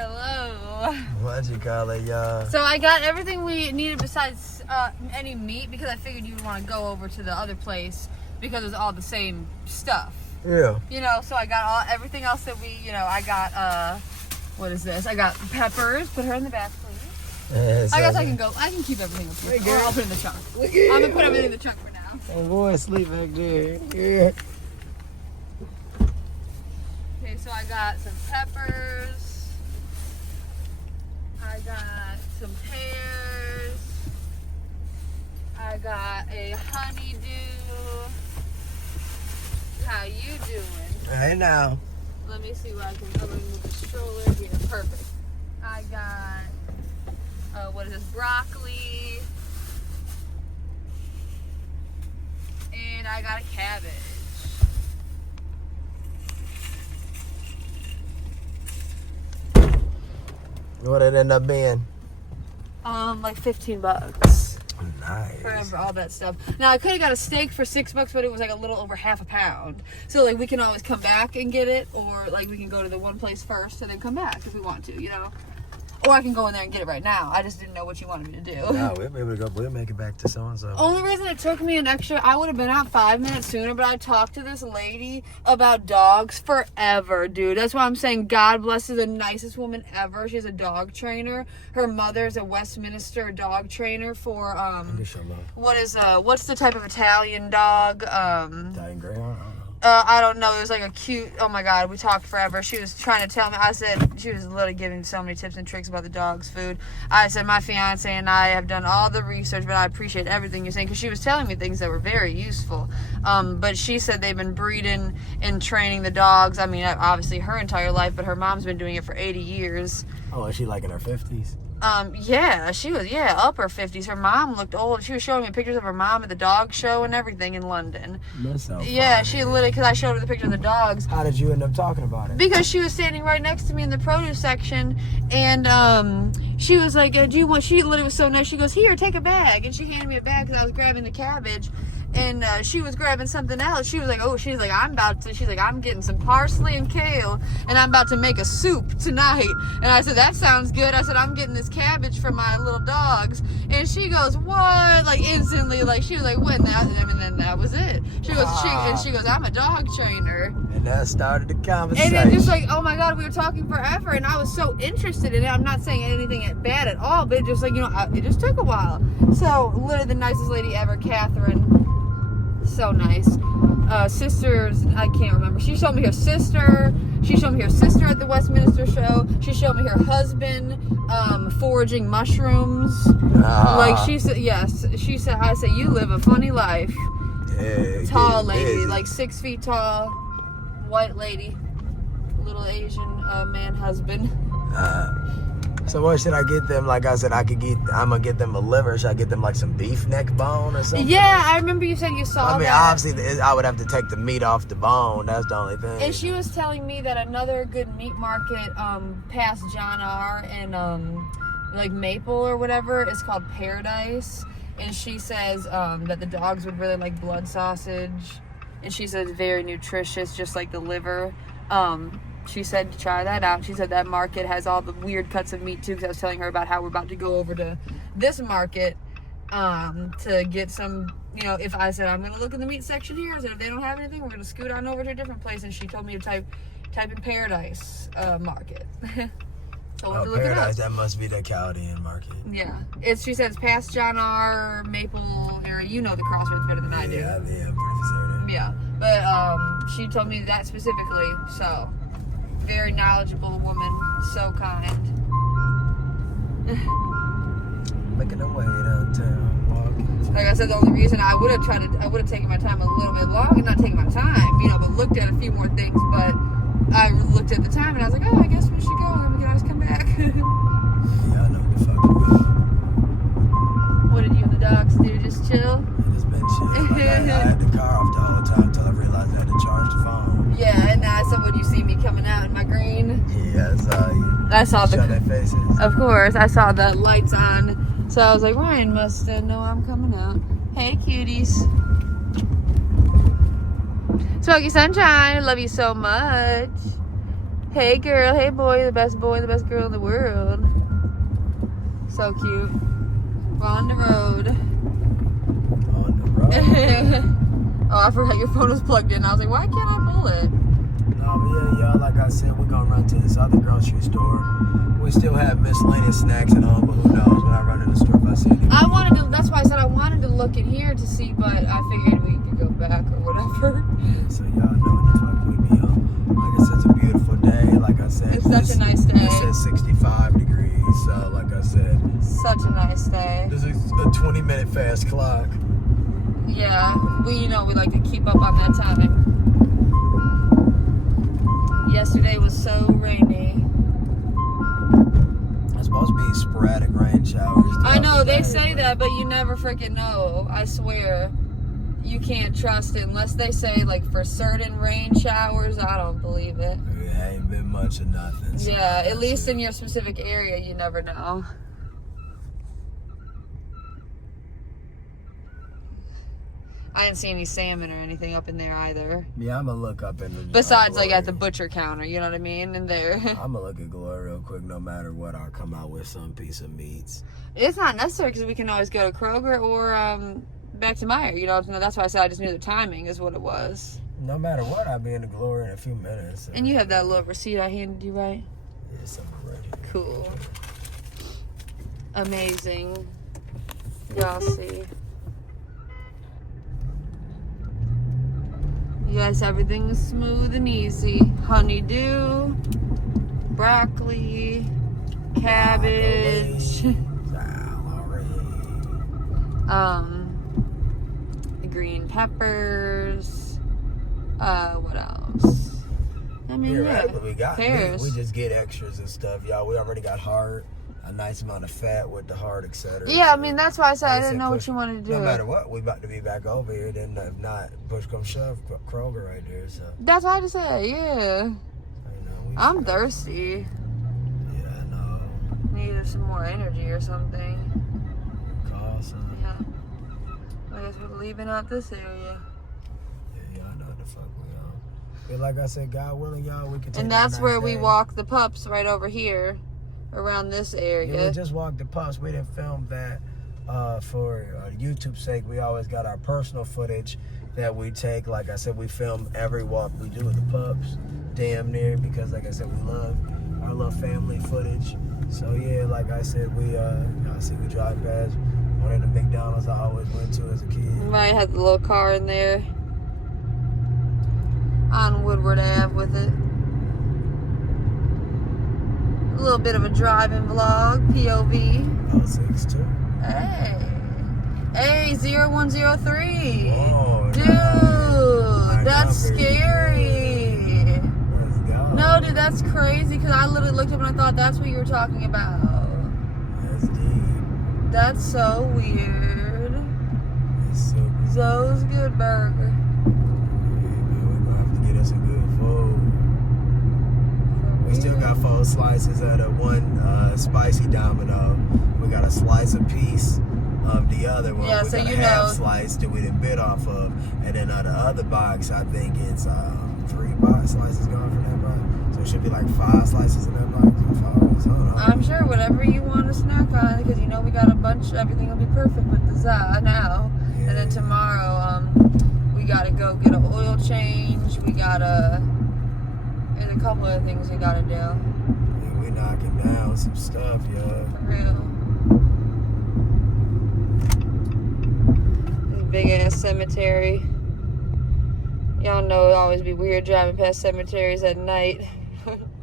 Hello. What'd you call it, y'all? So I got everything we needed besides any meat because I figured you would want to go over to the other place because it's all the same stuff. Yeah. You know, so I got everything else that I got, what is this? I got peppers. Put her in the back, please. Yeah, I guess I can keep everything up here. Or I'll put it in the trunk. I'm going to put everything in the trunk for now. Oh, boy, sleep back there. Yeah. Okay, so I got some peppers. I got some pears. I got a honeydew. How you doing? Hey, now. Let me see what I can. I'm gonna move the stroller here. Perfect. I got what is this? Broccoli. And I got a cabbage. What it end up being? Like $15. Nice. For all that stuff. Now I could have got a steak for $6, but it was like a little over half a pound. So like we can always come back and get it, or like we can go to the one place first and then come back if we want to, you know. Or I can go in there and get it right now. I just didn't know what you wanted me to do. No, we'll be able to go. We'll make it back to so-and-so. Only reason it took me an extra, I would have been out 5 minutes sooner, but I talked to this lady about dogs forever, dude. That's why I'm saying God bless her, the nicest woman ever. She's a dog trainer. Her mother's a Westminster dog trainer for, what's the type of Italian dog? Italian Greyhound? I don't know. It was like a cute, oh my God, we talked forever. She was trying to tell me, I said, she was literally giving so many tips and tricks about the dog's food. I said, my fiance and I have done all the research, but I appreciate everything you're saying, because she was telling me things that were very useful. But she said they've been breeding and training the dogs. I mean, obviously her entire life, but her mom's been doing it for 80 years. Oh, is she like in her 50s? Yeah, she was, upper 50s. Her mom looked old. She was showing me pictures of her mom at the dog show and everything in London. That's so Yeah, funny. she literally, because I showed her the picture of the dogs. How did you end up talking about it? Because she was standing right next to me in the produce section, and she was like, do you want, she literally was so nice, she goes, here, take a bag, and she handed me a bag because I was grabbing the cabbage, and she was grabbing something else. She was like, I'm getting some parsley and kale, and I'm about to make a soup tonight. And I said, that sounds good. I said, I'm getting this cabbage for my little dogs. And she goes, what? Like instantly, like she was like, what? And then that was it. She goes, she goes, I'm a dog trainer. And that started the conversation. And it just like, oh my God, we were talking forever, and I was so interested in it. I'm not saying anything bad at all, but it just like, it just took a while. So literally the nicest lady ever, Catherine. So nice. Sisters, I can't remember. She showed me her sister. She showed me her sister at the Westminster show. She showed me her husband foraging mushrooms. Like she said, yes. She said, I said, you live a funny life. Yeah, Tall lady, like 6 feet tall, white lady, little Asian man husband. So what should I get them? Like I said, I'm gonna get them a liver. Should I get them like some beef neck bone or something? Yeah, I remember you said you saw that. I mean, obviously, I would have to take the meat off the bone. That's the only thing. And she was telling me that another good meat market past John R. and like Maple or whatever is called Paradise. And she says that the dogs would really like blood sausage. And she said it's very nutritious, just like the liver. She said to try that out. She said that market has all the weird cuts of meat too, because I was telling her about how we're about to go over to this market to get some, if I said I'm going to look in the meat section here, I said if they don't have anything, we're going to scoot on over to a different place. And she told me to type in Paradise Market. So we'll look Paradise, it up. that must be the Chaldean market. Yeah. She says past John R. Maple area. You know the crossroads better than I do. Yeah, I'm pretty certain. Yeah. But she told me that specifically, so... Very knowledgeable woman, so kind. Making her way downtown, walking. Like I said, the only reason I would have taken my time a little bit longer, not taking my time, but looked at a few more things. But I looked at the time and I was like, oh, I guess we should go, and we can always come back. Yeah, I know what the fuck we do. What did you and the dogs do? Just chill? It's been chill. Like, I had the car off the whole time until I realized I had to charge the phone. Yeah, and I saw when you see me coming out in my green. Yeah, I saw you. I saw Show their faces. Of course, I saw the lights on, so I was like, Ryan must know I'm coming out. Hey, cuties. Smoky Sunshine, I love you so much. Hey girl, hey boy, the best girl in the world. So cute. We're on the road. On the road. Oh, I forgot your phone was plugged in. I was like, why can't I pull it? No, but yeah, y'all, like I said, we're gonna run to this other grocery store. We still have miscellaneous snacks at home, but who knows when I run in the store if I see anything. That's why I said I wanted to look in here to see, but I figured we could go back or whatever. Yeah, so y'all know what the fuck we be on. Like I said, it's a beautiful day. Like I said, It's such a nice day. It says 65 degrees, so like I said, Such a nice day. this is a 20-minute fast clock. Yeah, we like to keep up on that time. Yesterday was so rainy. It's supposed to be sporadic rain showers. I know, they say that, but you never freaking know. I swear. You can't trust it unless they say, like, for certain rain showers. I don't believe it. It ain't been much of nothing. So Yeah, at least in your specific area, you never know. I didn't see any salmon or anything up in there either. Yeah, I'm gonna look up in the. Besides, like, at the Glory. butcher counter, you know what I mean? In there. I'm gonna look at Glory real quick. No matter what, I'll come out with some piece of meats. It's not necessary because we can always go to Kroger or back to Meijer. You know, that's why I said I just knew the timing is what it was. No matter what, I'll be in the Glory in a few minutes. So. And you have that little receipt I handed you, right? Yeah, something right here. Cool. Amazing. Y'all see. Yes, everything is smooth and easy. Honeydew, broccoli, cabbage, green peppers. What else? I mean, yeah, we got pears. We just get extras and stuff, y'all. We already got heart, a nice amount of fat with the heart, etc. Yeah, I mean, that's why I said I didn't know what you wanted to do. No matter what, we about to be back over here. Then if not, push come shove, Kroger right there. So that's what I just said. Yeah, I know, I'm thirsty. Yeah, I know. Need some more energy or something. Call some. Yeah. I guess we're leaving out this area. Yeah, y'all know what the fuck we on. But like I said, God willing, y'all, we can take And that's a nice where we day. walk the pups, right over here, around this area. Yeah, we just walked the pups. We didn't film that for YouTube's sake. We always got our personal footage that we take. Like I said, we film every walk we do with the pups, damn near, because like I said, we love our little family footage. So yeah, like I said, we drive past one of the McDonald's I always went to as a kid. Right, had the little car in there on Woodward Ave with it. A little bit of a driving vlog, POV. 062. Hey, 0103. Whoa, Dude, that's scary. Let's go. No, dude, that's crazy because I literally looked up and I thought that's what you were talking about. That's deep. That's so weird. It's super. Zoe's Good Burger. Yeah, man, we're gonna have to get us some good food. We still got 4 slices of the one spicy Domino. We got a slice apiece of the other one. Yeah, we so got you a half know- slice that we didn't bit off of. And then the other box, I think it's 3 box slices going for that box. So it should be like 5 slices in that box. I'm sure whatever you want to snack on, because you know we got a bunch. Everything will be perfect with the za now. Yeah. And then tomorrow, we gotta go get an oil change. We gotta. There's a couple of things we gotta do. Yeah, we knocking down some stuff, yo. For real. This big ass cemetery. Y'all know it always be weird driving past cemeteries at night.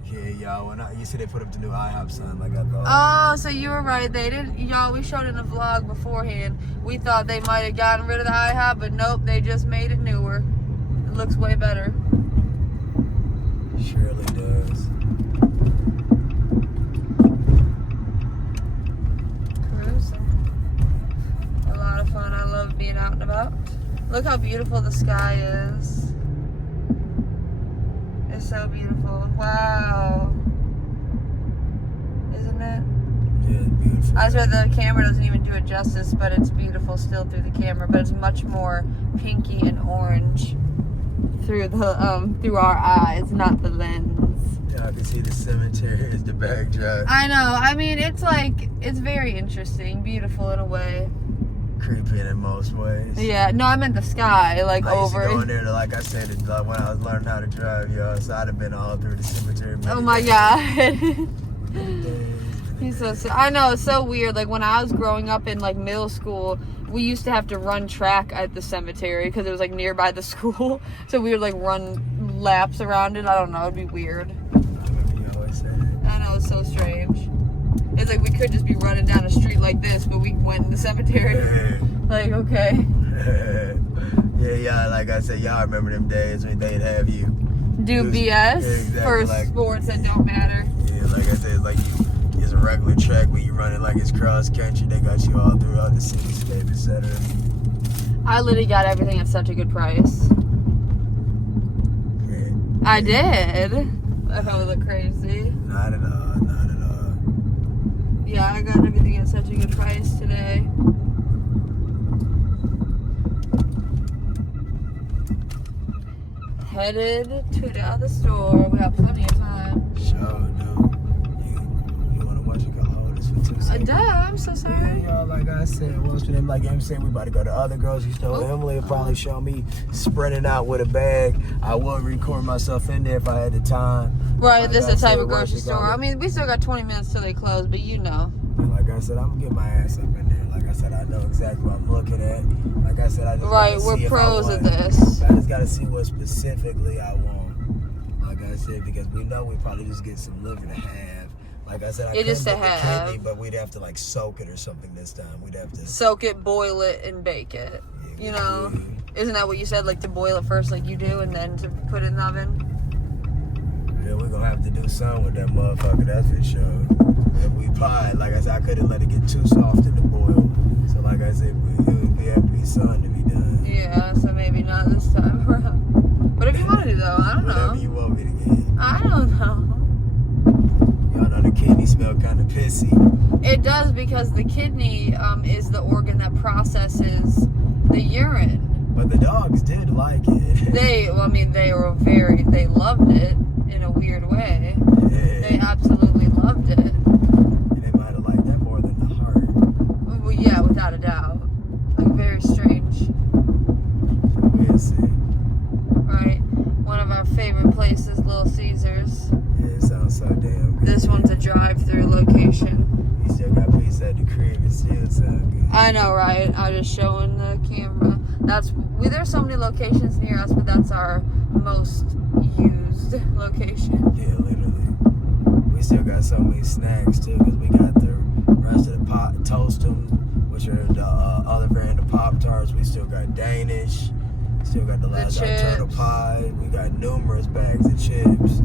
Yeah, y'all. You see they put up the new IHOP sign like I thought. Oh, so you were right. They didn't, y'all. We showed in the vlog beforehand. We thought they might have gotten rid of the IHOP, but nope. They just made it newer. It looks way better. Surely does. Cruising. A lot of fun. I love being out and about. Look how beautiful the sky is. It's so beautiful. Wow. Isn't it? Yeah, it's beautiful. I swear the camera doesn't even do it justice, but it's beautiful still through the camera. But it's much more pinky and orange through the through our eyes, not the lens. Yeah, Y'all can see the cemetery as the backdrop. I know. I mean, it's like, it's very interesting, beautiful in a way. Creepy in most ways. Yeah, no, I meant the sky, like I used over to go it. in there, like I said, when I was learning how to drive, yo. So I'd have been all through the cemetery. Oh my God. God. He's so, I know, it's so weird. Like when I was growing up in like middle school, we used to have to run track at the cemetery because it was like nearby the school. So we would like run laps around it. I don't know, it'd be weird. You always say that. I know, it's so strange. It's like we could just be running down a street like this, but we went in the cemetery. Like, okay. Yeah, like I said, y'all remember them days when they'd have you Do BS exactly, for like, sports that don't matter. Yeah, like I said, it's like it's a regular track where you running like it's cross country. They got you all throughout the cityscape, etc. I literally got everything at such a good price. Yeah. I did. I thought it looked crazy. Not at all, not at all. Yeah, I got everything at such a good price today. Headed to the other store. We got plenty of time. Sure, dude. You want to watch it? Hold this for 2 seconds. Duh, I'm so sorry. Y'all, like I said, once for them, like I'm saying, we about to go to other grocery store. Oh. Emily will probably show me sprinting out with a bag. I would record myself in there if I had the time. Right, Like this I is the type said, of once grocery you store. go- I mean, we still got 20 minutes till they close, but you know. Like I said, I'm gonna get my ass up in there. Like I said, I know exactly what I'm looking at. Like I said, I just Right, gotta we're see if I pros at want- this. I just gotta see what specifically I want. Like I said, because we know we probably just get some liver to have. Like I said, I Yeah, couldn't just get to the have. kidney, but we'd have to like soak it or something this time. We'd have to. Soak it, boil it, and bake it. Yeah, You know? we- Isn't that what you said? Like to boil it first like you do and then to put it in the oven? Yeah, we're gonna have to do something with that motherfucker, that's for sure. If we pie, like I said, I couldn't let it get too soft in the boil. So like I said, we have to be something to be done. Yeah, so maybe not this time around. But if you want to, though, I don't Whatever know. you want me to get. I don't know. Y'all know the kidney smell kind of pissy. It does because the kidney is the organ that processes the urine. But the dogs did like it. They loved it in a weird way. They Yeah. absolutely loved it. They might have liked that more than the heart. Well, yeah, without a doubt. Like, very strange, We'll see. right? One of our favorite places, Little Caesars. Yeah, it sounds so damn good. This one's a drive-through location. We still got pizza at the crib. It still sound good. I know, right? I was just showing the camera. There's so many locations near us, but that's our most used location. Yeah, literally. We still got so many snacks too, because we got the rest of the toast 'em, which are the other variant of Pop Tarts. We still got Danish. Still got the last turtle chips. pie. We got numerous bags of chips.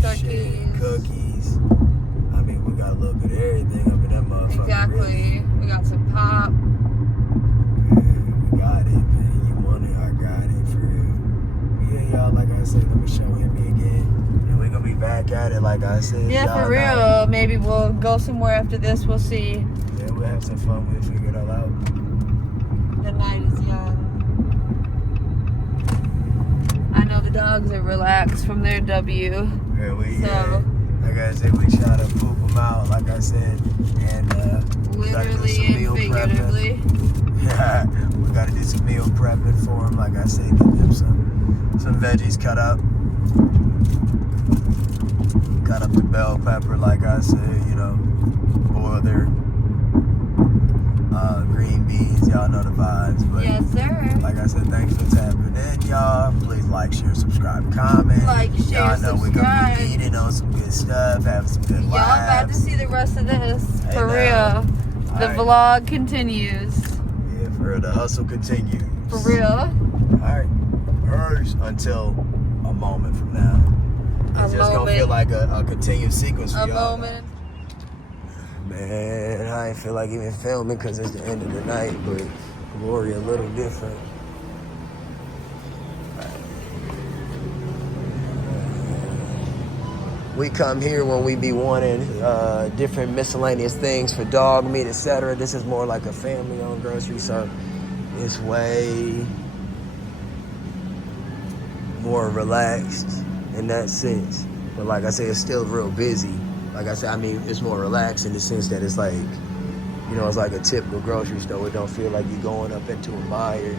Cookies. Cookies. I mean, we got a little bit of everything up in that motherfucker. Exactly. Really. We got some pop. We got it, man. You want it, I got it for real. Yeah, y'all, like I said, let me show him again. And we're gonna be back at it, like I said. Yeah, y'all for real. know. Maybe we'll go somewhere after this. We'll see. Yeah, we'll have some fun. We'll figure it all out. The night is young. I know the dogs are relaxed from their W. Yeah, So- like I said, we try to poop them out, like I said. And we gotta do Literally some and meal prepping. figuratively. Yeah, we gotta do some meal prepping for them. Like I said, get them some veggies cut up. Cut up the bell pepper, like I said, you know, boil their green beans. Y'all know the vibes. But Yes, sir. like I said, thanks for tapping in, y'all. Please like, share, subscribe, comment. Like, share, Y'all know we're gonna subscribe. be eating on some good stuff, having some good Y'all about to laughs. see the rest of this. Hey, For now. real. The Alright. vlog continues. Yeah, for real, the hustle continues. For real. Alright. Until a moment from now. It's just gonna feel like a continued sequence for A y'all. moment. Man, I ain't feel like even filming because it's the end of the night, but Glory a little different. We come here when we be wanting different miscellaneous things for dog meat, etc. This is more like a family-owned grocery, so it's way more relaxed in that sense. But like I said, it's still real busy. Like I said, I mean, it's more relaxed in the sense that it's like, you know, it's like a typical grocery store. It don't feel like you're going up into a mire.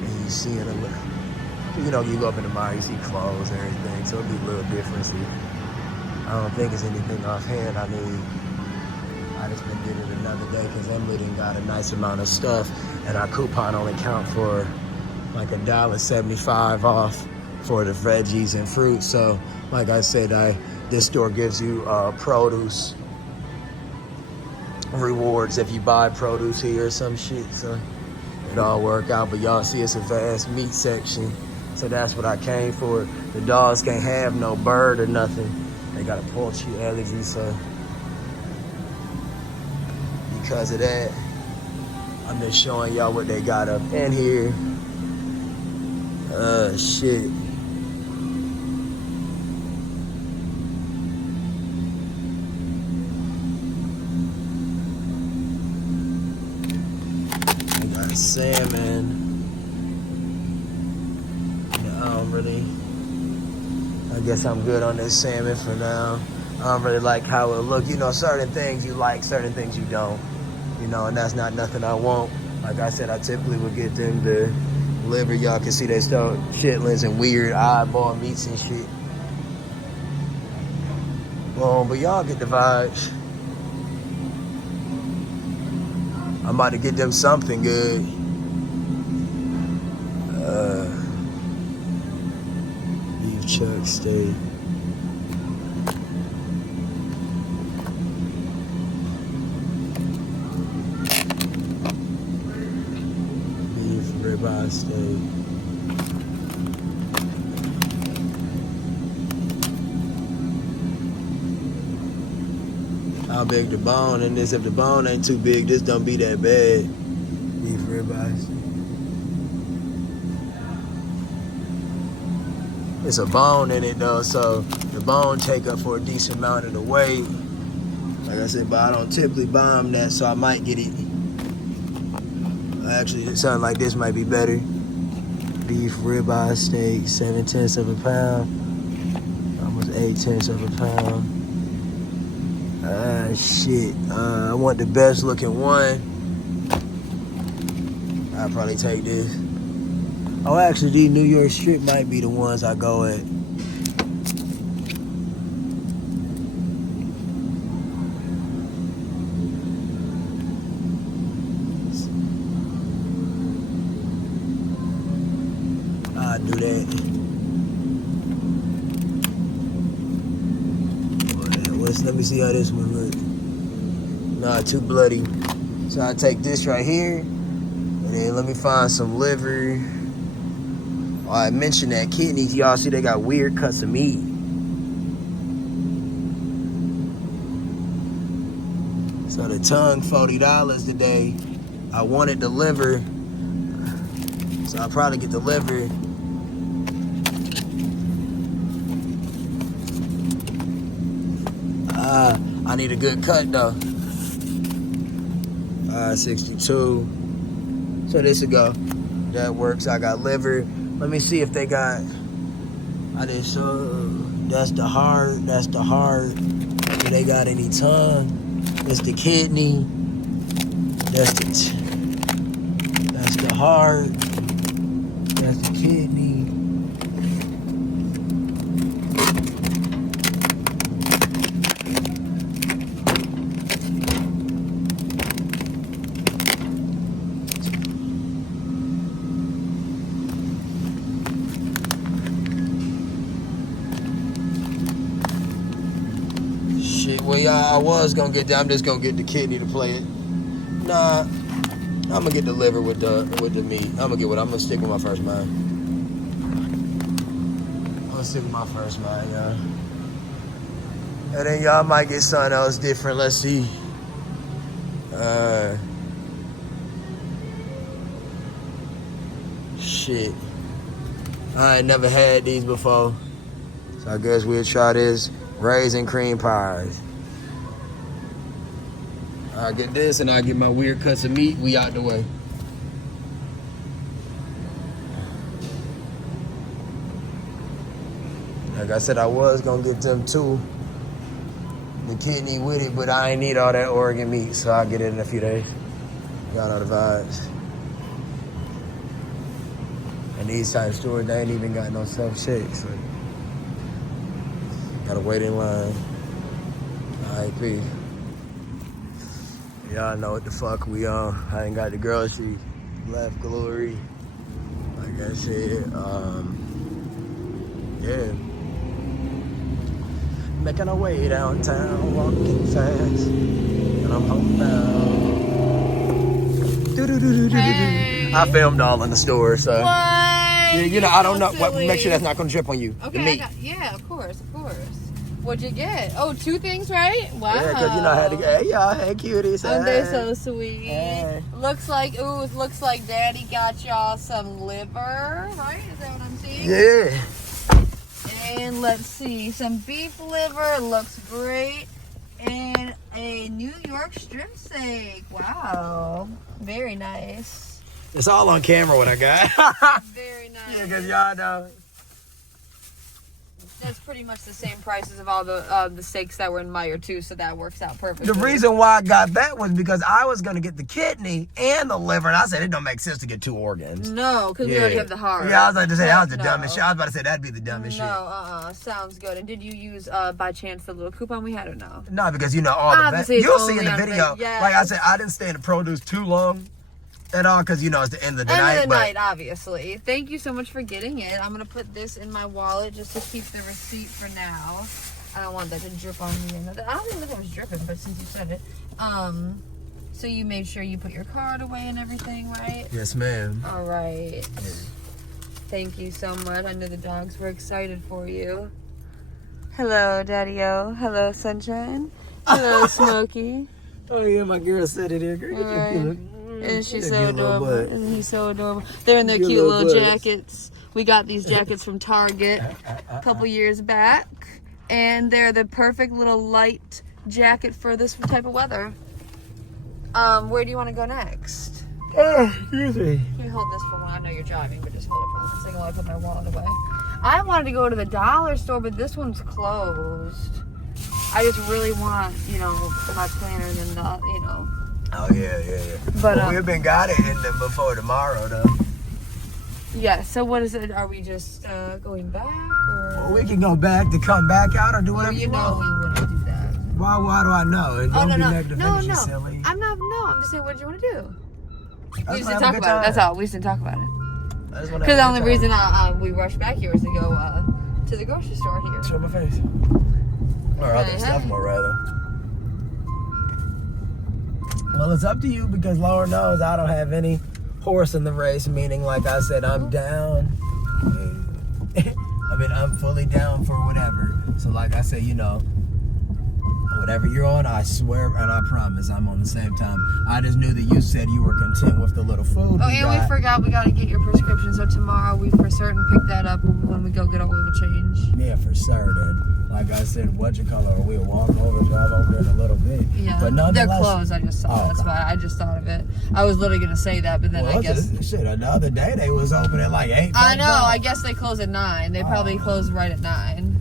And you see it, you know, you go up in the mire, you see clothes and everything. So it'll be a little different. I don't think it's anything offhand. I mean, I just been getting it another day because Emily done got a nice amount of stuff. And our coupon only count for like $1.75 off for the veggies and fruit. So like I said, this store gives you produce rewards if you buy produce here or some shit. So it all work out. But y'all see it's a vast meat section. So that's what I came for. The dogs can't have no bird or nothing. They got a poultry allergy, so because of that, I'm just showing y'all what they got up in here. Shit. They got salmon. I guess I'm good on this salmon for now. I don't really like how it look. You know, certain things you like, certain things you don't. You know, and that's not nothing I want. Like I said, I typically would get them the liver. Y'all can see they start chitlins and weird eyeball meats and shit. But y'all get the vibes. I'm about to get them something good. Beef chuck steak. Beef ribeye steak. How big the bone in this? If the bone ain't too big, this don't be that bad. Beef ribeye steak. It's a bone in it though, so the bone take up for a decent amount of the weight. Like I said, but I don't typically buy them that, so I might get it. Actually, something like this might be better. Beef ribeye steak, 7/10 of a pound. Almost 8/10 of a pound. Shit. I want the best looking one. I'll probably take this. Oh, actually, these New York strip might be the ones I go at. I'll do that. Let me see how this one looks. Nah, too bloody. So I take this right here, and then let me find some liver. Oh, I mentioned that kidneys. Y'all see they got weird cuts of meat. So the tongue, $40 today. I wanted the liver, so I'll probably get the liver. I need a good cut though. 62. So this will go. That works. I got liver. Let me see if they got. I didn't show. That's the heart. That's the heart. Do they got any tongue? That's the kidney. That's the heart. That's the kidney. Well, y'all, I was gonna get that. I'm just gonna get the kidney to play it. Nah, I'm gonna get the liver with the meat. I'm gonna stick with my first mind. I'm gonna stick with my first mind, y'all. And then y'all might get something else different. Let's see. Shit. I ain't never had these before, so I guess we'll try this. Raisin cream pies. I get this and I get my weird cuts of meat. We out the way. Like I said, I was gonna get them too. The kidney with it, but I ain't need all that organ meat, so I'll get it in a few days. Got all the vibes. And these type of stores, they ain't even got no self-shake, so gotta wait in line. Alright, peace. Y'all know what the fuck we on. I ain't got the grocery left, Glory. Like I said, yeah. Making our way downtown, walking fast, and I'm homebound. Hey. I filmed all in the store, so. What? Yeah, you know, I don't know. What, make sure that's not gonna drip on you. Okay, the meat. Yeah, of course. What'd you get? Oh, 2 things, right? Wow. Yeah, because you know I had to get, hey y'all, hey cuties. Oh, they're so sweet. Hey. Looks like Daddy got y'all some liver, right? Is that what I'm seeing? Yeah. And let's see, some beef liver, looks great. And a New York strip steak. Wow. Very nice. It's all on camera what I got. Very nice. Yeah, because y'all know. That's pretty much the same prices of all the steaks that were in Meyer too, so that works out perfectly. The reason why I got that was because I was gonna get the kidney and the liver, and I said it don't make sense to get 2 organs. No, because we already have the heart. Yeah, I was about to say that was the dumbest shit. I was about to say that'd be the dumbest shit. No, sounds good. And did you use by chance the little coupon we had or no? No, because you know all the you'll see in the video. Yes. Like I said, I didn't stay in the produce too long at all because you know it's the end of the night. End of the night, obviously. Thank you so much for getting it. I'm gonna put this in my wallet just to keep the receipt for now. I don't want that to drip on me. I don't even know if it was dripping, but since you said it, so you made sure you put your card away and everything, right? Yes, ma'am. All right. Yeah. Thank you so much. I know the dogs were excited for you. Hello, Daddy-O. Hello, Sunshine. Hello, Smokey. Oh yeah, my girl said it here. Girl, right. And she's so adorable. And he's so adorable. They're in their cute little jackets. We got these jackets from Target a couple years back. And they're the perfect little light jacket for this type of weather. Where do you want to go next? Excuse me. Can you hold this for one? I know you're driving, but just hold it for 1 second while I put my wallet away. I wanted to go to the dollar store, but this one's closed. I just really want, you know, my planner and then the, you know. Oh yeah. But we've been got it in them before tomorrow though. Yeah. So what is it? Are we just going back, or? Well, we can go back to come back out or do whatever you want. We wouldn't do that. Why do I know? It don't be negative energy, silly. I'm just saying. What do you want to do? We just didn't talk about it. That's all. We just didn't talk about it. Because the only reason we rushed back here was to go to the grocery store here. Show my face. Or other stuff, more rather. Well, it's up to you because Lord knows I don't have any horse in the race, meaning, like I said, I'm down. I mean, I'm fully down for whatever. So, like I said, you know, whatever you're on, I swear and I promise I'm on the same time. I just knew that you said you were content with the little food. Oh, and we forgot we got to get your prescription. So tomorrow we for certain pick that up when we go get our oil change. Yeah, for certain. Like I said, we'll walk over, drive over in a little bit. Yeah, but they're closed. I just saw. That's why I just thought of it. I was literally gonna say that, but then I guess shit. Another day they was open at like 8. I know. I guess they close at 9. They probably closed right at 9.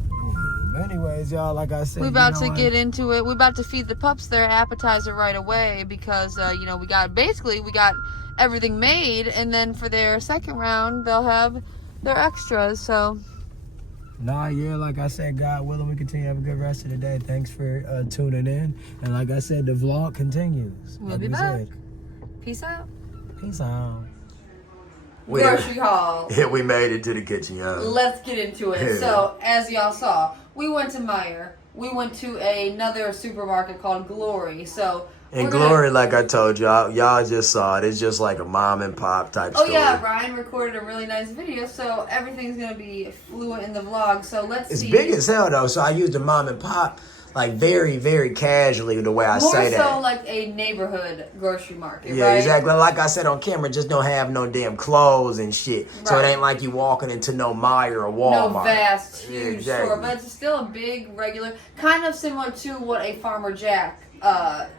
Anyways, y'all, like I said, we're about to get into it. We're about to feed the pups their appetizer right away because you know we got everything made, and then for their second round they'll have their extras. So. Nah, yeah, like I said, God willing, we continue to have a good rest of the day. Thanks for tuning in. And like I said, the vlog continues. We'll be back. Peace out. Peace out. Grocery haul. Yeah, we made it to the kitchen, y'all. Let's get into it. Yeah. So, as y'all saw, we went to Meyer. We went to another supermarket called Glory. So, and Glory, like I told y'all just saw it. It's just like a mom and pop type store. Oh yeah, Ryan recorded a really nice video, so everything's gonna be fluent in the vlog. So let's see. It's big as hell though, so I used a mom and pop like very, very casually the way I say that. More so like a neighborhood grocery market, yeah, right? Exactly. Like I said on camera, just don't have no damn clothes and shit. Right. So it ain't like you walking into no Meijer or Walmart. No vast, huge store, but it's still a big, regular, kind of similar to what a Farmer Jack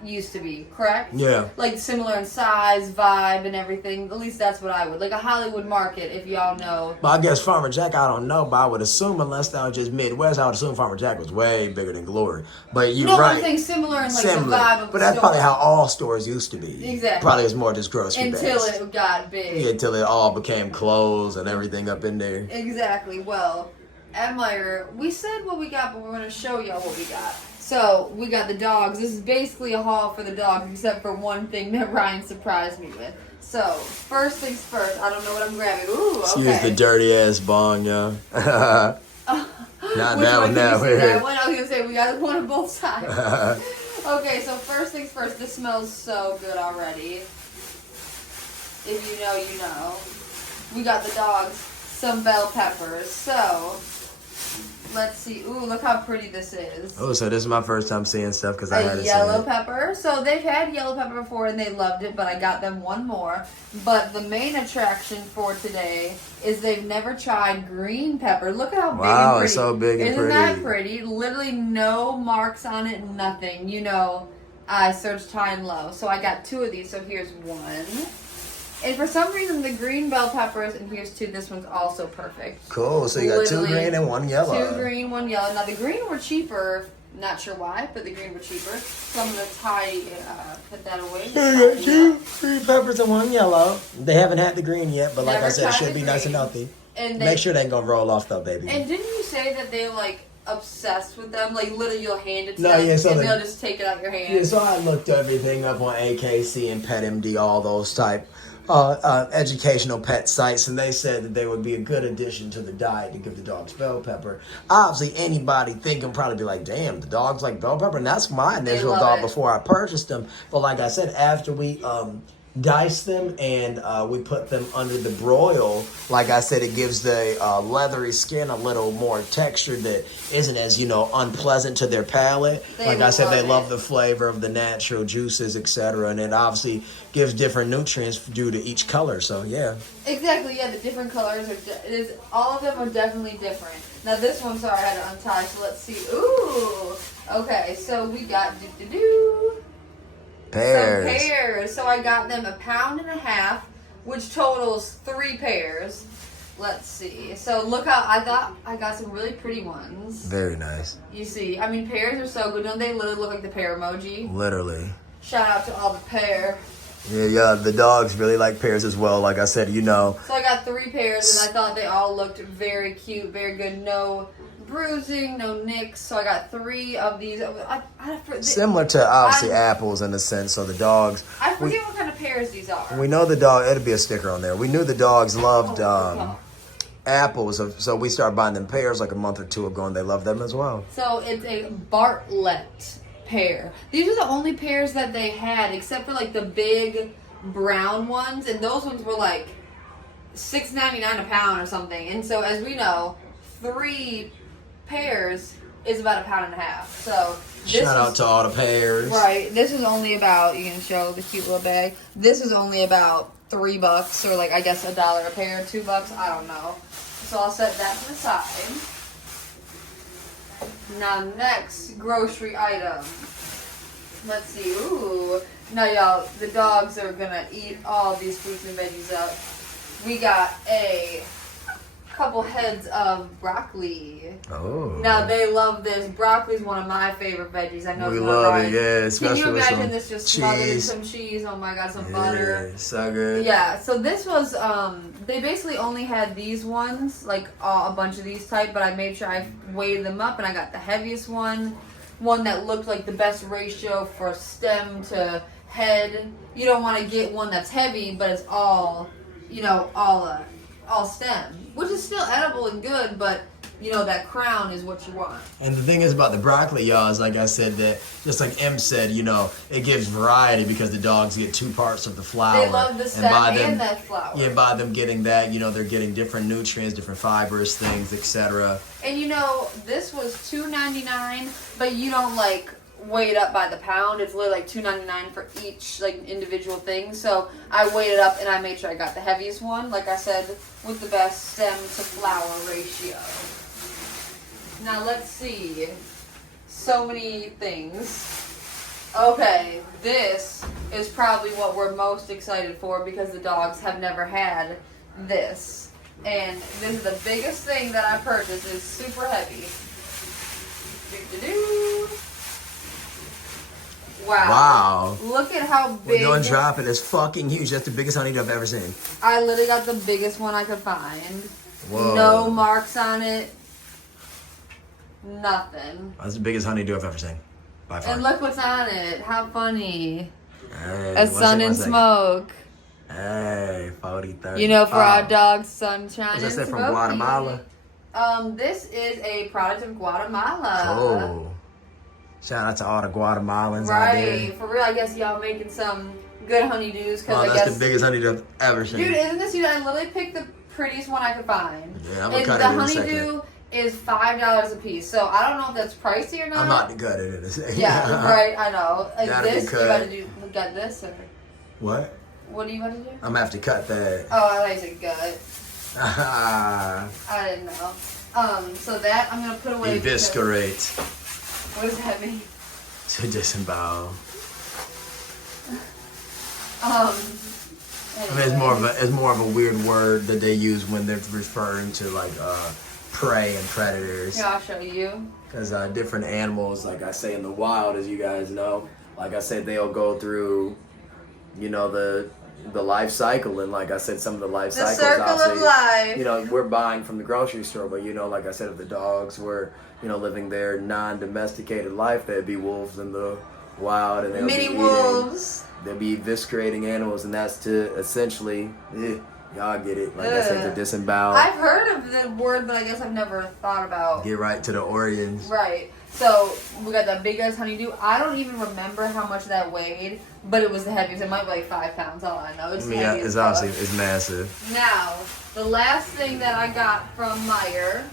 used to be, correct? Yeah. Like similar in size, vibe, and everything. At least that's what I would. Like a Hollywood Market, if y'all know. But I guess Farmer Jack, I don't know, but I would assume, unless that was just Midwest, I would assume Farmer Jack was way bigger than Glory. But you're right. I'm saying similar in like the vibe of but the that's store. probably how all stores used to be. Exactly. Probably was more just grocery Until bags. it got big. Yeah, until it all became clothes and everything up in there. Exactly. Well, at Meyer, we said what we got, but we're going to show y'all what we got. So, we got the dogs. This is basically a haul for the dogs, except for one thing that Ryan surprised me with. So, first things first. I don't know what I'm grabbing. Ooh, okay. Use the dirty ass bong, yo. Not Which that one one, can that you see that one. one? I was going to say, we got one on both sides. Okay, so first things first. This smells so good already. If you know, you know. We got the dogs some bell peppers. So, let's see. Ooh, look how pretty this is. Oh, so this is my first time seeing stuff because I hadn't A seen yellow it. pepper. So they've had yellow pepper before and they loved it, but I got them one more. But the main attraction for today is they've never tried green pepper. Look at how big and Wow, pretty. it's so big and Isn't pretty. that pretty? Literally no marks on it, nothing. You know, I searched high and low. So I got 2 of these. So here's one. And for some reason, the green bell peppers, and here's 2. This one's also perfect. Cool. So you got 2 Literally, green and 1 yellow. 2 green, 1 yellow. Now the green were cheaper. Not sure why, but the green were cheaper. So I'm gonna put that away. You got 2 green peppers and 1 yellow. They haven't had the green yet, but like Never I said, it tried should the be nice and green. healthy. And Make sure they ain't gonna roll off though, baby. And didn't you say that they like obsessed with them? Like literally, you'll hand it to No, them, yeah, so and the- they'll just take it out your hand. Yeah, so I looked everything up on AKC and PetMD, all those type educational pet sites, and they said that they would be a good addition to the diet to give the dogs bell pepper. Obviously, anybody thinking probably be like, damn, the dogs like bell pepper, and that's my initial love thought it. before I purchased them. But like I said, after we diced them and we put them under the broil, like I said, it gives the leathery skin a little more texture that isn't as, unpleasant to their palate. They Like I said, they love love it. the flavor of the natural juices, etc., and it obviously gives different nutrients due to each color. So yeah. Exactly, yeah, the different colors are, all of them are definitely different. Now this one, sorry, I had to untie, so let's see. Ooh, okay, so we got Pears. some pears. So I got them 1.5 pounds, which totals 3 pears. Let's see. So look how I thought I got some really pretty ones. Very nice. You see, I mean, pears are so good. Don't they literally look like the pear emoji? Literally. Shout out to all the pear. Yeah, the dogs really like pears as well. Like I said, So I got 3 pears, and I thought they all looked very cute, very good. No bruising, no nicks. So I got 3 of these. similar to obviously apples in a sense. So the dogs. I forget what kind of pears these are. We know the dog. It'll be a sticker on there. We knew the dogs loved apples, so we started buying them pears like a month or 2 ago, and they love them as well. So it's a Bartlett pear. These are the only pears that they had, except for like the big brown ones, and those ones were like $6.99 a pound or something. And so, as we know, 3 pears is about 1.5 pounds. So this Shout out to all the pears. right. This is only about, you can show the cute little bag. This is only about $3, or like I guess $1 a pair, $2. I don't know. So I'll set that to the side. Now next grocery item. Let's see. Ooh. Now y'all, the dogs are gonna eat all these fruits and veggies up. We got a couple heads of broccoli. Oh. Now they love this. Broccoli is one of my favorite veggies. I know We it's love right. it, yeah. Can Especially you with imagine some this just smothered in cheese. some cheese? Oh my god, some butter. Yeah, so good. Yeah, so this was, they basically only had these ones, like a bunch of these type, but I made sure I weighed them up and I got the heaviest one that looked like the best ratio for stem to head. You don't want to get one that's heavy, but it's all, all stem, which is still edible and good, but that crown is what you want. And the thing is about the broccoli, y'all, is like I said, that just like Em said, it gives variety because the dogs get 2 parts of the flour. They love the stem and that flour. Yeah, by them getting that, they're getting different nutrients, different fibers, things, etc. And this was $2.99, but you don't weigh it up by the pound. It's literally like $2.99 for each individual thing. So I weighed it up and I made sure I got the heaviest one, like I said, with the best stem to flour ratio. Now let's see. So many things. Okay, this is probably what we're most excited for because the dogs have never had this. And this is the biggest thing that I purchased. It's super heavy. Doo-doo-doo. Wow. Look at how big. We're going to drop it. It's fucking huge. That's the biggest honeydew I've ever seen. I literally got the biggest one I could find. Whoa. No marks on it. Nothing. That's the biggest honeydew I've ever seen. By far. And look what's on it. How funny. Hey, A sun and smoke. Hey, 40, 30. You know, for our dog, sunshine and Is that smoky. from Guatemala? This is a product of Guatemala. Oh. Shout out to all the Guatemalans out there. Right. For real, I guess y'all making some good honeydews. Oh, that's the biggest honeydew I've ever seen. Dude, isn't this, I literally picked the prettiest one I could find. Yeah, I'm going to cut it in a second. The honeydew is $5 a piece. So I don't know if that's pricey or not. I'm about to cut it in a second. Yeah, right, I know. Like Gotta this, be cut. you gotta do, got this or? What? What do you want to do? I'm going to have to cut that. Oh, I like the gut. I didn't know. So that I'm going to put away. Eviscerate. What does that mean? To disembowel. Anyway. I mean, it's more of a weird word that they use when they're referring to like prey and predators. Yeah, I'll show you. Because different animals, like I say in the wild, as you guys know, like I said, they'll go through, you know, the life cycle, and like I said, some of the life cycles. The circle of life. You know, we're buying from the grocery store, but you know, like I said, if the dogs were, you know, living their non-domesticated life, they'd be wolves in the wild, and they'll Mini be wolves. They'll be eviscerating animals, and that's to essentially, y'all get it. Like I said, to disembowel. I've heard of the word, but I guess I've never thought about. Get right to the organs. Right. So we got the biggest honeydew. I don't even remember how much that weighed, but it was the heaviest. It might be like 5 pounds. All I know. It's heavy as it's fuck. obviously it's massive. Now, the last thing that I got from Meijer,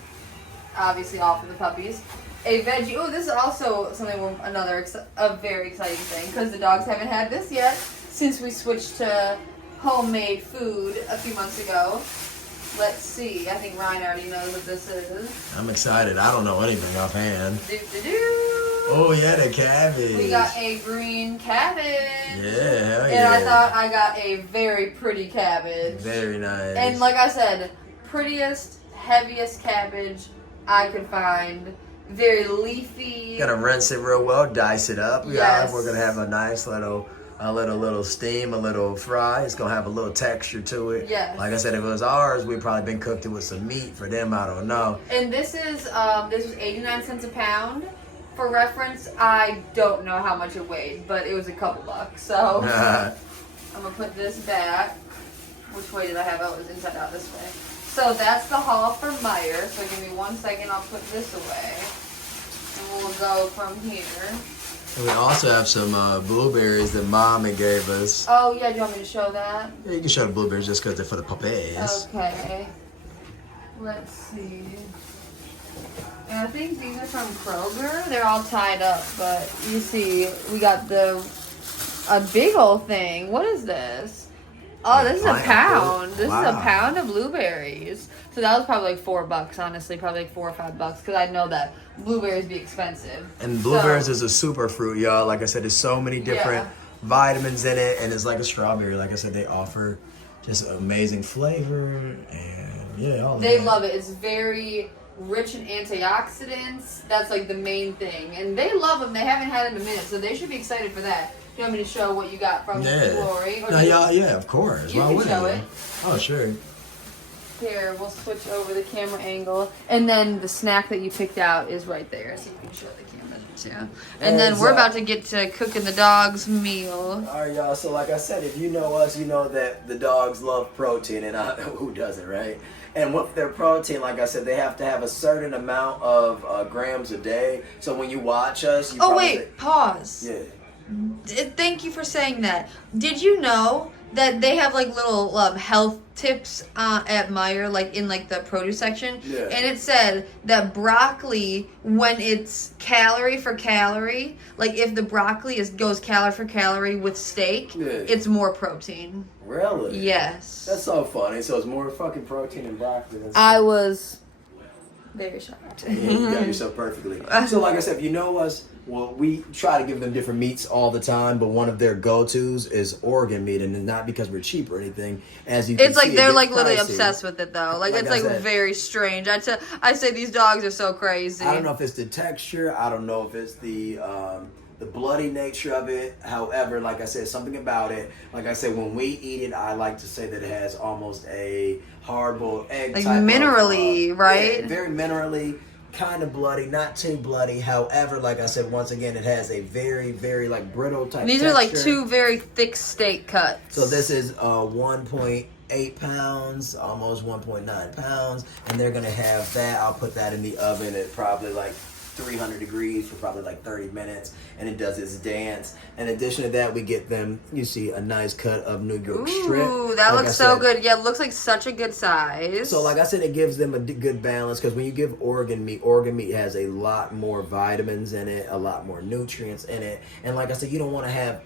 obviously all for the puppies, a veggie. Oh, this is also something a very exciting thing because the dogs haven't had this yet since we switched to homemade food a few months ago. Let's see. I think Ryan already knows what this is. I'm excited. I don't know anything offhand. Oh yeah, the cabbage. We got a green cabbage. Yeah, hell yeah. And I thought I got a very pretty cabbage. Very nice. And like I said, prettiest, heaviest cabbage I could find. Very leafy. Gotta rinse it real well, dice it up. Yes. We're gonna have a nice little steam, a little fry. It's gonna have a little texture to it. Yes. Like I said, if it was ours, we'd probably been cooked it with some meat. For them, I don't know. And this was 89 cents a pound. For reference, I don't know how much it weighed, but it was a couple bucks. So I'm gonna put this back. Which way did I have it? Oh, it was inside out this way. So that's the haul for Meijer. So give me 1 second, I'll put this away. And we'll go from here. And we also have some blueberries that Mom gave us. Oh, yeah, do you want me to show that? Yeah, you can show the blueberries just because they're for the puppies. Okay. Let's see. And I think these are from Kroger. They're all tied up, but you see, we got a big old thing. What is this? Oh, this is a pound. This is a pound of blueberries. So that was probably like $4, honestly, probably like $4 or $5, because I know that blueberries be expensive. And blueberries is a super fruit, y'all. Like I said, there's so many different vitamins in it, and it's like a strawberry. Like I said, they offer just amazing flavor, and all they love it. It's very rich in antioxidants. That's like the main thing, and they love them. They haven't had it in a minute, so they should be excited for that. You want me to show what you got from Glory? Yeah, of course. You can show it. Oh, sure. Here, we'll switch over the camera angle. And then the snack that you picked out is right there, so you can show the camera too. And then we're about to get to cooking the dog's meal. All right, y'all. So like I said, if you know us, you know that the dogs love protein, and who doesn't, right? And with their protein, like I said, they have to have a certain amount of grams a day. So when you watch us, pause. Yeah. Thank you for saying that. Did you know that they have like little health tips at Meijer, like in like the produce section? Yeah. And it said that broccoli, when it's calorie for calorie, like if the broccoli goes calorie for calorie with steak, it's more protein. Really? Yes. That's so funny. So it's more fucking protein in broccoli. I was Very shocked. Yeah, you got yourself perfectly. So like I said, if you know us, well, we try to give them different meats all the time, but one of their go-tos is organ meat, and not because we're cheap or anything. As you can It's like see, they're it like gets literally pricey. obsessed with it though. Like it's I like said, very strange. I say these dogs are so crazy. I don't know if it's the texture. I don't know if it's the bloody nature of it. However, like I said, something about it. Like I said, when we eat it, I like to say that it has almost a hard-boiled egg like type minerally, of, right? Yeah, very minerally. Kind of bloody, not too bloody. However, like I said, once again, it has a very, very like brittle type. These texture. are like two very thick steak cuts. So this is 1.8 pounds, almost 1.9 pounds, and they're gonna have that. I'll put that in the oven at probably like 300 degrees for probably like 30 minutes, and it does its dance. In addition to that, we get them, you see, a nice cut of New York strip. Ooh, that Like looks I so said, good. Yeah, it looks like such a good size. so like I said, it gives them a good balance, because when you give organ meat has a lot more vitamins in it, a lot more nutrients in it, and like I said, you don't want to have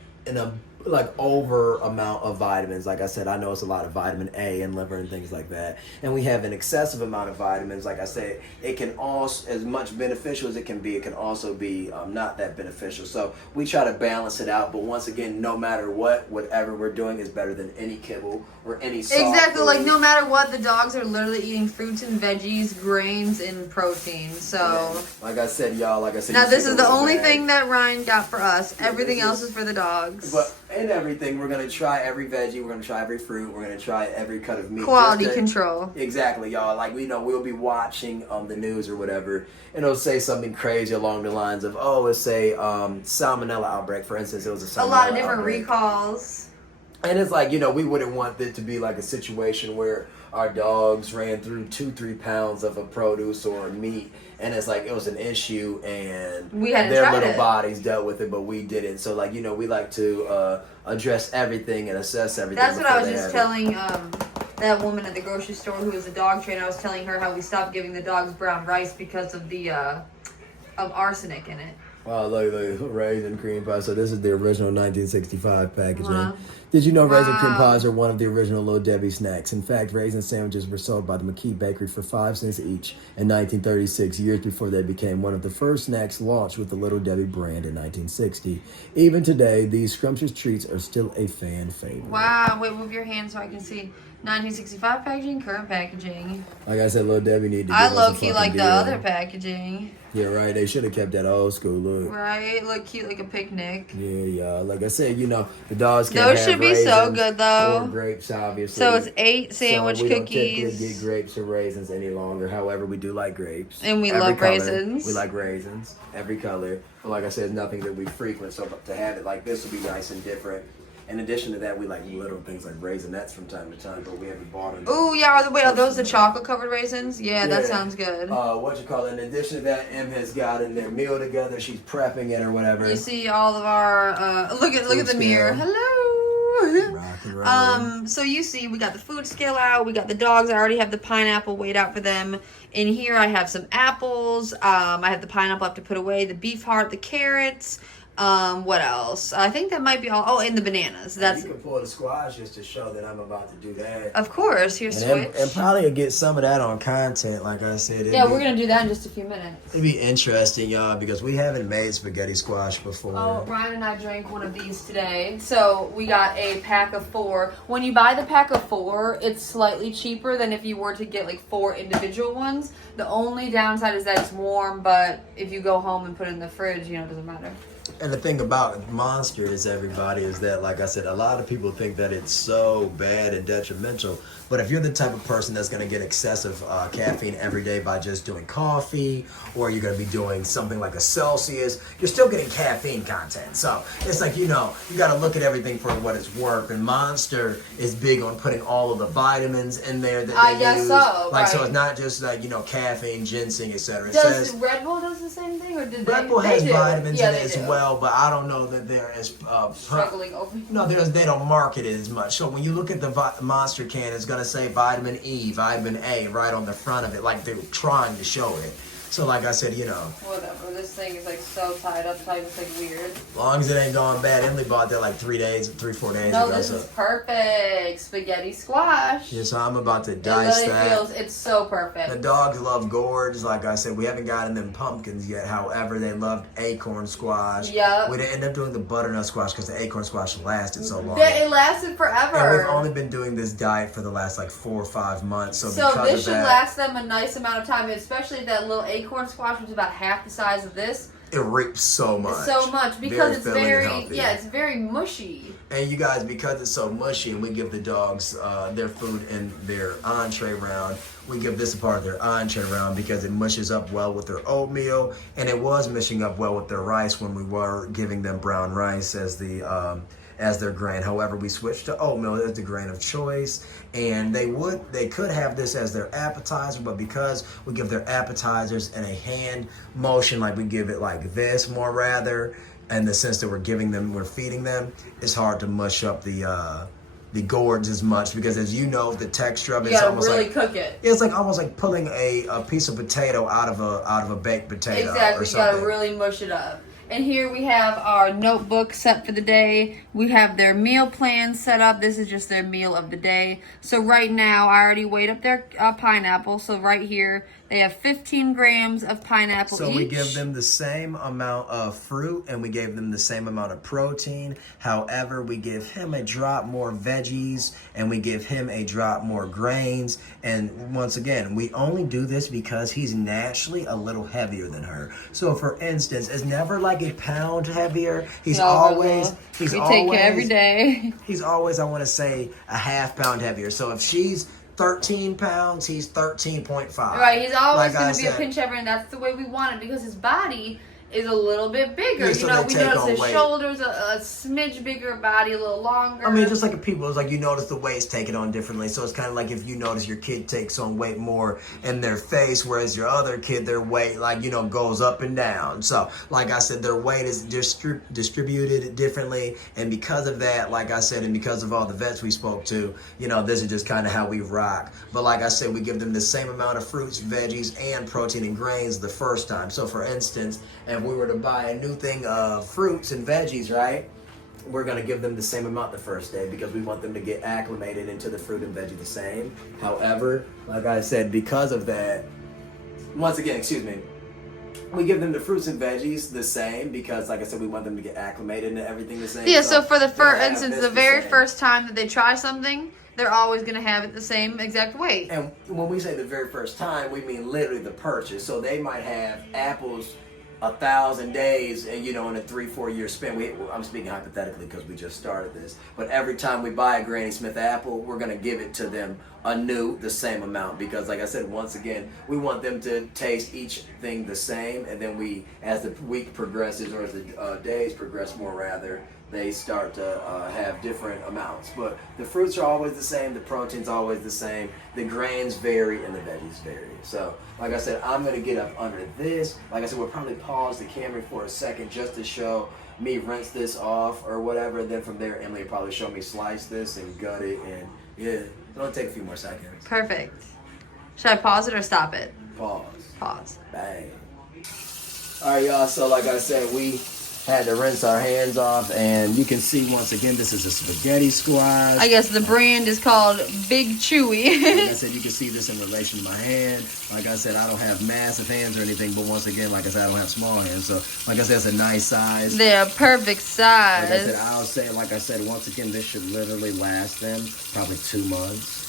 over amount of vitamins. Like I said, I know it's a lot of vitamin A in liver and things like that, and we have an excessive amount of vitamins. Like I said, it can also, as much beneficial as it can be, it can also be not that beneficial. So we try to balance it out, but once again, no matter whatever we're doing is better than any kibble or any soft exactly, food. like no matter what, the dogs are literally eating fruits and veggies, grains, and protein. So Yeah. Like I said, y'all, now this is the only thing that Ryan got for us. Everything else is for the dogs. But in everything, we're gonna try every veggie, we're gonna try every fruit, we're gonna try every cut of meat. Quality control. Exactly, y'all. Like we'll be watching the news or whatever, and it'll say something crazy along the lines of, it's a salmonella outbreak. For instance, it was a salmonella A lot of different outbreak. recalls. And it's like, we wouldn't want it to be like a situation where our dogs ran through 2-3 pounds of a produce or meat, and it's like it was an issue and we hadn't their tried little it. bodies dealt with it, but we didn't. So like, we like to address everything and assess everything. That's what I was before they just have it. telling that woman at the grocery store who was a dog trainer. I was telling her how we stopped giving the dogs brown rice because of the of arsenic in it. Wow, look, raisin cream pie. So this is the original 1965 packaging. Wow. Did you know raisin cream pies are one of the original Little Debbie snacks? In fact, raisin sandwiches were sold by the McKee Bakery for 5 cents each in 1936, years before they became one of the first snacks launched with the Little Debbie brand in 1960. Even today, these scrumptious treats are still a fan favorite. Wow, wait, move your hand so I can see. 1965 packaging, current packaging. Like I said, Little Debbie need to I give us a low-key fucking like the deal. other packaging. Yeah, right. They should have kept that old school look. Right? Look cute like a picnic. Yeah. Like I said, the dogs can't Those have should be so raisins good, though. or grapes, obviously. So it's 8 sandwich so we don't typically cookies. get grapes or raisins any longer. However, we do like grapes. And we Every love color. raisins. We like raisins. Every color. But like I said, nothing that we frequent. So to have it like this would be nice and different. In addition to that, we like little things like raisinets from time to time, but we haven't bought them. Oh yeah, are those the chocolate covered raisins? Yeah, that sounds good. In addition to that, Em has gotten their meal together. She's prepping it or whatever. You see all of our look at the Food mirror. scale. Hello. Rock and roll. So you see we got the food scale out, we got the dogs. I already have the pineapple weighed out for them. In here I have some apples. I have the pineapple I have to put away, the beef heart, the carrots. What else? I think that might be all. Oh, and the bananas. That's you can pull the squash just to show that I'm about to do that. of course. Here's switch. And probably get some of that on content, like I said. Yeah, we're gonna do that in just a few minutes. It'd be interesting, y'all, because we haven't made spaghetti squash before. Oh, Ryan and I drank one of these today. So we got a pack of 4. When you buy the pack of 4, it's slightly cheaper than if you were to get like 4 individual ones. The only downside is that it's warm, but if you go home and put it in the fridge, it doesn't matter. And the thing about Monster is that, like I said, a lot of people think that it's so bad and detrimental. But if you're the type of person that's going to get excessive caffeine every day by just doing coffee, or you're going to be doing something like a Celsius, you're still getting caffeine content. So it's like, you got to look at everything for what it's worth. And Monster is big on putting all of the vitamins in there that they I guess use. so, Like, so right. it's not just like, caffeine, ginseng, etc. It Does says Red Bull does the same thing, or did Red Bull they has do? vitamins Yeah, in they it as do. well, but I don't know that they're as Struggling over. no, they don't market it as much. So when you look at the Monster can, it's gonna say vitamin E, vitamin A right on the front of it, like they're trying to show it. So like I said, Whatever. This thing is like so tied up tight. It's like weird. as long as it ain't going bad. Emily bought that like 4 days No, ago. this is perfect. Spaghetti squash. Yeah, so I'm about to dice that. It's so perfect. The dogs love gourds. Like I said, we haven't gotten them pumpkins yet. However, they loved acorn squash. Yep. We didn't end up doing the butternut squash because the acorn squash lasted so long. It lasted forever. And we've only been doing this diet for the last like 4 or 5 months. So this should last them a nice amount of time, especially that little acorn squash, which is about half the size of this. It reaps so much. So much because it's very healthy. it's very mushy. And you guys, because it's so mushy and we give the dogs their food in their entree round, we give this a part of their entree round because it mushes up well with their oatmeal, and it was mushing up well with their rice when we were giving them brown rice as their grain. However, we switched to oatmeal as the grain of choice, and they could have this as their appetizer, but because we give their appetizers in a hand motion, like we give it like this more rather, in the sense that we're feeding them, it's hard to mush up the gourds as much because, as you know, the texture of it is almost really like cook it. It's like almost like pulling a piece of potato out of a baked potato. Exactly, or something. you gotta really mush it up. And here we have our notebook set for the day. We have their meal plan set up. This is just their meal of the day. So right now, I already weighed up their pineapple. So right here, they have 15 grams of pineapple each. So we give them the same amount of fruit and we gave them the same amount of protein. However, we give him a drop more veggies and we give him a drop more grains. And once again, we only do this because he's naturally a little heavier than her. So for instance, it's never like a pound heavier. We take care every day. He's always, I want to say, a half pound heavier. So if she's 13 pounds, he's 13.5. Right, he's always going to be a pinch heavier, and that's the way we want it because his body is a little bit bigger. Yeah, so we notice his shoulders a smidge bigger, body a little longer. I mean, just like people, it's like you notice the weight's taken on differently. So it's kind of like if you notice your kid takes on weight more in their face, whereas your other kid, their weight, goes up and down. So, like I said, their weight is distributed differently. And because of that, like I said, and because of all the vets we spoke to, this is just kind of how we rock. But like I said, we give them the same amount of fruits, veggies, and protein and grains the first time. So, for instance, if we were to buy a new thing of fruits and veggies, right, we're going to give them the same amount the first day because we want them to get acclimated into the fruit and veggie the same. However, like I said, because of that, once again, we give them the fruits and veggies the same because, like I said, we want them to get acclimated into everything the same. Yeah, so for the very first time that they try something, they're always going to have it the same exact weight. And when we say the very first time, we mean literally the purchase. So they might have apples 1,000 days, and in a 3-4 year span. I'm speaking hypothetically because we just started this. But every time we buy a Granny Smith apple, we're gonna give it to them the same amount because, like I said, once again, we want them to taste each thing the same, and then as the week progresses or as the days progress, more rather, they start to have different amounts. But the fruits are always the same, the protein's always the same, the grains vary, and the veggies vary. So, like I said, I'm going to get up under this. Like I said, we'll probably pause the camera for a second just to show me rinse this off or whatever. Then from there, Emily will probably show me slice this and gut it. And yeah, it'll take a few more seconds. Perfect. Should I pause it or stop it? Pause. Bang. All right, y'all. So like I said, we had to rinse our hands off, and you can see once again this is a spaghetti squash. I guess the brand is called Big Chewy. Like I said, you can see this in relation to my hand. Like I said, I don't have massive hands or anything, but once again, like I said, I don't have small hands. So like I said, it's a nice size. They're perfect size. Like I said, once again, this should literally last them probably 2 months.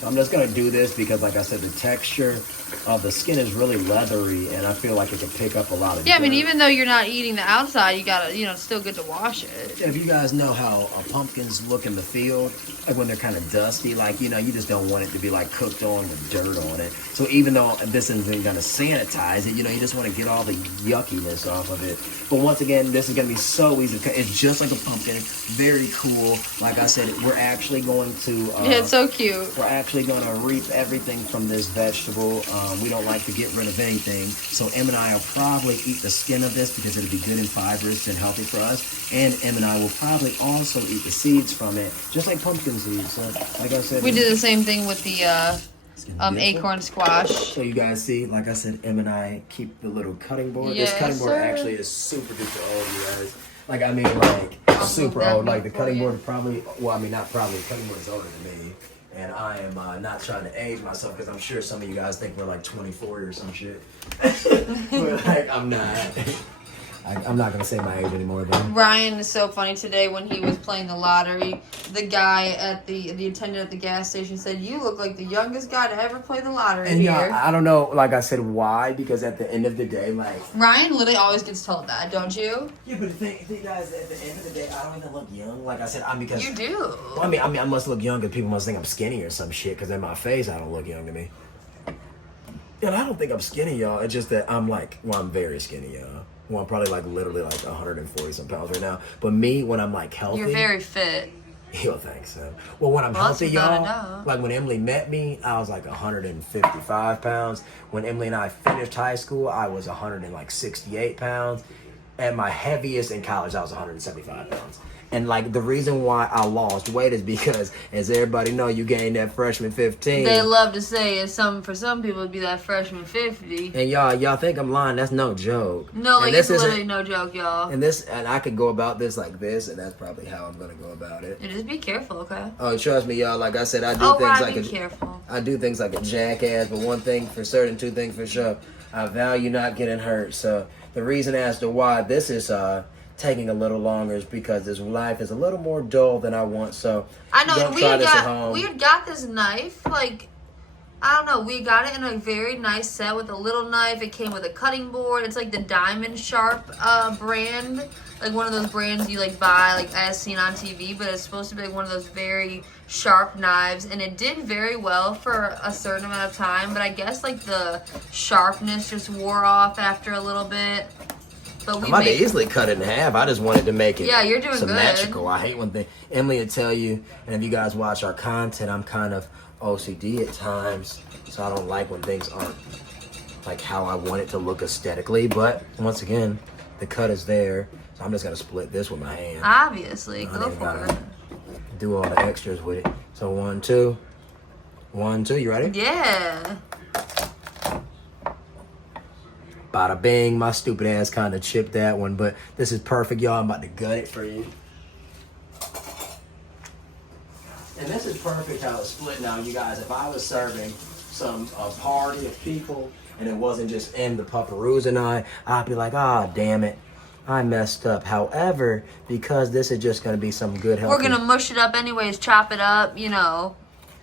So I'm just going to do this because, like I said, the texture of the skin is really leathery, and I feel like it can pick up a lot of dirt. I mean, even though you're not eating the outside, you got to, it's still good to wash it. If you guys know how pumpkins look in the field, like when they're kind of dusty, you just don't want it to be, cooked on with dirt on it. So even though this isn't going to sanitize it, you just want to get all the yuckiness off of it. But once again, this is going to be so easy to cut. It's just like a pumpkin. Very cool. Like I said, we're actually going to... it's so cute. We're actually going to reap everything from this vegetable. We don't like to get rid of anything. So Em and I will probably eat the skin of this because it'll be good and fibrous and healthy for us. And Em and I will probably also eat the seeds from it, just like pumpkin seeds. So, like I said, we did the same thing with the acorn squash. So you guys see, like I said, Em and I keep the little cutting board. Yes, this cutting board sir. actually is super duper old, you guys. Like, I mean, like, super old. Like, the cutting board is probably, well, I mean, not probably, the cutting board is older than me. And I am not trying to age myself because I'm sure some of you guys think we're like 24 or some shit. But, like, I'm not. I'm not going to say my age anymore, though. Ryan is so funny today when he was playing the lottery. The guy at the attendant at the gas station said, "You look like the youngest guy to ever play the lottery And here." yeah, I don't know, like I said, why, because at the end of the day, like... Ryan literally always gets told that, don't you? Yeah, but the thing, guys, at the end of the day, I don't even look young. Like I said, because... You do. Well, I mean, I must look young because people must think I'm skinny or some shit because in my face, I don't look young to me. And I don't think I'm skinny, y'all. It's just that I'm like, well, I'm very skinny, y'all. Well, I'm probably like literally like 140 some pounds right now. But me, when I'm like healthy... You're very fit. Yo, thanks, so. Well, when I'm healthy, y'all, like when Emily met me, I was like 155 pounds. When Emily and I finished high school, I was 168 pounds. At my heaviest in college, I was 175 pounds. And like the reason why I lost weight is because, as everybody know, you gained that freshman 15. They love to say for some people it'd be that freshman 50. And y'all think I'm lying? That's no joke. No, like it's literally no joke, y'all. And I could go about this like this, and that's probably how I'm gonna go about it. And just be careful, okay? Oh, trust me, y'all. Like I said, I do things like careful. I do things like a jackass, but one thing for certain, two things for sure. I value not getting hurt. So the reason as to why this is taking a little longer is because this life is a little more dull than I want. So I know don't try this at home. we had got this knife, like I don't know, we got it in a very nice set with a little knife. It came with a cutting board. It's like the Diamond Sharp brand, like one of those brands you like buy like as seen on TV, but it's supposed to be like one of those very sharp knives, and it did very well for a certain amount of time, but I guess like the sharpness just wore off after a little bit. But I might easily cut it in half. I just wanted to make it you're doing symmetrical. Good. I hate when Emily would tell you, and if you guys watch our content, I'm kind of OCD at times, so I don't like when things aren't like how I want it to look aesthetically. But once again, the cut is there, so I'm just gonna split this with my hand. Obviously, go for it. Do all the extras with it. So 1, 2, 1, 2. You ready? Yeah. Bada bing, my stupid ass kind of chipped that one, but this is perfect, y'all. I'm about to gut it for you. And this is perfect how it's split now, you guys. If I was serving a party of people and it wasn't just in the Pupperoos and I'd be like, ah, damn it, I messed up. However, because this is just going to be some good healthy... We're going to mush it up anyways, chop it up,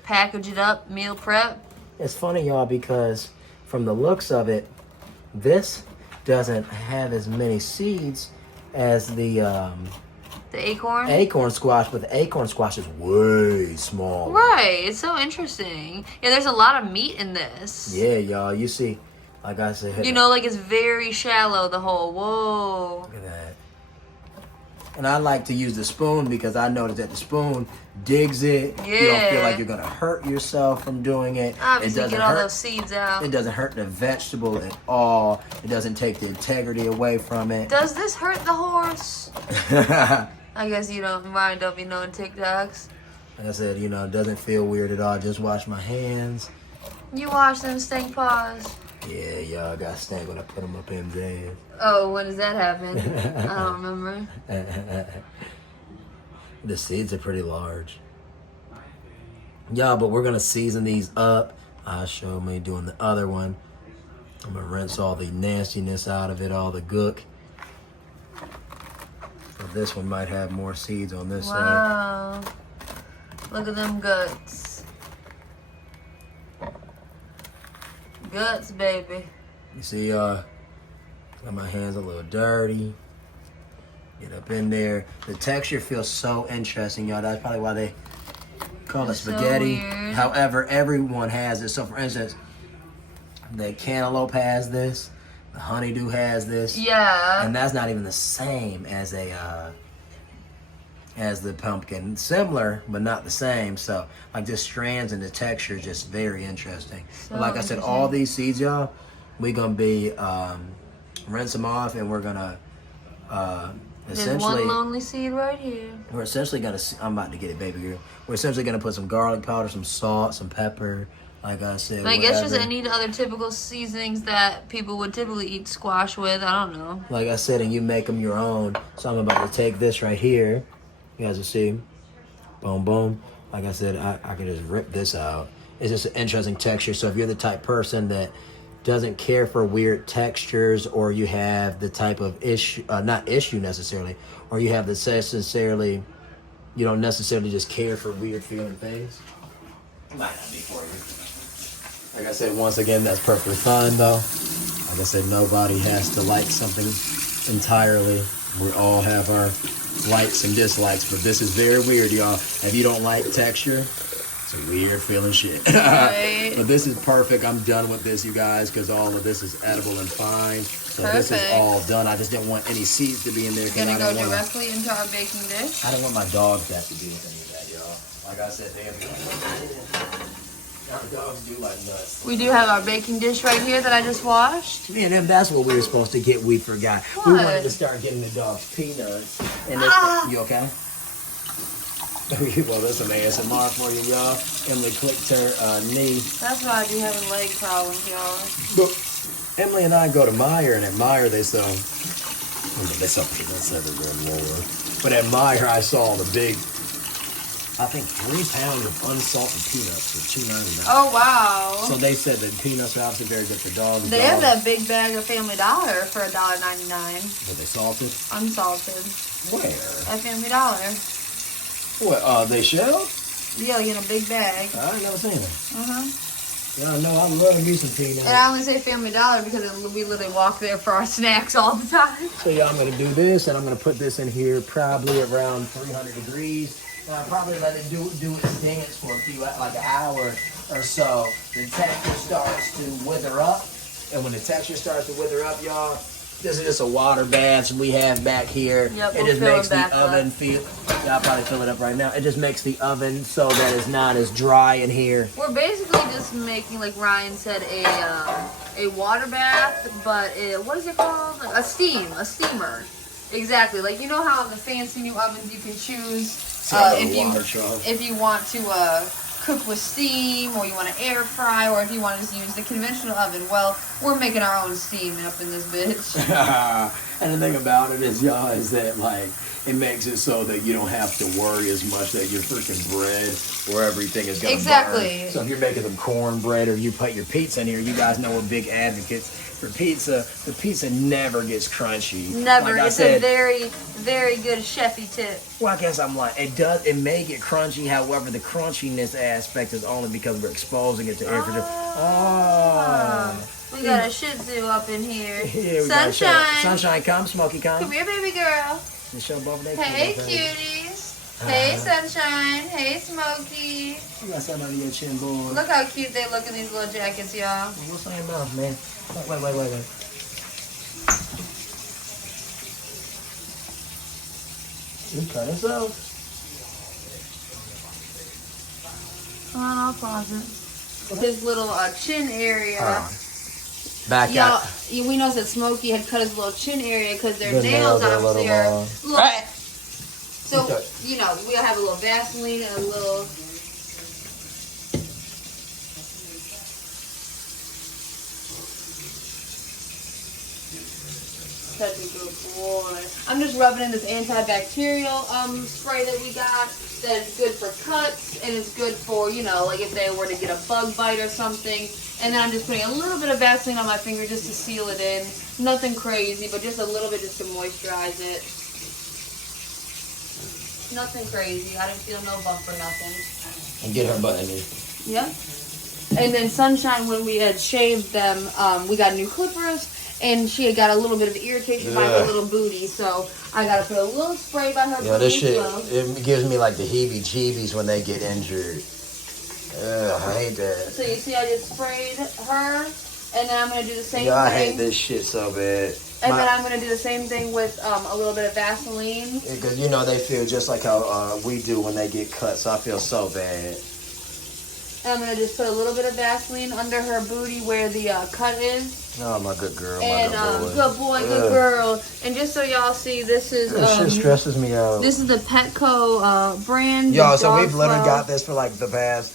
package it up, meal prep. It's funny, y'all, because from the looks of it, this doesn't have as many seeds as the acorn squash, but the acorn squash is way smaller. Right, it's so interesting. Yeah, there's a lot of meat in this. Yeah, y'all, you see, like I said, like it's very shallow, the hole. Whoa. Look at that. And I like to use the spoon because I noticed that the spoon digs it. Yeah. You don't feel like you're gonna hurt yourself from doing it. Obviously, it doesn't get all hurt, those seeds out. It doesn't hurt the vegetable at all. It doesn't take the integrity away from it. Does this hurt the horse? I guess you don't mind, don't be knowing TikToks. Like I said, it doesn't feel weird at all. Just wash my hands. You wash them stink paws. Yeah, y'all got stank when I put them up in there. Oh, when does that happen? I don't remember. The seeds are pretty large. Yeah, but we're going to season these up. I'll show me doing the other one. I'm going to rinse all the nastiness out of it, all the gook. So this one might have more seeds on this side. Wow. Look at them guts. Guts, baby. You see, got my hands a little dirty. Get up in there. The texture feels so interesting, y'all. That's probably why they call it spaghetti. So weird. However, everyone has it. So, for instance, the cantaloupe has this. The honeydew has this. Yeah. And that's not even the same as the pumpkin. Similar, but not the same. So, like, the strands and the texture is just very interesting. But like I said, all these seeds, y'all, we're going to be rinse them off, and we're going to There's one lonely seed right here. We're essentially going to, I'm about to get it, baby girl. We're essentially going to put some garlic powder, some salt, some pepper, Like I said, I guess just whatever. any other typical seasonings that people would typically eat squash with. I don't know. Like I said, and you make them your own. So I'm about to take this right here. You guys will see. Boom, boom. Like I said, I can just rip this out. It's just an interesting texture. So if you're the type person that doesn't care for weird textures, or you have the type of issue, not issue necessarily, or you have the necessarily, you don't necessarily just care for weird feeling things, it might not be for you. Like I said, once again, that's perfectly fine though. Like I said, nobody has to like something entirely. We all have our likes and dislikes, but this is very weird, y'all. If you don't like texture, it's a weird feeling shit. Right. But this is perfect. I'm done with this, you guys, because all of this is edible and fine. So Perfect. This is all done. I just didn't want any seeds to be in there. We're gonna go directly into our baking dish. I don't want my dogs to have to do with any of that, y'all. Like I said, they have our dogs do like nuts. We do have our baking dish right here that I just washed. Man, that's what we were supposed to get. We forgot. What? We wanted to start getting the dogs peanuts. And you okay? Well, that's some ASMR for you, y'all. Emily clicked her knee. That's why I be having leg problems, y'all. But Emily and I go to Meijer, and at Meijer they sell peanuts everywhere more. But at Meijer I saw the big, I think 3 pounds of unsalted peanuts for $2.99. Oh wow! So they said that peanuts are obviously very good for dogs. They have that big bag of Family Dollar for $1.99. Were they salted? Unsalted. Where? At Family Dollar. What? They shelled? Yeah, in a big bag. I ain't never seen them. Uh-huh. Y'all know I'm loving me some peanuts. And I only say Family Dollar because we literally walk there for our snacks all the time. So y'all, I'm gonna do this, and I'm gonna put this in here probably around 300 degrees. And I'll probably let it do its dance for a few, like an hour or so. The texture starts to wither up, and when the texture starts to wither up, y'all, this is just a water bath we have back here. Yep, It just makes the oven feel. Y'all probably fill it up right now. It just makes the oven so that it's not as dry in here. We're basically just making, like Ryan said, a water bath, but what is it called? A steamer. Exactly. Like, you know how in the fancy new ovens you can choose if you want to cook with steam, or you want to air fry, or if you want to just use the conventional oven. Well, we're making our own steam up in this bitch. And the thing about it is, y'all, is that like it makes it so that you don't have to worry as much that your freaking bread or everything is gonna burn. So if you're making some cornbread or you put your pizza in here, you guys know we're big advocates for pizza. The pizza never gets crunchy. Never. Like It's a very, very good chefy tip. Well, I guess I'm like, it may get crunchy. However, the crunchiness aspect is only because we're exposing it to air. We got a Shih-Tzu up in here. Yeah, Sunshine. Sunshine, come. Smokey, come. Come here, baby girl. Show both their Hey, feet, cuties. Hey, Sunshine. Hey, Smokey. You got something under your chin, boy. Look how cute they look in these little jackets, y'all. What's on your mouth, man? Wait. You cut us out. I'll pause it. His little chin area. Back Y'all, at we noticed that Smokey had cut his little chin area because their The nails nails are a obviously little are long. little. So, Okay. you know, we'll have a little Vaseline and a little. Such a good boy. I'm just rubbing in this antibacterial spray that we got that is good for cuts and it's good for, you know, like if they were to get a bug bite or something. And then I'm just putting a little bit of Vaseline on my finger just to seal it in. Nothing crazy, but just a little bit just to moisturize it. Nothing crazy. I didn't feel no bump or nothing. and get her butt in there. Yeah. And then Sunshine, when we had shaved them, we got new clippers. And she had got a little bit of irritation by her little booty, so I gotta put a little spray by her booty. Yeah, this shit, it gives me like the heebie-jeebies when they get injured. Ugh, I hate that. So you see I just sprayed her, and then I'm gonna do the same thing. I hate this shit so bad. And then I'm gonna do the same thing with a little bit of Vaseline. Because you know they feel just like how we do when they get cut, so I feel so bad. And I'm gonna just put a little bit of Vaseline under her booty where the cut is. Oh, my good girl, And good boy, good girl. And just so y'all see, this is this shit stresses me out. This is the Petco brand. Y'all, so we've literally got this for like the past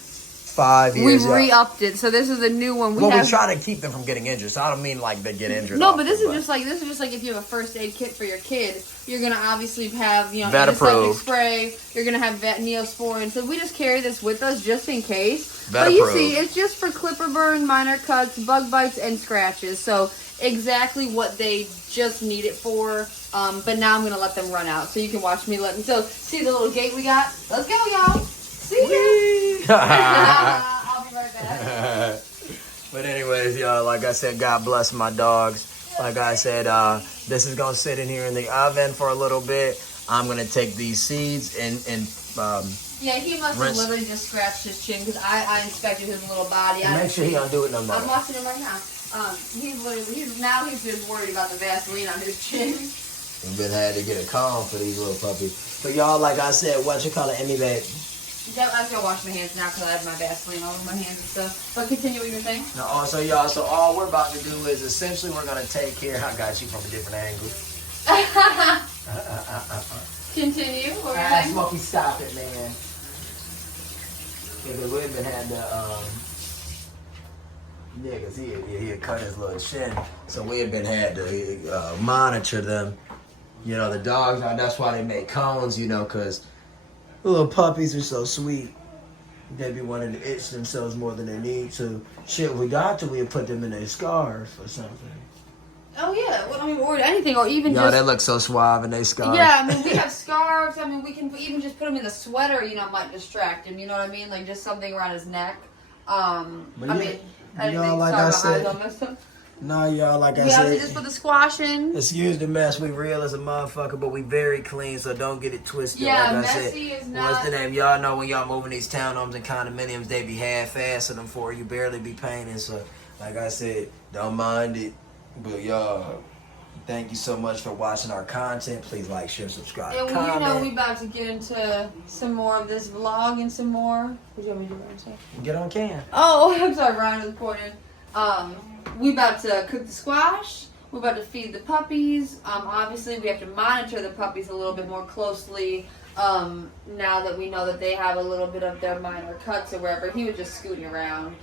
5 years. We've re-upped it, so this is a new one. We try to keep them from getting injured. So I don't mean like they get injured. No, but this is just like if you have a first aid kit for your kid, you're gonna obviously have antiseptic spray. You're gonna have Neosporin. So we just carry this with us just in case. But you see, it's just for clipper burn, minor cuts, bug bites, and scratches. So exactly what they just need it for. But now I'm gonna let them run out, so you can watch me let them. So see the little gate we got? Let's go, y'all. See ya. I'll be right back. But anyways, y'all, like I said, God bless my dogs. Like I said, this is gonna sit in here in the oven for a little bit. I'm gonna take these seeds and yeah, he must have literally just scratched his chin because I inspected his little body. Make sure he don't do it no more. I'm watching him right now. He's just worried about the Vaseline on his chin. We've been had to get a comb for these little puppies. But y'all, like I said, what you call it, Emmy babe? I'm gonna wash my hands now because I have my Vaseline all over my hands and stuff. But continue what you're saying. No, also, y'all, so all we're about to do is essentially we're gonna take care. I got you from a different angle. Continue. What were you saying? Smokey, stop it, man. Because we've been had to, yeah, because he had cut his little chin, so we had been had to monitor them. You know, the dogs, that's why they make cones, you know, because the little puppies are so sweet. They be wanting to itch themselves more than they need to. Shit, we got to, we would put them in a scarf or something. Oh, yeah. Well, I mean, or anything, or even just... they look so suave in they scarf. Yeah, I mean, we have scarves. I mean, we can even just put him in the sweater, might distract him. You know what I mean? Like, just something around his neck. Y'all, like I said... No, y'all, like I said... We have to just put the squash in. Excuse the mess. We real as a motherfucker, but we very clean, so don't get it twisted. Yeah, like I messy said, is not... What's the name? Y'all know when y'all moving these townhomes and condominiums, they be half-assing them for you, barely be painting. So, like I said, don't mind it. But y'all, thank you so much for watching our content. Please like, share, subscribe, and comment. we about to get into some more of this vlog and some more... What do you want me to do, Ryan? Get on cam. Oh, I'm sorry, Ryan was pointing. We about to cook the squash. We're about to feed the puppies. Obviously, we have to monitor the puppies a little bit more closely. Now that we know that they have a little bit of their minor cuts or wherever, he was just scooting around.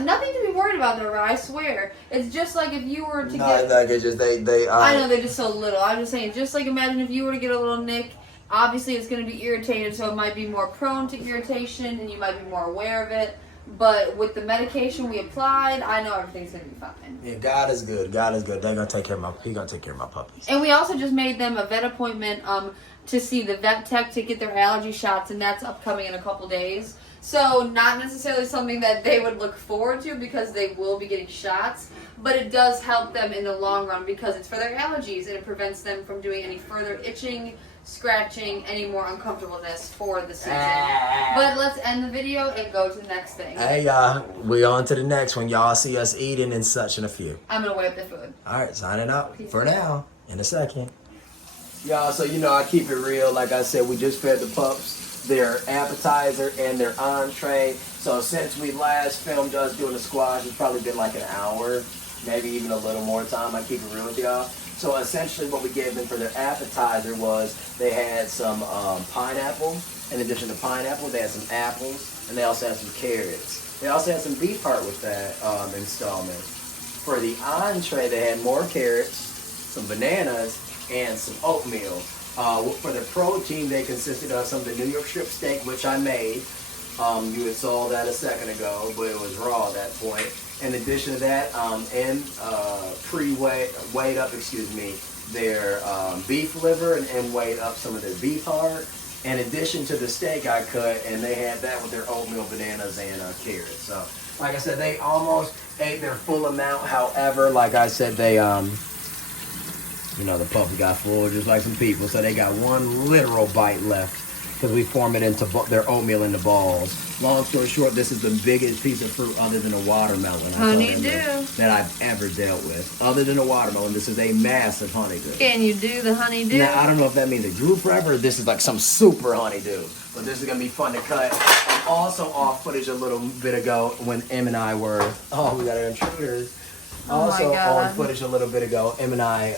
Nothing to be worried about though, I swear. It's just like if you were to get... like it's just they I know, they're just so little. I'm just saying, just like imagine if you were to get a little nick, obviously it's going to be irritated, so it might be more prone to irritation and you might be more aware of it. But with the medication we applied, I know everything's gonna be fine. Yeah, God is good. God is good. He gonna take care of my puppies. And we also just made them a vet appointment to see the vet tech to get their allergy shots, and that's upcoming in a couple days. So not necessarily something that they would look forward to because they will be getting shots, but it does help them in the long run because it's for their allergies and it prevents them from doing any further itching, scratching, any more uncomfortableness for the season. But let's end the video and go to the next thing. Hey y'all, we on to the next one. Y'all see us eating and such in a few. I'm gonna weigh up the food. Alright, signing up for now. In a second. Y'all, so I keep it real. Like I said, we just fed the pups their appetizer and their entree. So since we last filmed us doing the squash, it's probably been like an hour, maybe even a little more time. I keep it real with y'all. So essentially what we gave them for their appetizer was they had some pineapple. In addition to pineapple, they had some apples, and they also had some carrots. They also had some beef heart with that installment. For the entree, they had more carrots, some bananas, and some oatmeal. For the protein, they consisted of some of the New York strip steak, which I made. You had saw that a second ago, but it was raw at that point. In addition to that, weighed up, their beef liver and weighed up some of their beef heart. In addition to the steak I cut, and they had that with their oatmeal, bananas, and carrots. So, like I said, they almost ate their full amount. However, like I said, they, the puppy got full just like some people. So they got one literal bite left because we form it into their oatmeal into balls. Long story short, this is the biggest piece of fruit other than a watermelon Honeydew that I've ever dealt with. Other than a watermelon, this is a massive honeydew. Can you do the honeydew? Now, I don't know if that means it grew forever or this is like some super honeydew. But this is going to be fun to cut. And also off footage a little bit ago when Em and I were... Oh, we got our intruders. Also on footage a little bit ago, Em and I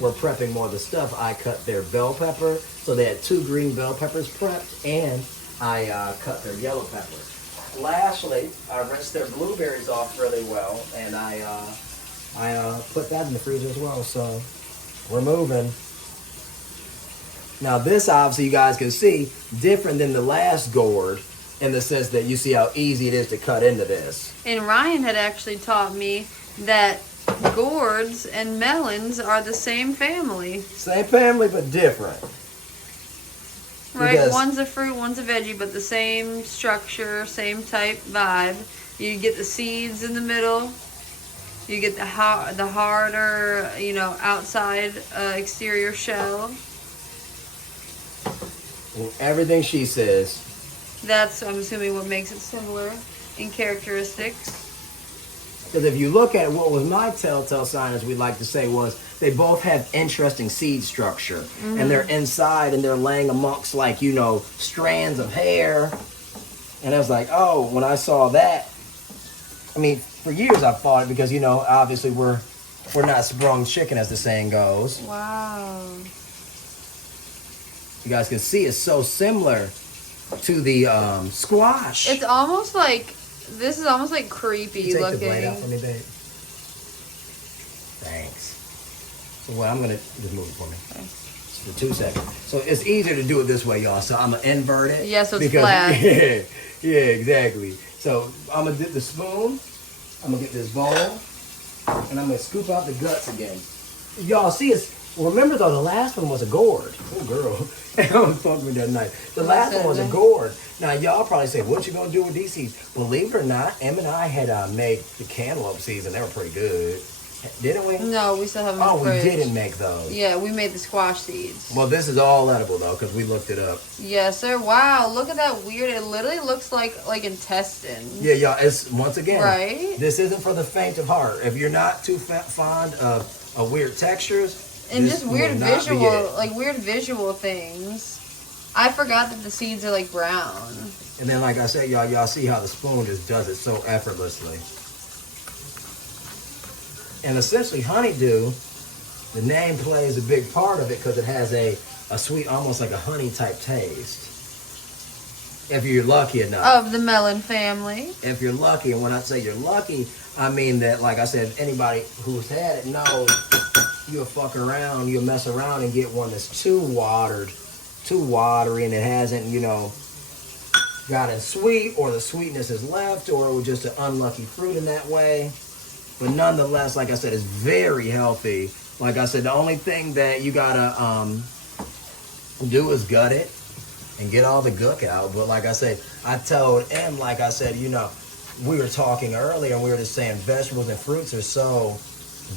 were prepping more of the stuff. I cut their bell pepper. So they had 2 green bell peppers prepped, and I cut their yellow pepper. lastly, I rinsed their blueberries off really well, and I put that in the freezer as well. So we're moving. Now this, obviously, you guys can see, different than the last gourd in the sense that you see how easy it is to cut into this. And Ryan had actually taught me that gourds and melons are the same family. Same family, but different. Right, Because one's a fruit, one's a veggie, but the same structure, same type vibe. You get the seeds in the middle. You get the harder, outside exterior shell. everything she says. That's, I'm assuming, what makes it similar in characteristics. Because if you look at what was my telltale sign, as we like to say, was they both have interesting seed structure. Mm-hmm. And they're inside and they're laying amongst, like, strands of hair. And I was like, oh, when I saw that, I mean, for years I've thought it because, obviously we're not sprung chicken, as the saying goes. Wow. You guys can see it's so similar to the squash. It's almost like, this is almost like creepy Take looking. the blade out for me, babe. Thanks. So what I'm gonna just move it for me. Okay. Just for 2 seconds. So it's easier to do it this way, y'all. So I'm gonna invert it. Yeah, so it's flat. Yeah, exactly. So I'm gonna get the spoon. I'm gonna get this bowl, and I'm gonna scoop out the guts again. Y'all see, remember though, the last one was a gourd. Oh, girl. I was talking the other night. The last one was a gourd. Now, y'all probably say, what you gonna do with these seeds? Believe it or not, Em and I had made the cantaloupe seeds, and they were pretty good. Didn't we? No, we still haven't. Oh, we didn't make those. Yeah, we made the squash seeds. Well, this is all edible, though, because we looked it up. Yes, sir. Wow, look at that weird. It literally looks like intestines. Yeah, y'all, it's, once again, right? This isn't for the faint of heart. If you're not too fond of weird textures, and just weird visual things. I forgot that the seeds are like brown. And then, like I said, y'all see how the spoon just does it so effortlessly. And essentially, honeydew, the name plays a big part of it because it has a sweet, almost like a honey type taste. If you're lucky enough. Of the melon family. If you're lucky, and when I say you're lucky, I mean that, like I said, anybody who's had it knows you'll fuck around, you'll mess around and get one that's too watery, and it hasn't, gotten sweet, or the sweetness is left, or it was just an unlucky fruit in that way. But nonetheless, like I said, it's very healthy. Like I said, the only thing that you gotta do is gut it and get all the gook out. But like I said, I told Em, like I said, we were talking earlier, and we were just saying vegetables and fruits are so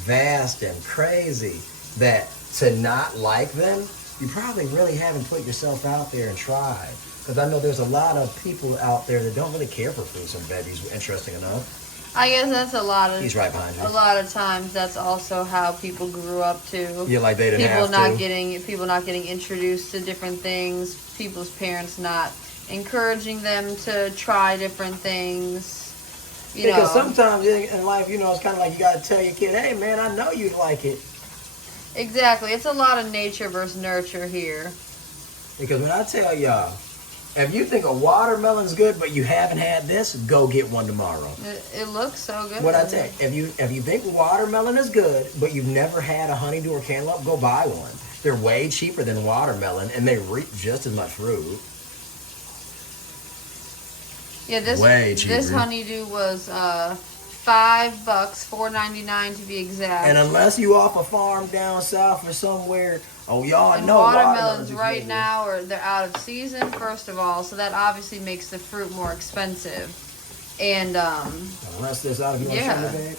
vast and crazy that to not like them, you probably really haven't put yourself out there and tried. Because I know there's a lot of people out there that don't really care for fruits and veggies, interesting enough. I guess that's a lot of. He's right behind you. A lot of times, that's also how people grew up too. Yeah, like they didn't people have not to. People not getting introduced to different things. People's parents not encouraging them to try different things. Because sometimes in life, it's kind of like you got to tell your kid, "Hey, man, I know you'd like it." Exactly, it's a lot of nature versus nurture here. Because when I tell y'all, if you think a watermelon's good, but you haven't had this, go get one tomorrow. It looks so good. What I tell you, if you think watermelon is good, but you've never had a honeydew or cantaloupe, go buy one. They're way cheaper than watermelon, and they reap just as much fruit. Yeah, this honeydew was $5, $4.99 to be exact. And unless you off a farm down south or somewhere. Oh, y'all and know watermelons right now they're out of season, first of all, so that obviously makes the fruit more expensive. And unless this out, if you want to show me, babe.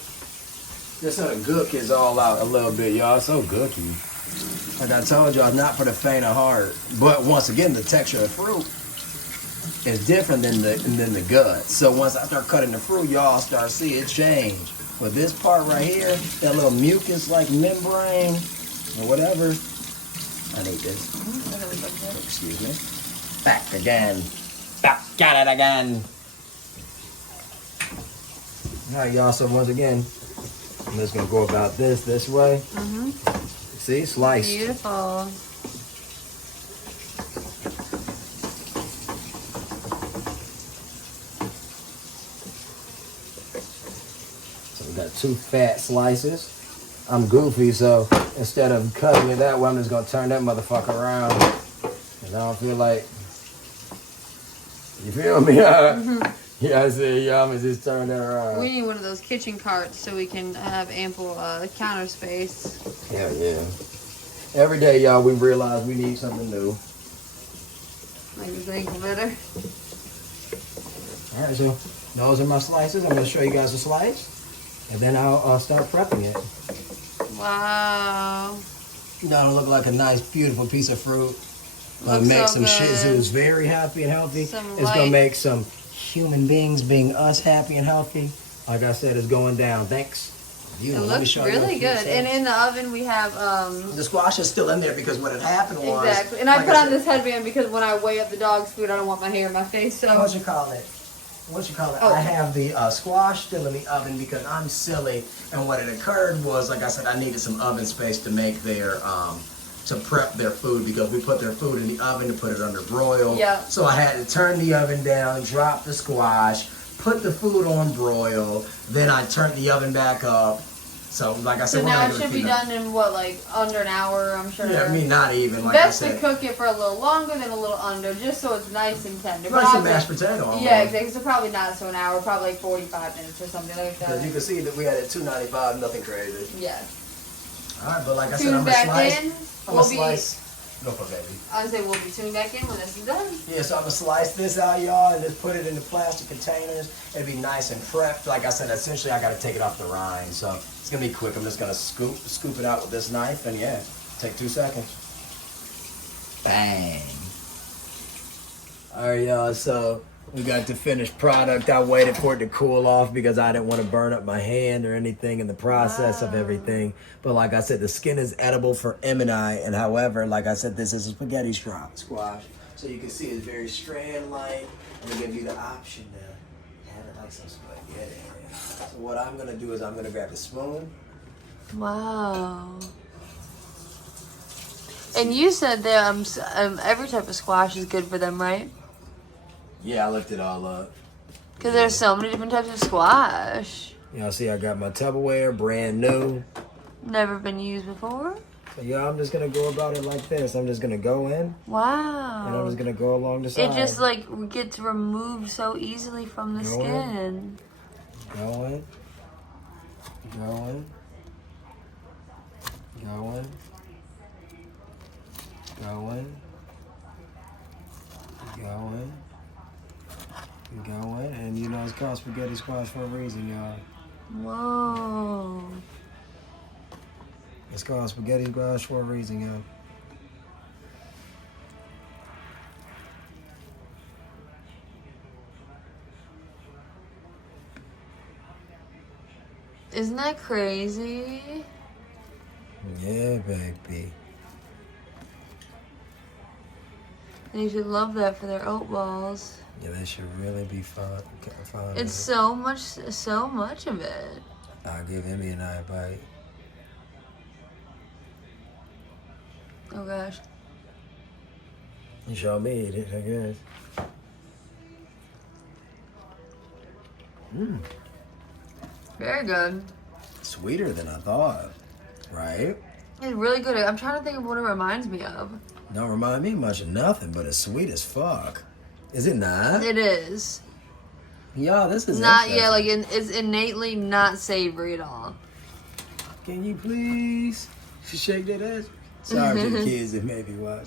This gook is all out a little bit, y'all. It's so gooky. Like I told y'all, not for the faint of heart. But once again, the texture of fruit is different than the gut. So once I start cutting the fruit, y'all start see it change. But this part right here, that little mucus like membrane or whatever. I need this. Excuse me. Back again. Back at it again. All right, y'all. So once again, I'm just gonna go about this way. Mm-hmm. See, sliced. Beautiful. 2 fat slices. I'm goofy, so instead of cutting it that way, I'm just gonna turn that motherfucker around. And I don't feel like, you feel me? Yeah, I said, yeah, I'm gonna just turn that around. We need one of those kitchen carts so we can have ample counter space. Hell yeah. Every day, y'all, we realize we need something new. Make us think better. All right, so those are my slices. I'm gonna show you guys a slice, and then I'll start prepping it. Wow. That'll look like a nice, beautiful piece of fruit. Gonna Looks make so some good. Shih-Tzus very happy and healthy. Some It's gonna light- make some human beings being us happy and healthy. Like I said, it's going down. Thanks. It looks really good. And in the oven we have the squash is still in there because what had happened was exactly. And I like put on said, this headband because when I weigh up the dog's food, I don't want my hair in my face. So What you call it? Oh. I have the squash still in the oven because I'm silly. And what had occurred was, like I said, I needed some oven space to make their to prep their food because we put their food in the oven to put it under broil. Yeah. So I had to turn the oven down, drop the squash, put the food on broil, then I turned the oven back up. So like I said, so we're now gonna it give should be done in what, like under an hour, I'm sure. Yeah, I mean not even. Like Best I to said, cook it for a little longer than a little under, just so it's nice and tender. like But some I'll mashed say- potato. Almost. Yeah, exactly. So probably not so an hour, probably like 45 minutes or something like Because that. you can see that we had it $2.95, nothing crazy. Yeah. All right, but like I said, Tune I'm gonna back slice. in. I'm We'll gonna be. slice. Go for it, baby. I would say we'll be tuned back in when this is done. Yeah, so I'm gonna slice this out, y'all, and just put it in the plastic containers. It'll be nice and prepped. Like I said, essentially I gotta take it off the rind, so it's gonna be quick. I'm just gonna scoop it out with this knife, and yeah, take 2 seconds. Bang. All right, y'all. So we got the finished product. I waited for it to cool off because I didn't want to burn up my hand or anything in the process of everything. But like I said, the skin is edible for Em and I. And however, like I said, this is a spaghetti squash. So you can see it's very strand-like. I'm going to give you the option to have it like some spaghetti. So what I'm going to do is I'm going to grab a spoon. Wow. And you said that every type of squash is good for them, right? Yeah, I looked it all up. Because there's so many different types of squash. Y'all see I got my Tupperware, brand new. Never been used before. So yeah, I'm just gonna go about it like this. I'm just gonna go in, Wow. and I'm just gonna go along the side. It just like gets removed so easily from the Go skin. Go in. Go in. Go in. Go in. Go in. Go in. And you know it's called spaghetti squash for a reason, y'all. Whoa. It's called spaghetti squash for a reason, y'all. Isn't that crazy? Yeah, baby. You should love that for their oat balls. Yeah, that should really be fun. It's so much of it. I'll give Emmy and I a bite. Oh gosh. You show me eat it, I guess. Mmm. Very good. Sweeter than I thought, right? It's really good. I'm trying to think of what it reminds me of. Don't remind me much of nothing, but it's sweet as fuck. Is it not? It is. Y'all, this is Not, interesting. yeah, like it's innately not savory at all. Can you please shake that ass? Sorry to the kids that maybe watch.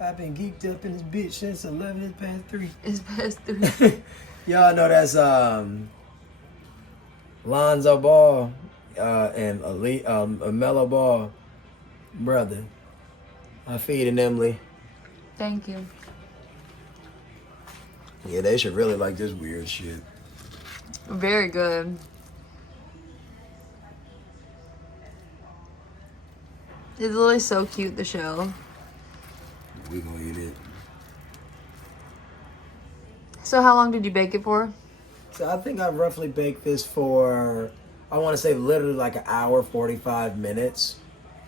I've been geeked up in this bitch since 11 past 3. It's past 3. Y'all know that's Lonzo Ball and Mellow Ball. Brother, I feeding Emily. Thank you. Yeah, they should really like this weird shit. Very good. It's literally so cute, the show. We gonna eat it. So how long did you bake it for? So I think I roughly baked this for, I want to say literally like an hour, 45 minutes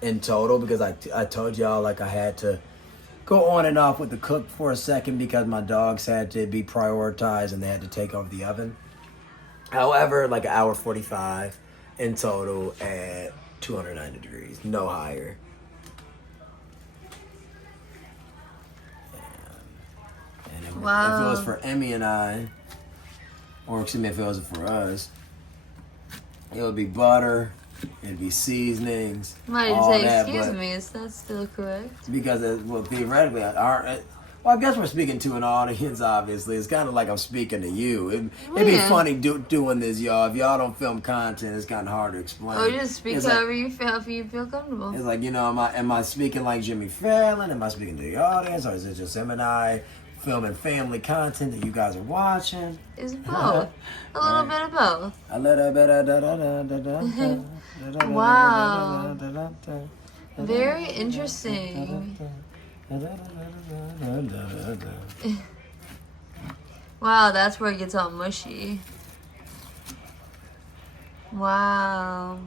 in total, because I told y'all like I had to go on and off with the cook for a second because my dogs had to be prioritized and they had to take over the oven. However, like an hour 45. in total at 290 degrees, no higher. And if it was for Emmy and I, or excuse me, if it was for us, it would be butter, it'd be seasonings. Might all say, that, excuse me, is that still correct? Because, theoretically, well, I guess we're speaking to an audience, obviously. It's kind of like I'm speaking to you. It'd be funny doing this, y'all. If y'all don't film content, it's kind of hard to explain. Or just speak however you feel comfortable. It's like, you know, am I speaking like Jimmy Fallon? Am I speaking to the audience? Or is it just him and I filming family content that you guys are watching? It's both. A little bit of both. A little bit of Wow. Very interesting. Wow, that's where it gets all mushy. Wow.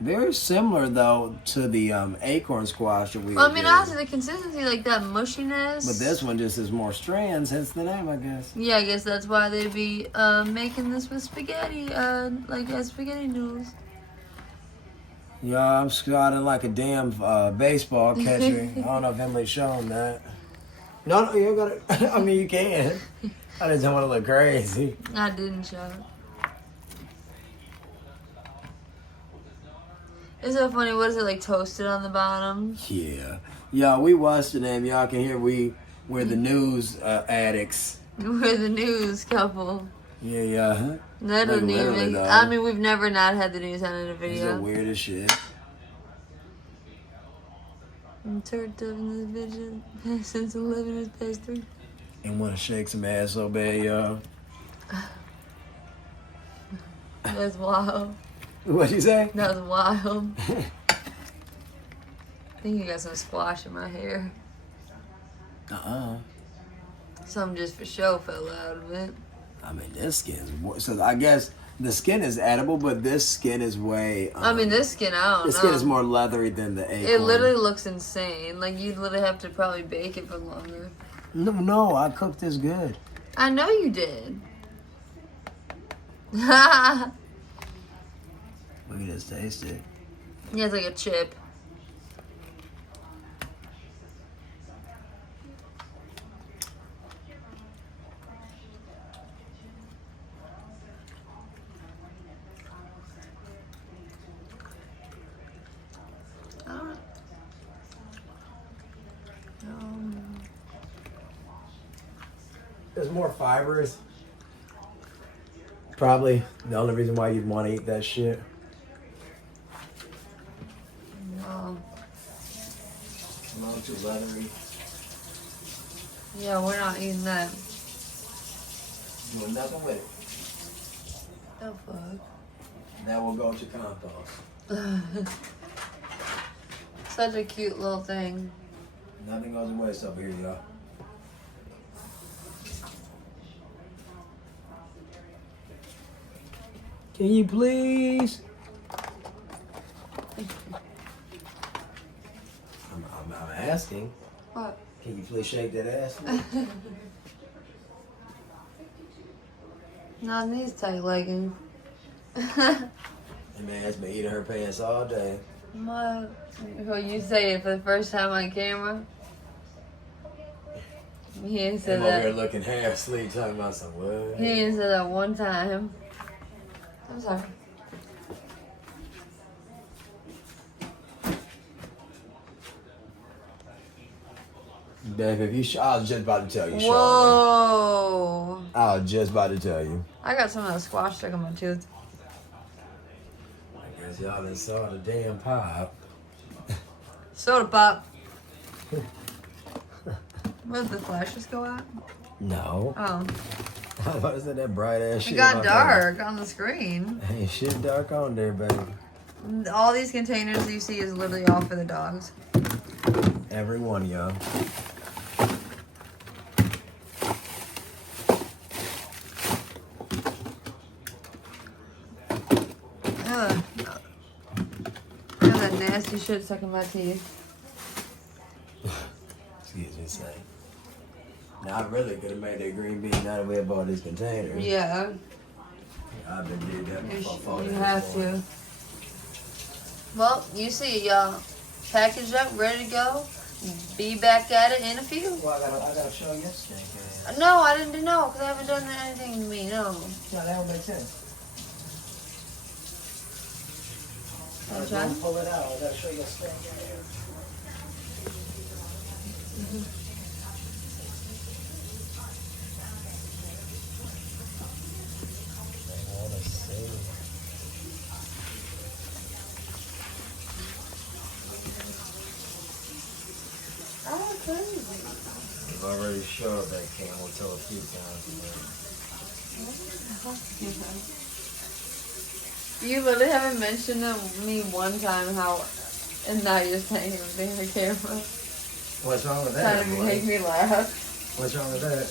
Very similar though to the acorn squash that we. Well, I mean, also the consistency, like that mushiness. But this one just has more strands, hence the name, I guess. Yeah, I guess that's why they'd be making this with spaghetti, spaghetti noodles. Yeah, I'm squatting like a damn baseball catcher. I don't know if Emily's showing that. No, you gotta. I mean, you can. I just don't want to look crazy. I didn't show it. It's so funny. What is it, like toasted on the bottom? Yeah. Y'all, we watched the name. Y'all can hear we're the news addicts. We're the news couple. Yeah. That doesn't even. Though. I mean, we've never not had the news on in a It's video. the weirdest shit. I'm turned up in this vision since 11 is past 3. And want to shake some ass so bad, y'all. That's wild. What'd you say? That was wild. I think you got some squash in my hair. Some just for show fell out of it. I mean, this skin's so. I guess the skin is edible, but this skin is way. I mean, this skin, I don't know. The skin is more leathery than the acorn. It literally looks insane. Like, you'd literally have to probably bake it for longer. No, I cooked this good. I know you did. We can just taste it. Yeah, it's like a chip. There's more fibers. Probably the only reason why you'd want to eat that shit. Wow. Not too leathery. Yeah, we're not eating that. Doing nothing with it. Oh, fuck. That will go to compost. Such a cute little thing. Nothing goes to waste over here, y'all. Can you please? I'm asking. What? Can you please shake that ass? Not in these tight leggings. That man's been eating her pants all day. What? Well, you say it for the first time on camera? He didn't say I'm over here that. looking half asleep, talking about some what? He didn't say that one time. I'm sorry. Babe, if you I was just about to tell you, Whoa. I was just about to tell you. I got some of that squash stuck in my tooth. I guess y'all done saw the damn pop. Soda pop. Where did the flashes go out? No. Oh. What is that bright ass shit? It got dark on the screen. Ain't shit dark on there, baby. All these containers you see is literally all for the dogs. Every one of y'all. Ugh. I got that nasty shit stuck in my teeth. Excuse me, say. Now I really could have made that green bean now that we had bought these containers. Yeah. I've been did that before. You have to. Well, you see, packaged up, ready to go. Be back at it in a few. Well, I gotta show you yesterday. No, I didn't know, because I haven't done anything to me, no. No, that don't make sense. Okay. Pull it out. I gotta show you a stank area. I wanna see. Oh, crazy. I've already showed that camel toe a few times. You literally haven't mentioned to me one time how, and now you're saying it was being the camera. What's wrong with that? Trying to make me laugh. What's wrong with that?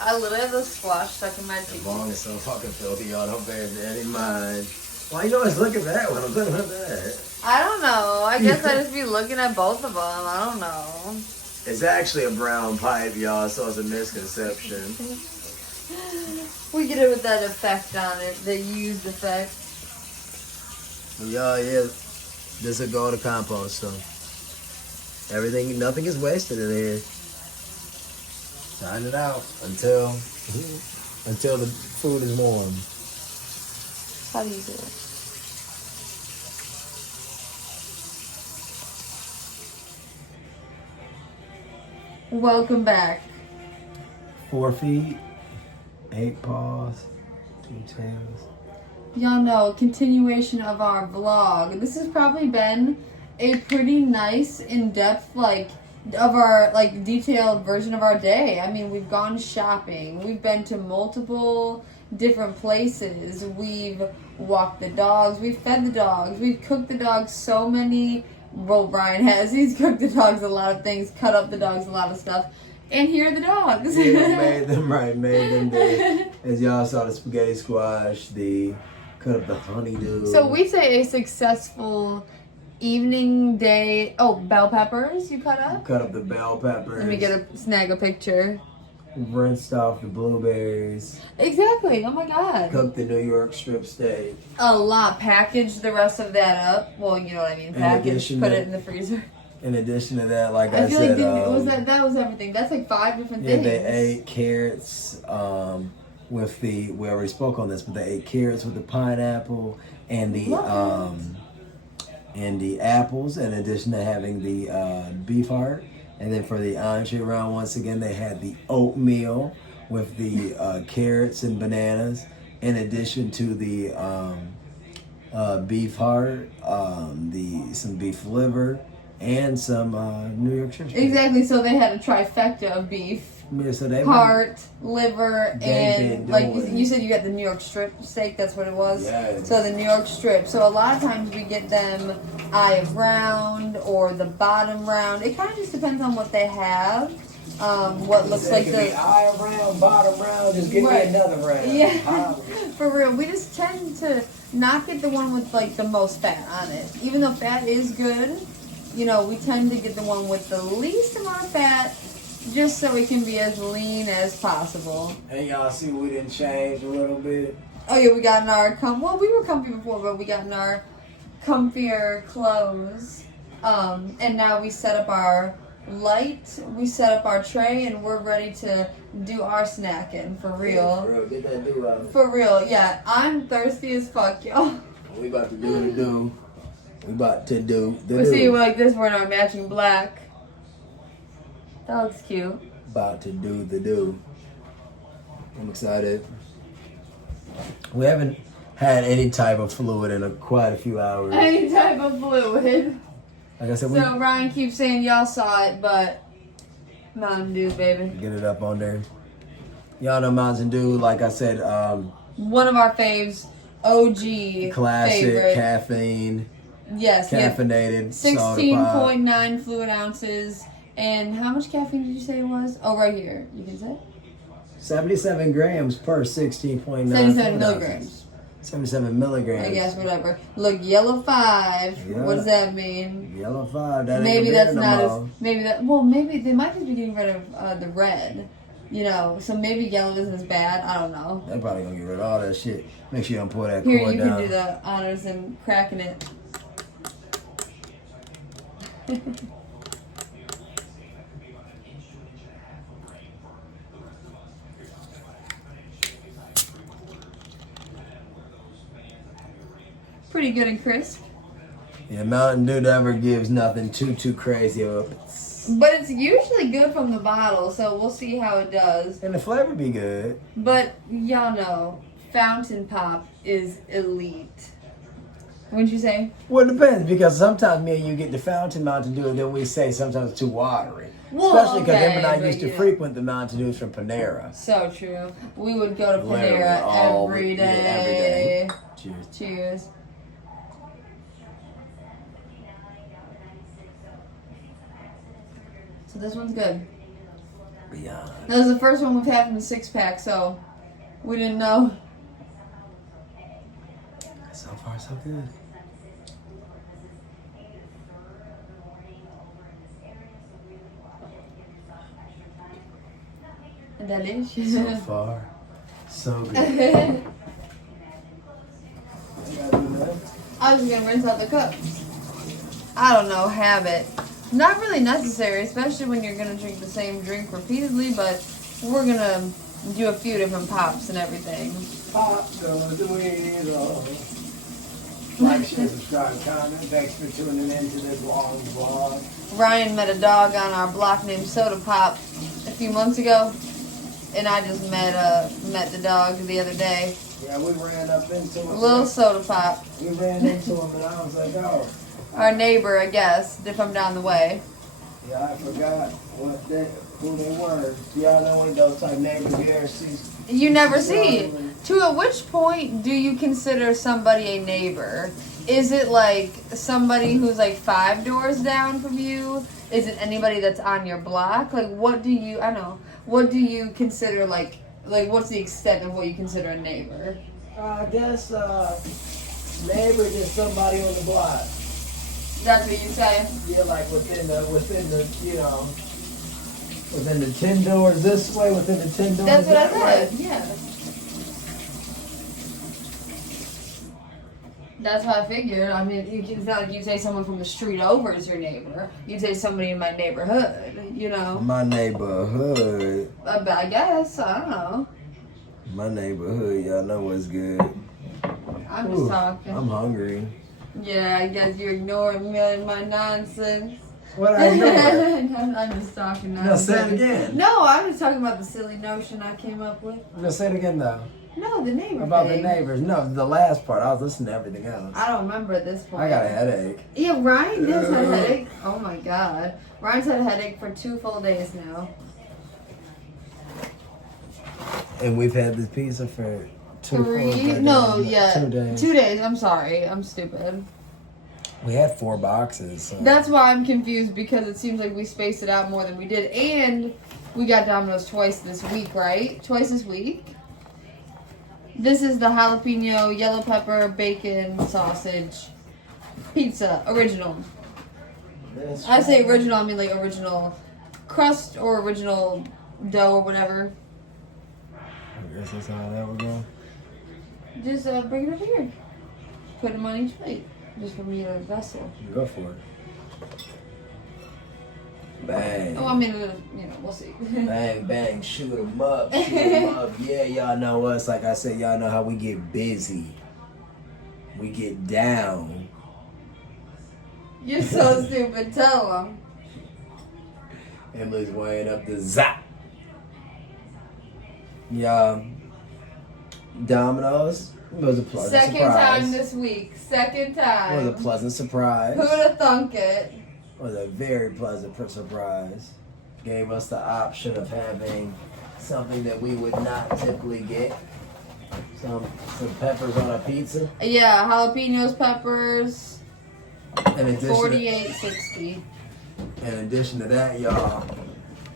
I literally have the squash stuck in my The teeth. bong is so fucking filthy, y'all don't bear any mind. Why you always look at that one? I'm looking at that. I don't know. I guess I just be looking at both of them. I don't know. It's actually a brown pipe, y'all, so it's a misconception. We get it with that effect on it, the used effect. Yeah, this will go to compost, so everything, nothing is wasted in here. Sign it out until the food is warm. How do you do it? Welcome back. 4 feet, 8 paws, 2 tails. Y'all know, continuation of our vlog. This has probably been a pretty nice, in-depth, detailed version of our day. I mean, we've gone shopping. We've been to multiple different places. We've walked the dogs. We've fed the dogs. We've cooked the dogs so many. Well, Brian has. He's cooked the dogs a lot of things, cut up the dogs a lot of stuff. And here are the dogs. Yeah, made them day. As y'all saw, the spaghetti squash, cut up the honeydew. So we say a successful evening day. Oh, bell peppers you cut up? Cut up the bell peppers. Let me snag a picture. Rinsed off the blueberries. Exactly. Oh my god. Cooked the New York strip steak. A lot. Packaged the rest of that up. Well, you know what I mean. Packaged. Put it in the freezer. In addition to that, like I feel said, that was everything. That's like 5 different yeah, things. they ate carrots with we already spoke on this, but they ate carrots with the pineapple and the apples, in addition to having the beef heart. And then for the entree round, once again, they had the oatmeal with the carrots and bananas, in addition to the beef heart, some beef liver, and some New York strip steak. Exactly. So they had a trifecta of beef. Yeah, so heart, liver, and like you said, you got the New York strip steak. That's what it was. Yeah. So the New York strip. So a lot of times we get them eye round or the bottom round. It kind of just depends on what they have. What looks like the eye round, bottom round. Just give me another round. Yeah, for real. We just tend to not get the one with like the most fat on it. Even though fat is good, you know, we tend to get the one with the least amount of fat, just so it can be as lean as possible. And y'all see we didn't change a little bit. Oh yeah, we got in our well, we were comfy before, but we got in our comfier clothes. And now we set up our light, we set up our tray, and we're ready to do our snacking for real. For real, get that do out. For real, yeah. I'm thirsty as fuck, y'all. We about to do the do. We about to do the We do. see like this, we're in our matching black. That looks cute. About to do the do. I'm excited. We haven't had any type of fluid in quite a few hours. Any type of fluid. Like I said, So Ryan keeps saying y'all saw it, but Mountain Dew, baby. Get it up on there. Y'all know Mountain Dew, like I said, one of our faves, OG classic favorite. Caffeine. Yes. Caffeinated. 16.9 fluid ounces. And how much caffeine did you say it was? Oh, right here. You can say 77 grams per 16.9. 77 milligrams. 77 milligrams. I guess, whatever. Look, yellow 5. Yeah. What does that mean? Yellow 5. That Maybe ain't that's no not more. as... Maybe that... Well, maybe they might just be getting rid of the red. You know, so maybe yellow isn't as bad. I don't know. They probably gonna get rid of all that shit. Make sure you don't pull that Here, cord you down. can do the honors and cracking it. Pretty good and crisp. Yeah, Mountain Dew never gives nothing too crazy up. But it's usually good from the bottle, so we'll see how it does. And the flavor be good. But y'all know, fountain pop is elite. Wouldn't you say? Well, it depends, because sometimes me and you get the fountain Mountain Dew, and then we say sometimes it's too watery. Well, Especially because okay, him and I but used to yeah. frequent the Mountain Dews from Panera. So true. We would go to Literally Panera every day. Yeah, every day. Cheers. Cheers. So this one's good. Beyond. That was the first one we've had from the 6-pack, so we didn't know. So far, so good. Delicious. So far, so good. I was just gonna rinse out the cup. I don't know, habit. Not really necessary, especially when you're gonna drink the same drink repeatedly, but we're gonna do a few different pops and everything. Pop goes the wheel. Like, share, subscribe, comment. Thanks for tuning into this long vlog. Ryan met a dog on our block named Soda Pop a few months ago, and I just met the dog the other day. Yeah, we ran up into him. Little Soda Pop. We ran into him, and I was like, oh. Our neighbor, I guess, if I'm down the way. Yeah, I forgot who they were. Y'all know any of those type neighbors you ever see? You never see. At which point do you consider somebody a neighbor? Is it like somebody who's like 5 doors down from you? Is it anybody that's on your block? Like, what do you consider like what's the extent of what you consider a neighbor? I guess neighbor is somebody on the block. That's what you say? Yeah, like within the you know, within the 10 doors this way, within the 10 doors That's what I that said, way. yeah. That's how I figured. I mean, it's not like you say someone from the street over is your neighbor. You'd say somebody in my neighborhood, you know. My neighborhood. I guess. I don't know. My neighborhood, y'all know what's good. I'm just talking. I'm hungry. Yeah, I guess you're ignoring me and my nonsense. What I know? I'm just talking No, nonsense. say it again. No, I'm just talking about the silly notion I came up with. No, say it again though. No, the neighbor About thing. the neighbors. No, the last part. I was listening to everything else. I don't remember at this point. I got a headache. Yeah, Ryan does have a headache. Oh my god. Ryan's had a headache for 2 full days now. And we've had this pizza for 2 3? full days. No, yeah. 2 days. 2 days. I'm sorry. I'm stupid. We had 4 boxes. So. That's why I'm confused, because it seems like we spaced it out more than we did. And we got Domino's twice this week, right? Twice this week? This is the jalapeno, yellow pepper, bacon, sausage, pizza, original. I say original, I mean like original crust or original dough or whatever. I guess that's how that would go. Just bring it up here. Put them on each plate. Just for me a vessel. Go for it. Bang. Oh, I mean, we'll see. Bang, bang, shoot 'em up, shoot 'em up. Yeah, y'all know us. Like I said, y'all know how we get busy. We get down. You're so stupid. Tell them. Emily's weighing up the zap. Yeah. Domino's was a pleasant Second surprise. time this week. Second time. Was a pleasant surprise. Who'd have thunk it? Was a very pleasant surprise. Gave us the option of having something that we would not typically get. Some peppers on a pizza. Yeah, jalapenos, peppers. In addition, $48.60. in addition to that, y'all,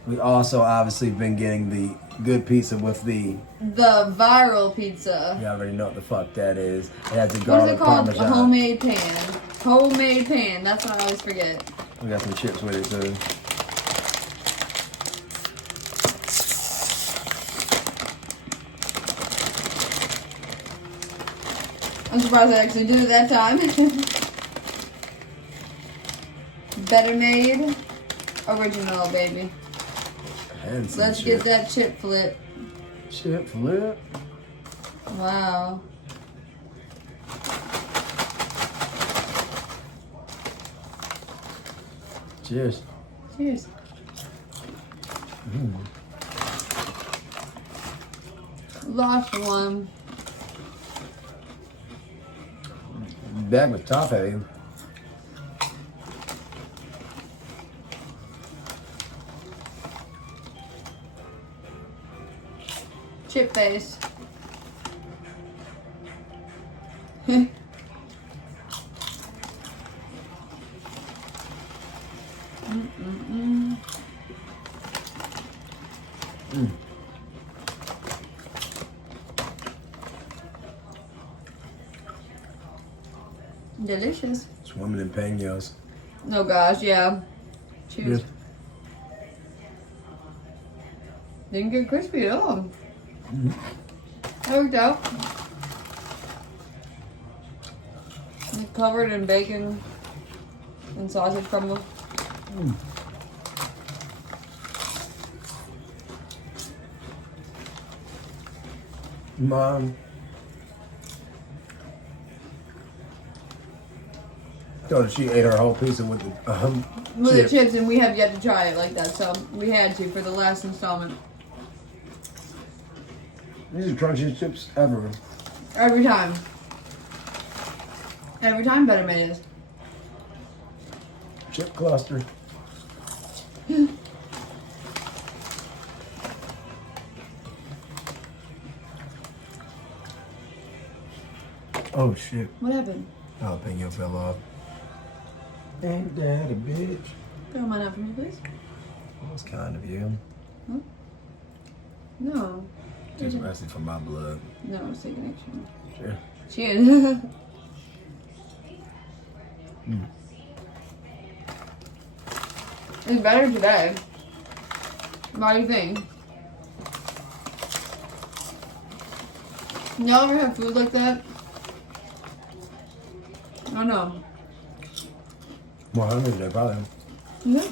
we also obviously been getting the good pizza with the. The viral pizza. You already know what the fuck that is. It has the What is garlic it called? parmesan. A homemade pan. Homemade pan. That's what I always forget. We got some chips with it too. I'm surprised I actually did it that time. Better Made original, baby. Let's get that chip flip. Chip flip? Wow. Cheers. Cheers. Last one. Bag was top heavy. Chip face. Delicious. Swimming in peños. Oh gosh, yeah. Cheers. Yeah. Didn't get crispy at all. That worked out. It's covered in bacon and sausage crumble. Mom. So she ate her whole pizza with the With the chip. chips, and we have yet to try it like that, so we had to for the last installment. These are crunchiest chips ever. Every time. Every time Better Made is. Chip cluster. Oh shit. What happened? Jalapeno fell off. Ain't that a bitch? Throw mine out for me, please. That was kind of you. No. Just resting for my blood. No, it's taking action. Sure. Cheers. It's better today. What do you think? Y'all ever have food like that? I know. More hungry today, probably. Yeah.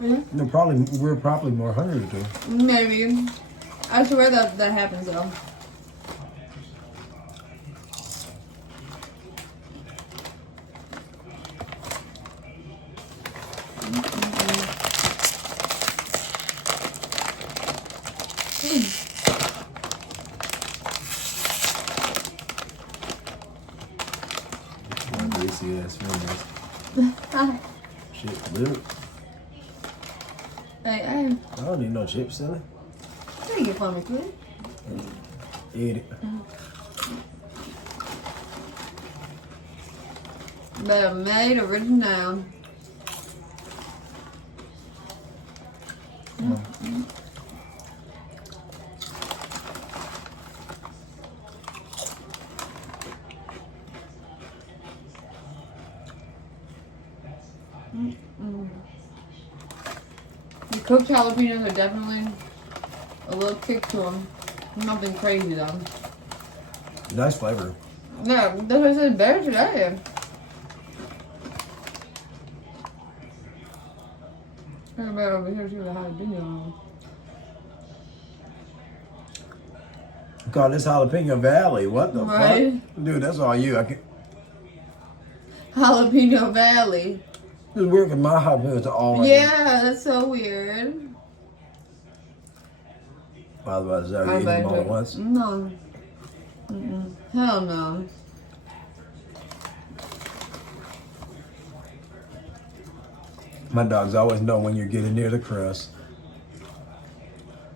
Yeah. No, probably we're probably more hungry today. Maybe. I swear that happens though. Greasy ass fingers. Shit, flip. Hey, I don't need no chips, silly. take it from me, please. Eat it. Better Made original. The cooked jalapenos are definitely a little kick to them. Nothing crazy though. Nice flavor. Yeah, that's what I said. Better today. Think about over here too, the jalapeno. Call this Jalapeno Valley. What the Right? fuck? Dude, that's all you. I can Jalapeno Valley. just weird because my jalapenos are all right Yeah, that's so weird. there. Otherwise, I would eat them all at once. No. Hell no. My dogs always know when you're getting near the crust.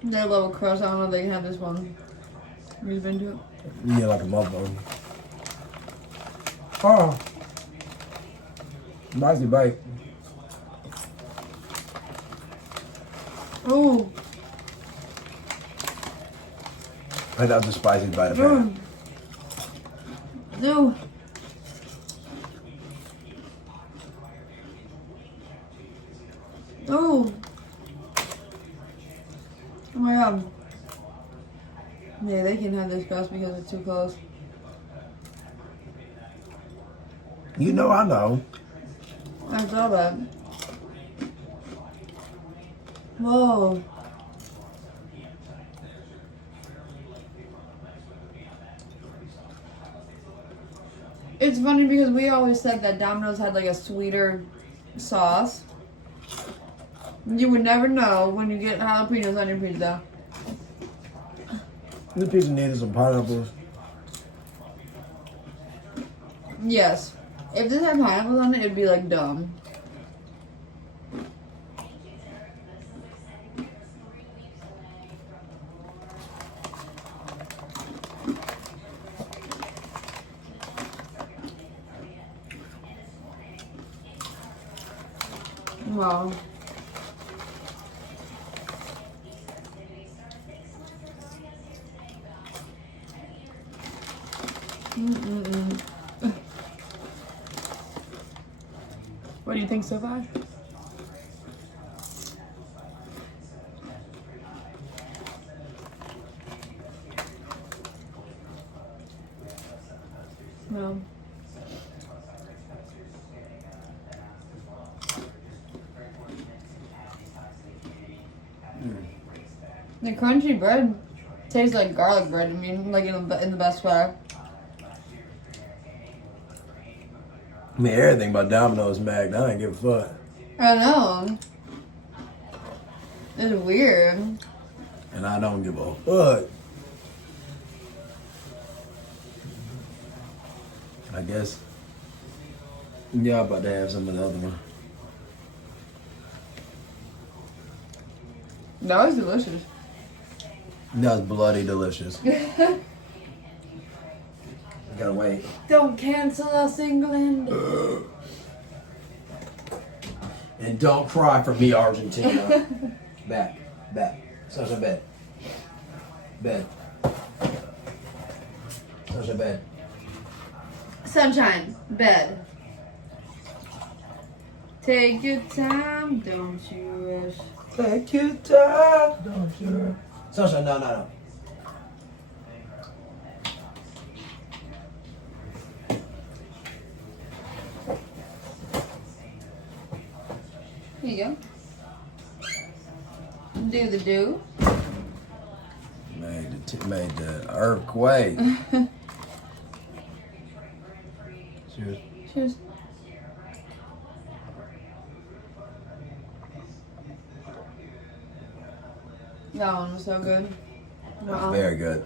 They love a crust. I don't know if they can have this one. You've been to it? Yeah, like a motherfucker. Oh. Spicy bite. Ooh. I love the spicy bite of it. No. Oh. Oh my god. Yeah, they can have this crust because it's too close. You know, I know. I saw that. Whoa. It's funny because we always said that Domino's had like a sweeter sauce. You would never know when you get jalapenos on your pizza. This pizza needed some pineapples. Yes. If this had pineapples on it, it'd be like dumb. Wow. What do you think so far? No. The crunchy bread tastes like garlic bread. I mean, like in the best way. I mean, everything about Domino's Mac, I ain't give a fuck. I know. It's weird. And I don't give a fuck. I guess y'all about to have some of the other one. That was delicious. That was bloody delicious. Gotta wait. Don't cancel us, England. And don't cry for me, Argentina. Back. Sunshine bed. Bed. Sunshine bed. Sunshine, bed. Take your time, don't you rush. Take your time, don't you? Sunshine, no. Here you go. Do the do. Made the earthquake. Cheers. Cheers. That one was so good. Wow. Very good.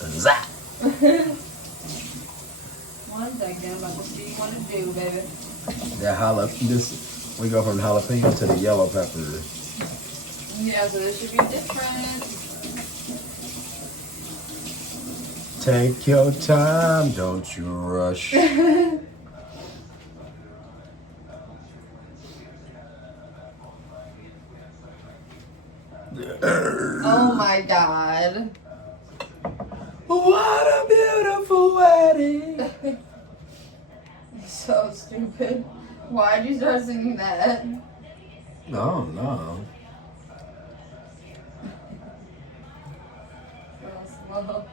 Zap. One second, I'm about to see what to do, baby. We go from jalapeno to the yellow pepper. Yeah, so this should be different. Take your time, don't you rush. Oh my god. What a beautiful wedding. So stupid. Why'd you start singing that? No. So slow.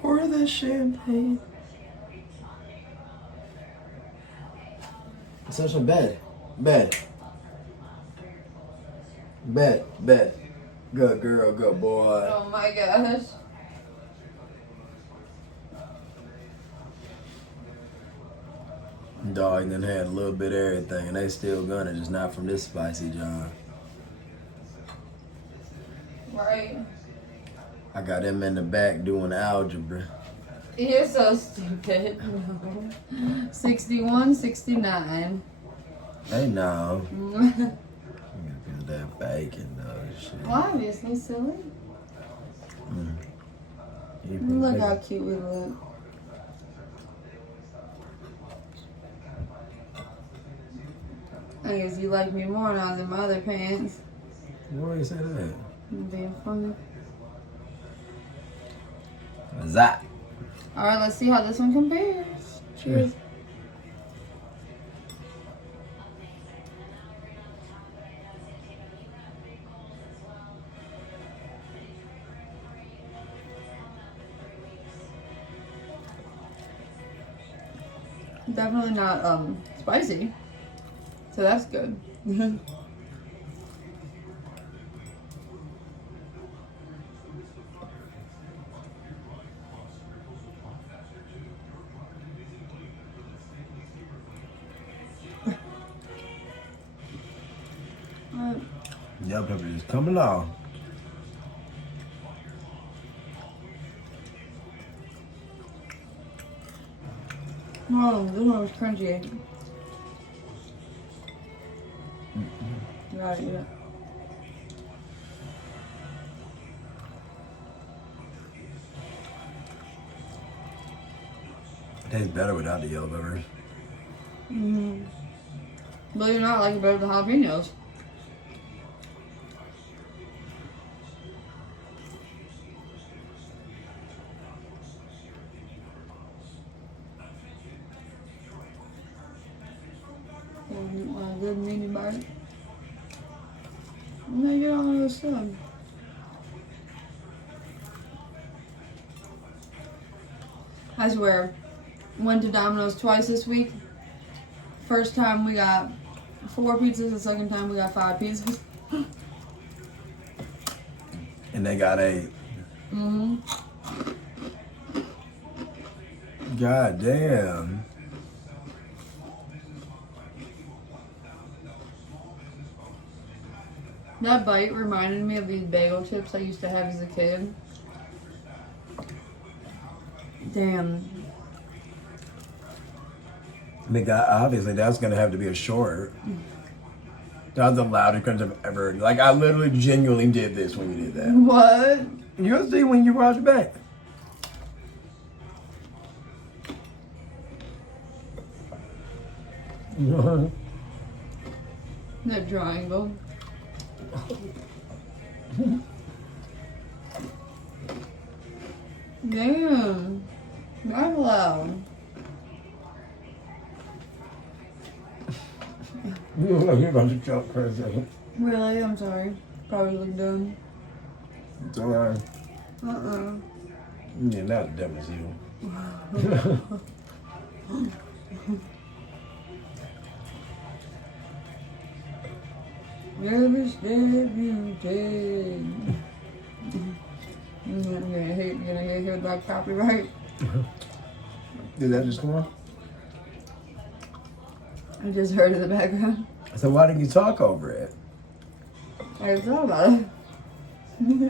Pour the champagne. Essential bed. Good girl, good boy. Oh my gosh. Dog done had a little bit of everything, and they still gonna, just not from this spicy John. Right. I got him in the back doing algebra. You're so stupid. No. 61, 69. Hey, no. You gotta put that bacon, though. Shit. Well, obviously, silly. You put Look bacon. how cute we look. I guess you like me more now than my other pants. Why you say that? I'm being funny. Zap. Alright, let's see how this one compares. Cheers. definitely not spicy. So that's good. Yellow pepper is coming along. Oh, this one was crunchy. Gotta eat it. It tastes better without the yellow peppers. Mm-hmm. Believe it or not, I like it better with the jalapenos. A good meaty bite. And then get all of this stuff. I swear, went to Domino's twice this week. First time we got 4 pizzas, the second time we got 5 pizzas. And they got 8. Mm-hmm. God damn. That bite reminded me of these bagel chips I used to have as a kid. Damn. I mean, obviously that's gonna have to be a short. That was the loudest crunch I've ever heard. Like, I literally genuinely did this when you did that. What? You'll see when you watch it back. That triangle. Damn. That's loud. You look like you're about to jump for a second. Really? I'm sorry. Probably look dumb. It's alright. Yeah, not dumb as you. Every step you take. You're gonna hear that copyright. Did that just come on? I just heard it in the background. So why didn't you talk over it? I just thought about it.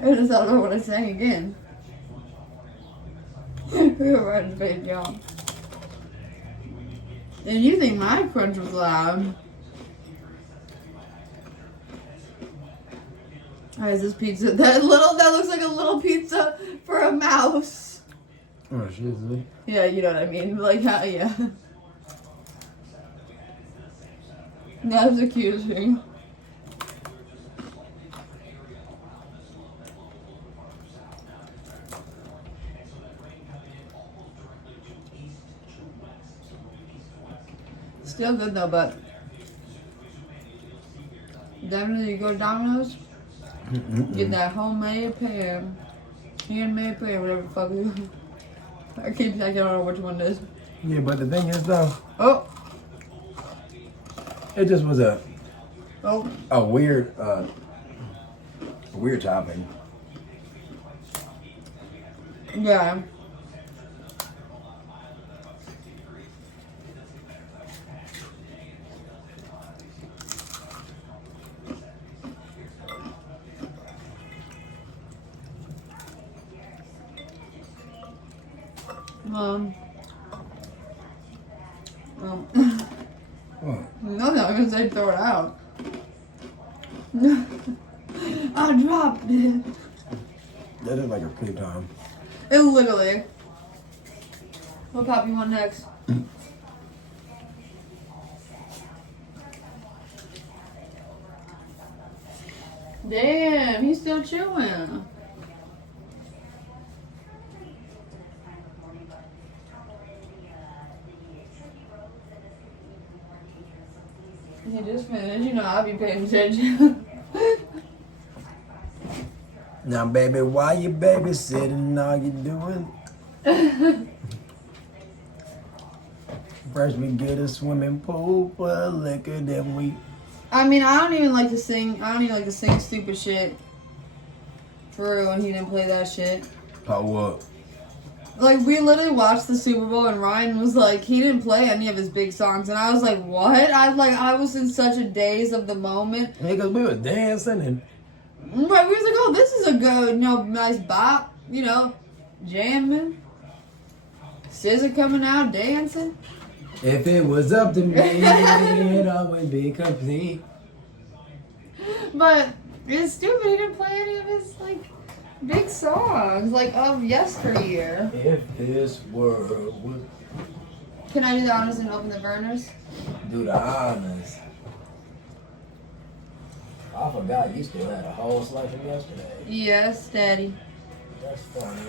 I just thought about what I sang again. We were right in the face, y'all. And you think my crunch was loud? Alright, is this pizza that looks like a little pizza for a mouse? Oh, shit, is it? Yeah, you know what I mean. Like, how, yeah. That's the cutest thing. Still good though, but definitely you go to Domino's, get that homemade pan, handmade pan, whatever the fuck it is. I don't know which one it is. Yeah, but the thing is though, Oh, it just was a oh, weird topping. yeah. What? No, I'm gonna say throw it out. I dropped it. That is like a free time. It literally. What pop you want next? Damn, he's still chewing. He just finished. You know, I'll be paying attention. Now, baby, why you babysitting? All you doing? First we get a swimming pool full of liquor, then we... I mean, I don't even like to sing. I don't even like to sing stupid shit. For real, and he didn't play that shit. Oh, what? Like, we literally watched the Super Bowl, and Ryan was like, he didn't play any of his big songs, and I was like, what? I was in such a daze of the moment. Yeah, because we were dancing and... Right, we was like, oh, this is a good, nice bop, jamming. SZA coming out, dancing. If it was up to me, it'd always be complete. But it's stupid, he didn't play any of his, big songs, of yesteryear. If this world would... Can I do the honors and open the burners? Do the honors. I forgot you still had a whole slice from yesterday. Yes, Daddy. That's funny.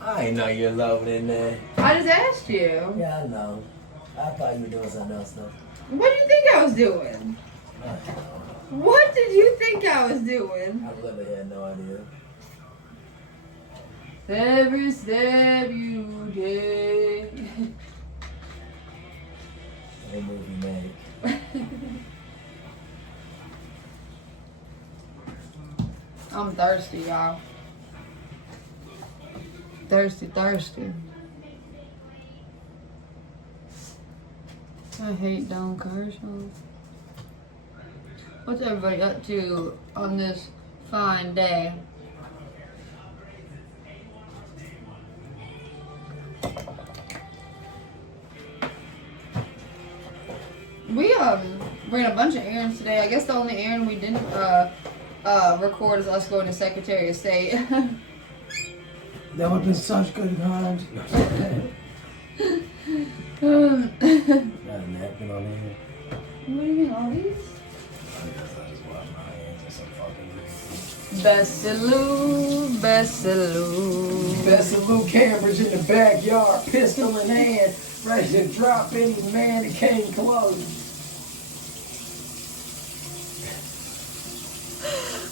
I ain't know you was over in there. I just asked you. Yeah, I know. I thought you were doing something else though. What do you think I was doing? I don't know. What did you think I was doing? I literally had no idea. Every step you take. Any move you make. I'm thirsty, y'all. Thirsty. I hate Don Kershaw. What's everybody up to on this fine day? We ran a bunch of errands today. I guess the only errand we didn't record is us going to Secretary of State. That would have been such good times. What Got a napkin on here. do you mean, all these? I guess I just wash my hands or some fucking Bessaloo Cambridge in the backyard, pistol in hand, ready to drop any man that came close.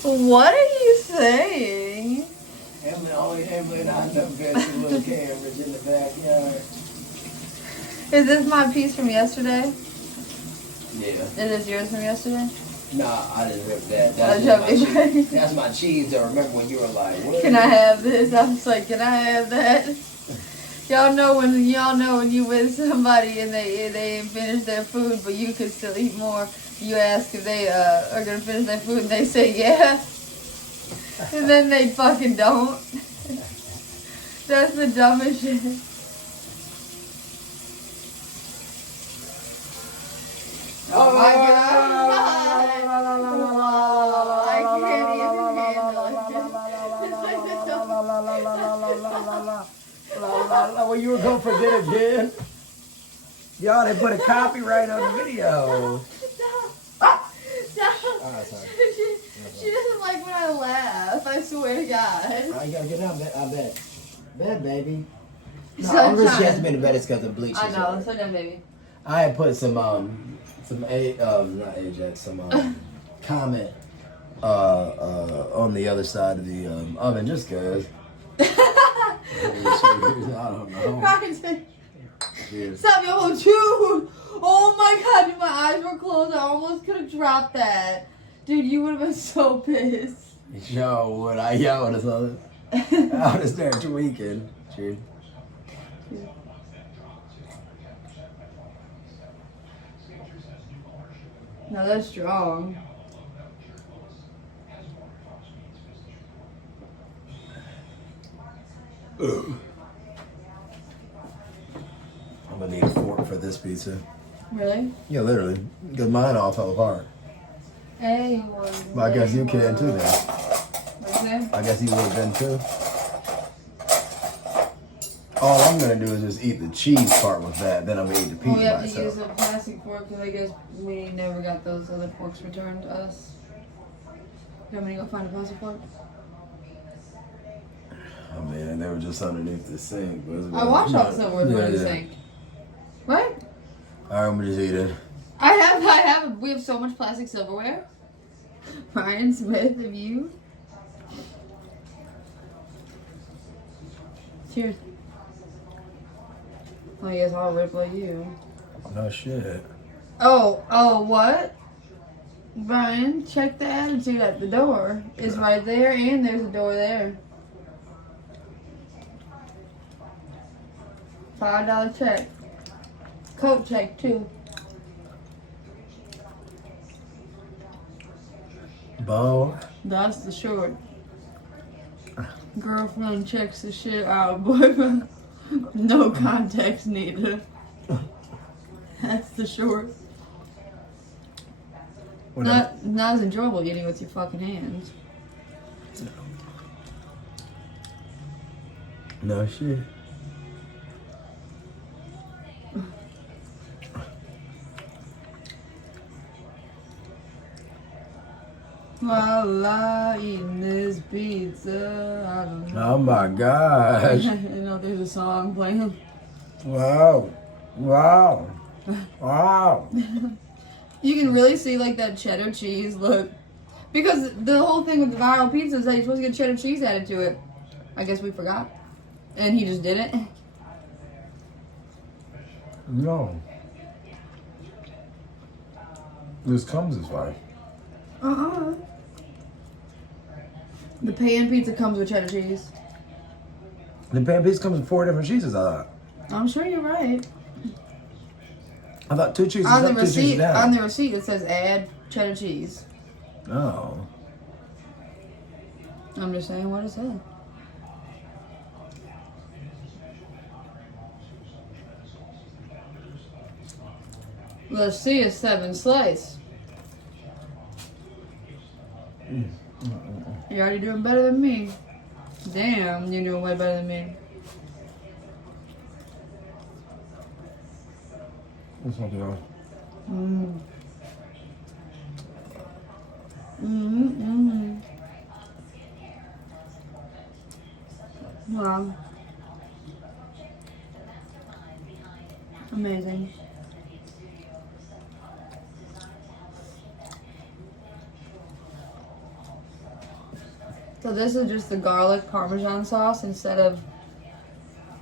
What are you saying? Emily and I know Bessaloo Cambridge in the backyard. Is this my piece from yesterday? Yeah. Is this yours from yesterday? Nah, I didn't rip that. That's my cheese. I remember when you were like, what? Can I have this? I was like, can I have that? Y'all know when you with somebody and they finish their food, but you could still eat more. You ask if they are gonna finish their food, and they say yeah, and then they fucking don't. That's the dumbest shit. Oh my god! I can't even handle it. Well, you were going for that again? Y'all, they put a copyright on the video. Stop. Oh, sorry. She doesn't like when I laugh. I swear to God. I gotta get out. I bet. Bed, baby. No, So I'm just she time. hasn't been to bed. It's because of bleach. I know. So done, baby. I had put some comment on the other side of the oven just cause. I don't know. Right. Stop, yo, dude. Oh my God, dude, my eyes were closed. I almost could have dropped that. Dude, you would have been so pissed. Yo, would I? Yeah, I would have saw it. I would have started tweaking. Dude. No, that's strong. I'm gonna need a fork for this pizza. Really? Yeah, literally. Because mine all fell apart. Hey, But I guess you can too then. Okay. I guess you would have been too. All I'm gonna do is just eat the cheese part with that, then I'm gonna eat the pizza We have myself. to use a plastic fork because I guess we never got those other forks returned to us. You want me to go find a plastic fork? Oh man, they were just underneath the sink. I washed all the silverware in the sink. What? Alright, I'm gonna just eat it. We have so much plastic silverware. Ryan Smith, have you? Cheers. I guess I'll rip like you. No shit. Oh, what? Brian, check the attitude at the door. It's right there, and there's a door there. $5 check. Coat check, too. Bo. That's the short. Girlfriend checks the shit out, boyfriend. No context needed. That's the short. Not as enjoyable eating with your fucking hands. No shit. While I eating this pizza, I don't know. Oh my gosh. You know, there's a song playing. Wow. Wow. Wow. You can really see like that cheddar cheese look. Because the whole thing with the viral pizza is that you're supposed to get cheddar cheese added to it. I guess we forgot. And he just didn't. No. This comes this way. The pan pizza comes with cheddar cheese. The pan pizza comes with 4 different cheeses, I thought. I'm sure you're right. I thought 2 cheeses On the up, 2 cheeses receipt, down. on the receipt it says add cheddar cheese. Oh. I'm just saying what it said. Let's see a 7 slice. You're already doing better than me. Damn, you're doing way better than me. That's not good. Wow. Amazing. So this is just the garlic Parmesan sauce instead of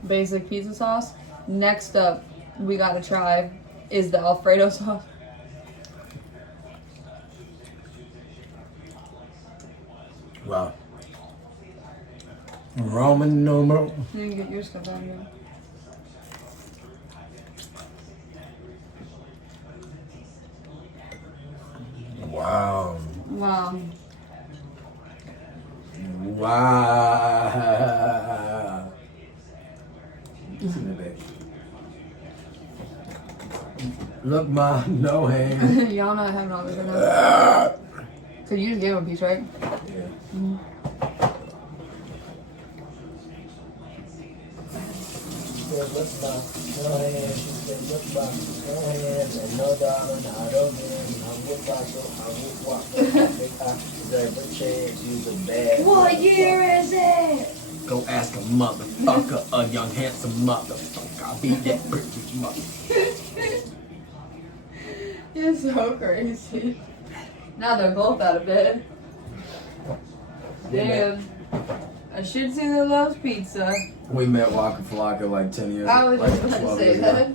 basic pizza sauce. Next up, we gotta try is the Alfredo sauce. Wow. Roman numeral. You can get your stuff out here. Wow. Wow. Wow. Look, Ma, no hand. Y'all not having all this right now. So you just gave him a piece, right? Yeah. Look, Ma, no hand. She said, look, Ma, no hands and no dollar, no, I don't get it. I would walk, so I would walk. I deserve a chance, use a bad. What year is it? Go ask a motherfucker, a young handsome motherfucker. I'll be that pretty mother. You're so crazy. Now they're both out of bed. Damn. A Shih-Tzu that loves pizza. We met Waka Flocka like 10 years I was like just about to 12 say years that. ago.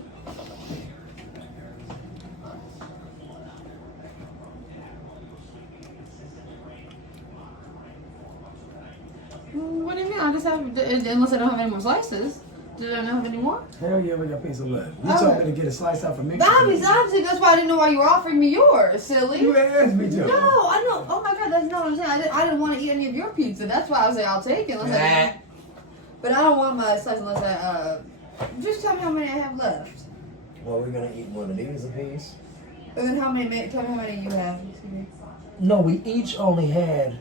What do you mean? I just have, unless I don't have any more slices. Did I not have any more? Hell yeah, we got pizza left. You Okay. told me to get a slice out for me. Obviously, that's why I didn't know why you were offering me yours, silly. You asked me to. No, I know. Oh my god, that's not what I'm saying. I didn't want to eat any of your pizza. That's why I was like, I'll take it. Unless I, but I don't want my slice unless I, just tell me how many I have left. Well, we're gonna eat one of these a piece. And then tell me how many you have. Excuse me. No, we each only had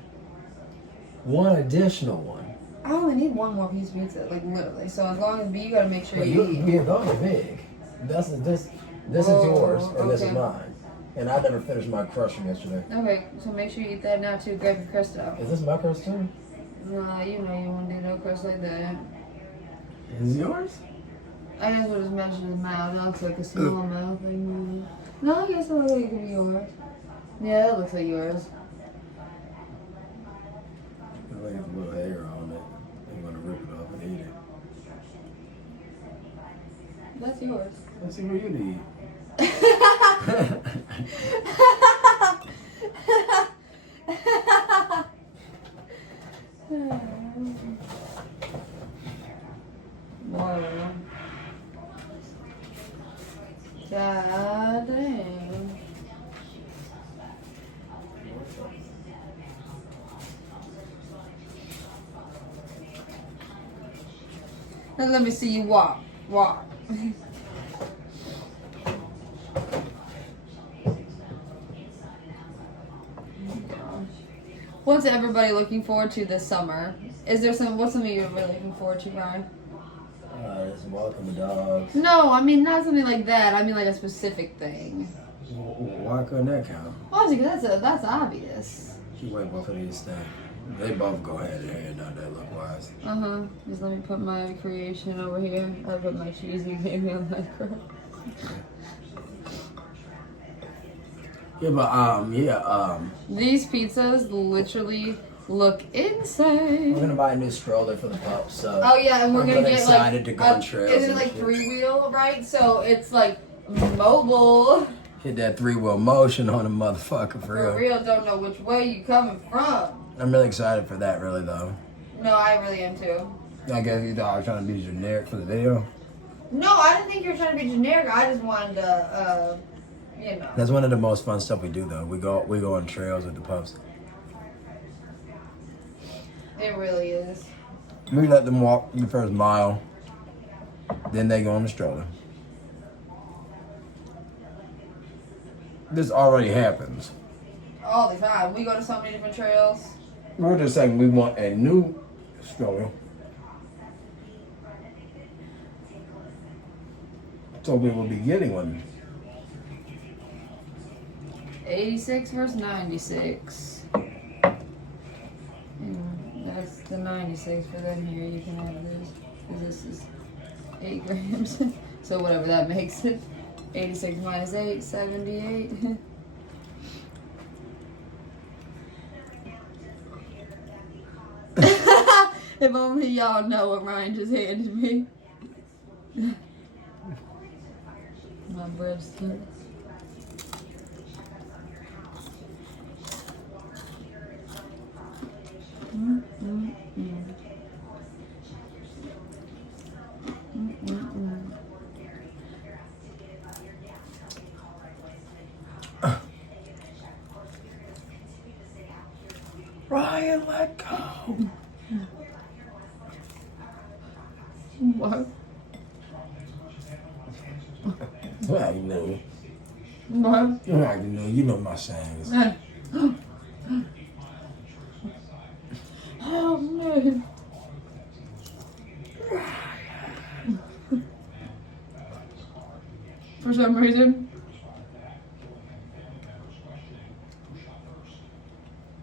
one additional one. I only need one more piece of pizza, like literally. So as long as you gotta make sure Well, you eat. those are big. This is yours and this is okay. mine. And I never finished my crust from yesterday. Okay, so make sure you eat that now too. Grab your crust out. Is this my crust too? Nah, you know you won't do no crust like that. Is it yours? I guess we'll just measure the mouth. That looks like a small mouth thing. No, I guess it looks like it could be yours. Yeah, it looks like yours. Like a little hair on it. I'm gonna rip it off and eat it. yours. Let's see what you need. Whoa. God dang. Now let me see you walk. Walk. What's everybody looking forward to this summer? What's something you're really looking forward to, Ryan? Just walking the dogs. No, I mean not something like that. I mean like a specific thing. Why couldn't that count? Obviously, because that's obvious. You wait both of these things. They both go hand in hand, don't they, look wise? Just let me put my creation over here. I put my cheesy baby on my curl. Yeah, but These pizzas literally look insane. we're gonna buy a new stroller for the pups. So Oh yeah, and we're gonna get excited to go on trails. Is it and like shit. 3-wheel, right? So it's like mobile. Hit that 3-wheel motion on a motherfucker for For real. real, don't know which way you coming from. I'm really excited for that, really though. No, I really am too. I guess you thought I was trying to be generic for the video. No, I didn't think you were trying to be generic. I just wanted to, you know. That's one of the most fun stuff we do though. We go on trails with the pups. It really is. We let them walk the first mile, then they go on the stroller. This already happens. All the time. We go to so many different trails. We're just saying we want a new stroller. So we will be getting one. 86 versus 96. And that's the 96 for them here. You can have this. Because this is 8 grams. So whatever that makes it. 86 minus 8, 78. If only y'all know what Ryan just handed me. My breadstick. Ryan, let go. What? Well, you know. What? You know my sayings. Oh man. For some reason,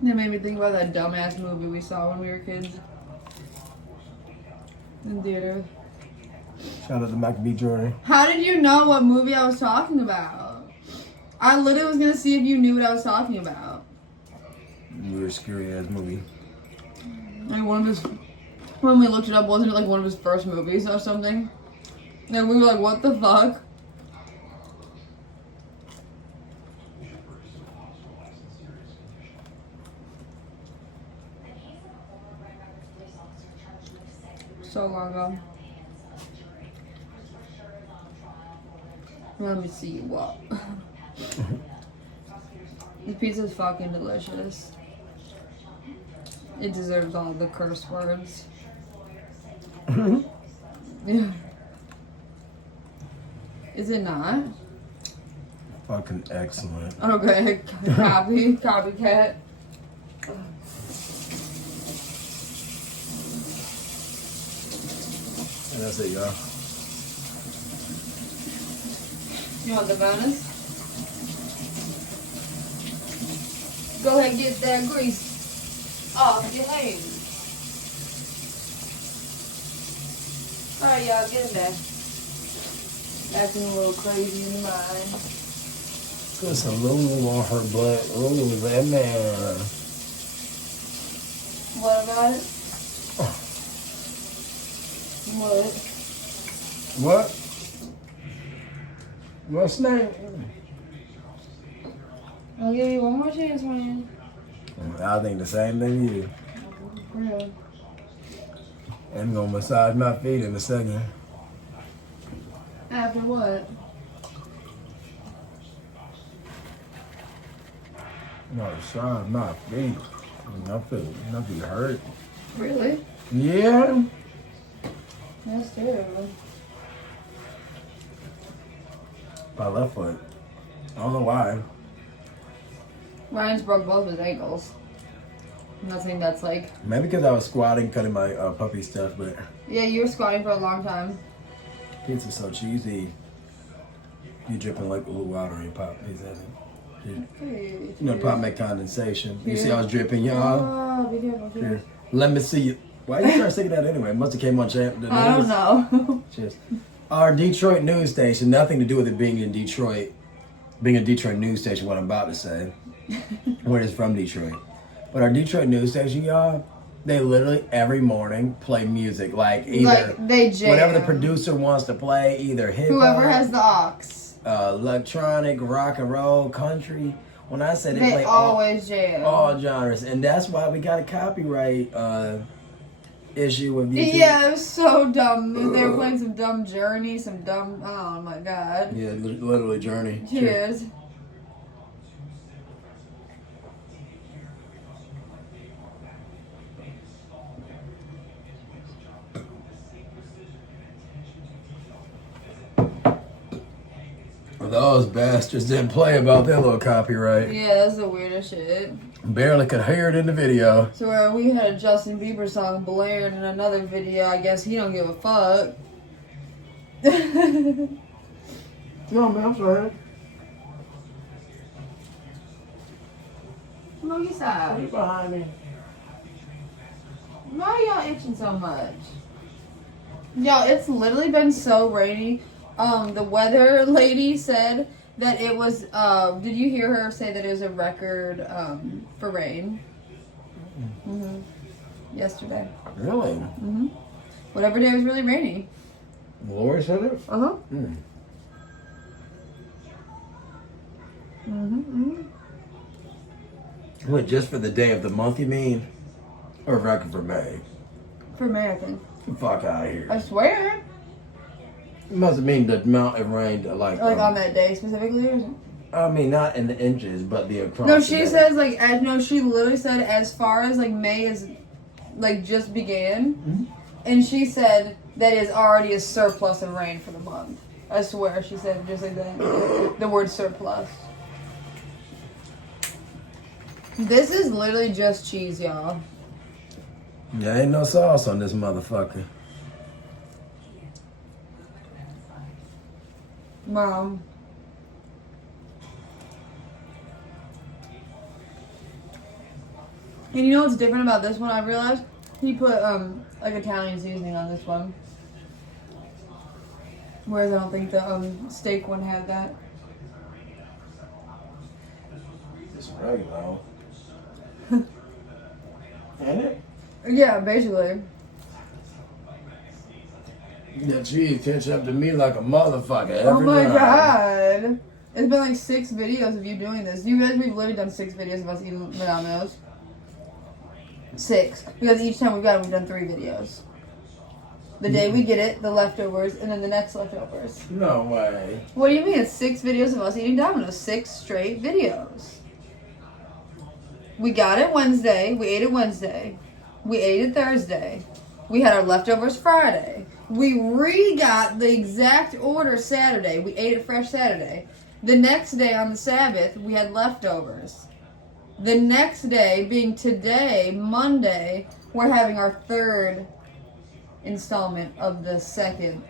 it made me think about that dumbass movie we saw when we were kids in theater. Shout out to Mac Jordan. How did you know what movie I was talking about? I literally was gonna see if you knew what I was talking about. Weird, scary ass movie. Like when we looked it up, wasn't it like one of his first movies or something? And we were like, what the fuck? So long ago. Let me see what. The pizza's fucking delicious. It deserves all the curse words. Yeah. Is it not? Fucking excellent. Okay, copycat. And that's it, y'all. You want the bonus? Go ahead and get that grease off your hands. Alright, y'all, get in there. Acting a little crazy in the mind. Put some Lulu on her butt. Lululemon. What about it? What? What? What's his name? I'll give you one more chance, man. I think the same thing you do. Really? I'm gonna massage my feet in a second. After what? Massage my feet. My feet hurt. Really? Yeah. That's terrible. My left foot. I don't know why. Ryan's broke both his ankles. I'm not saying that's like... Maybe because I was squatting, cutting my puppy stuff, but... Yeah, you were squatting for a long time. Pizza's so cheesy. You dripping like a little water on your pop pizza. Hey, You know, pop make condensation. You see I was dripping, y'all? Oh, be careful. Here. Let me see you. Why you trying to say that anyway? It must have came on champ. I don't know. Cheers. Our Detroit news station, nothing to do with it being in Detroit. Being a Detroit news station, what I'm about to say. Where it's from Detroit. But our Detroit news station, y'all, they literally every morning play music. Like either like they jam. whatever the producer wants to play, either hip hop, whoever has the aux. electronic, rock and roll, country. When I say they play always jam. all genres, and that's why we got a copyright issue with YouTube. Yeah, it was so dumb. They were playing some dumb Journey, some dumb. Oh my god. Yeah, literally Journey. Cheers. Those bastards didn't play about their little copyright. Yeah, that's the weirdest shit. Barely could hear it in the video. So where we had a Justin Bieber song blaring in another video, I guess he don't give a fuck. No, man, I'm sorry. Look, stop. You behind me. Why are y'all itching so much? Yo, it's literally been so rainy. The weather lady said that it was, did you hear her say that it was a record, for rain? Mm-hmm. Yesterday. Really? Mm-hmm. Whatever day was really rainy. Lori said it? Uh-huh. Mm. Mm-hmm. Mm-hmm. What, just for the day of the month, you mean? Or record for May? For May, I think. Get the fuck out of here. I swear. It must have mean the amount it rained, like On that day specifically, or something? I mean, not in the inches, but the across. No, the she day. says no, she literally said as far as like May is like just began, Mm-hmm. and she said that is already a surplus of rain for the month. I swear, she said just like that. The word surplus. This is literally just cheese, y'all. There ain't no sauce on this motherfucker. Mom. And you know what's different about this one? I realized he put like Italian seasoning on this one, whereas I don't think the steak one had that. It's regular. Ain't it? Yeah, basically. That cheese catch up to me like a motherfucker every Oh my time. god. It's been like 6 videos of you doing this. You guys, we've literally done 6 videos of us eating Domino's. 6. Because each time we've got it, we've done 3 videos. The day we get it, the leftovers, and then the next leftovers. No way. What do you mean? It's 6 videos of us eating Domino's. 6 straight videos. We got it Wednesday. We ate it Wednesday. We ate it Thursday. We had our leftovers Friday. We re-got the exact order Saturday. We ate it fresh Saturday. The next day on the Sabbath, we had leftovers. The next day, being today, Monday, we're having our 3rd installment of the 2nd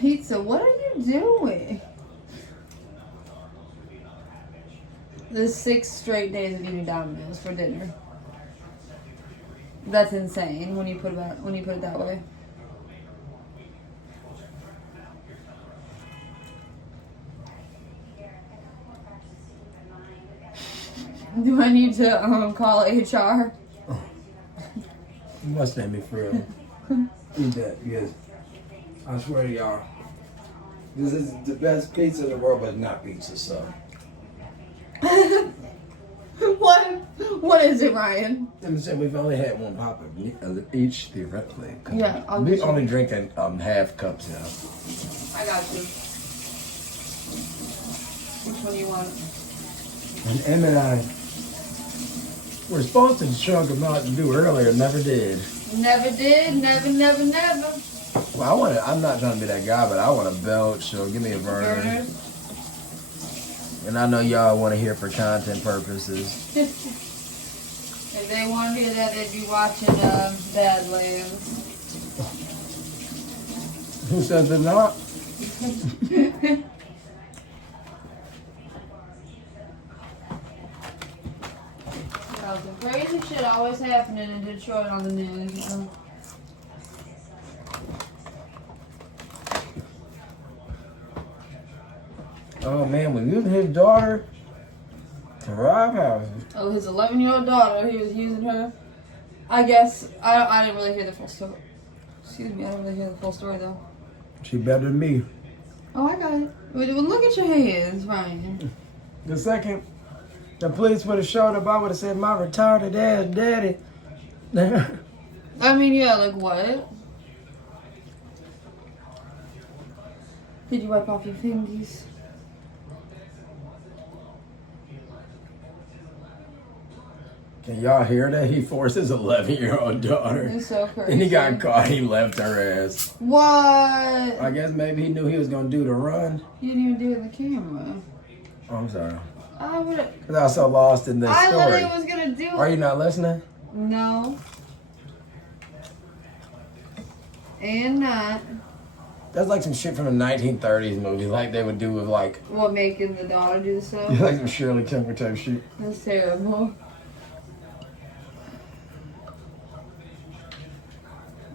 pizza. What are you doing? The 6 straight days of eating Domino's for dinner. That's insane when you put it that way. Do I need to call HR? You must make me for real. Eat that, because I swear to y'all, This is the best pizza in the world, but not pizza, so. What is it, Ryan? I'm saying we've only had one pop each theoretically. Yeah, I'll we get only you. drinking half cups now. I got you. Which one do you want? And Em and I were supposed to chug them out and do earlier, never did. Never did. Never. Well, I'm not trying to be that guy, but I want to belch, so give me a burner. Burners. And I know y'all want to hear for content purposes. If they want to hear that, they'd be watching Badlands. Who says they're not? Some crazy shit always happening in Detroit on the news, you know. Oh man, when using his daughter to rob houses. Oh, his 11-year-old daughter, he was using her. I guess, I didn't really hear the full story. Excuse me, I didn't really hear the full story though. She better than me. Oh, I got it. Well, look at your hands, Ryan. The second the police would have showed up, I would have said, my retarded ass daddy. I mean, yeah, like what? Did you wipe off your fingies? Can y'all hear that? He forced his 11-year-old daughter. It's so crazy. And he got caught. He left her ass. What? I guess maybe he knew he was going to do the run. You didn't even do it in the camera. Oh, I'm sorry. I would. Because I was so lost in this I story. literally was gonna do it. Are you not listening? No. And not. That's like some shit from a 1930s movie, like they would do with like What, making the daughter do the stuff? like some Shirley Temple type shit. That's terrible.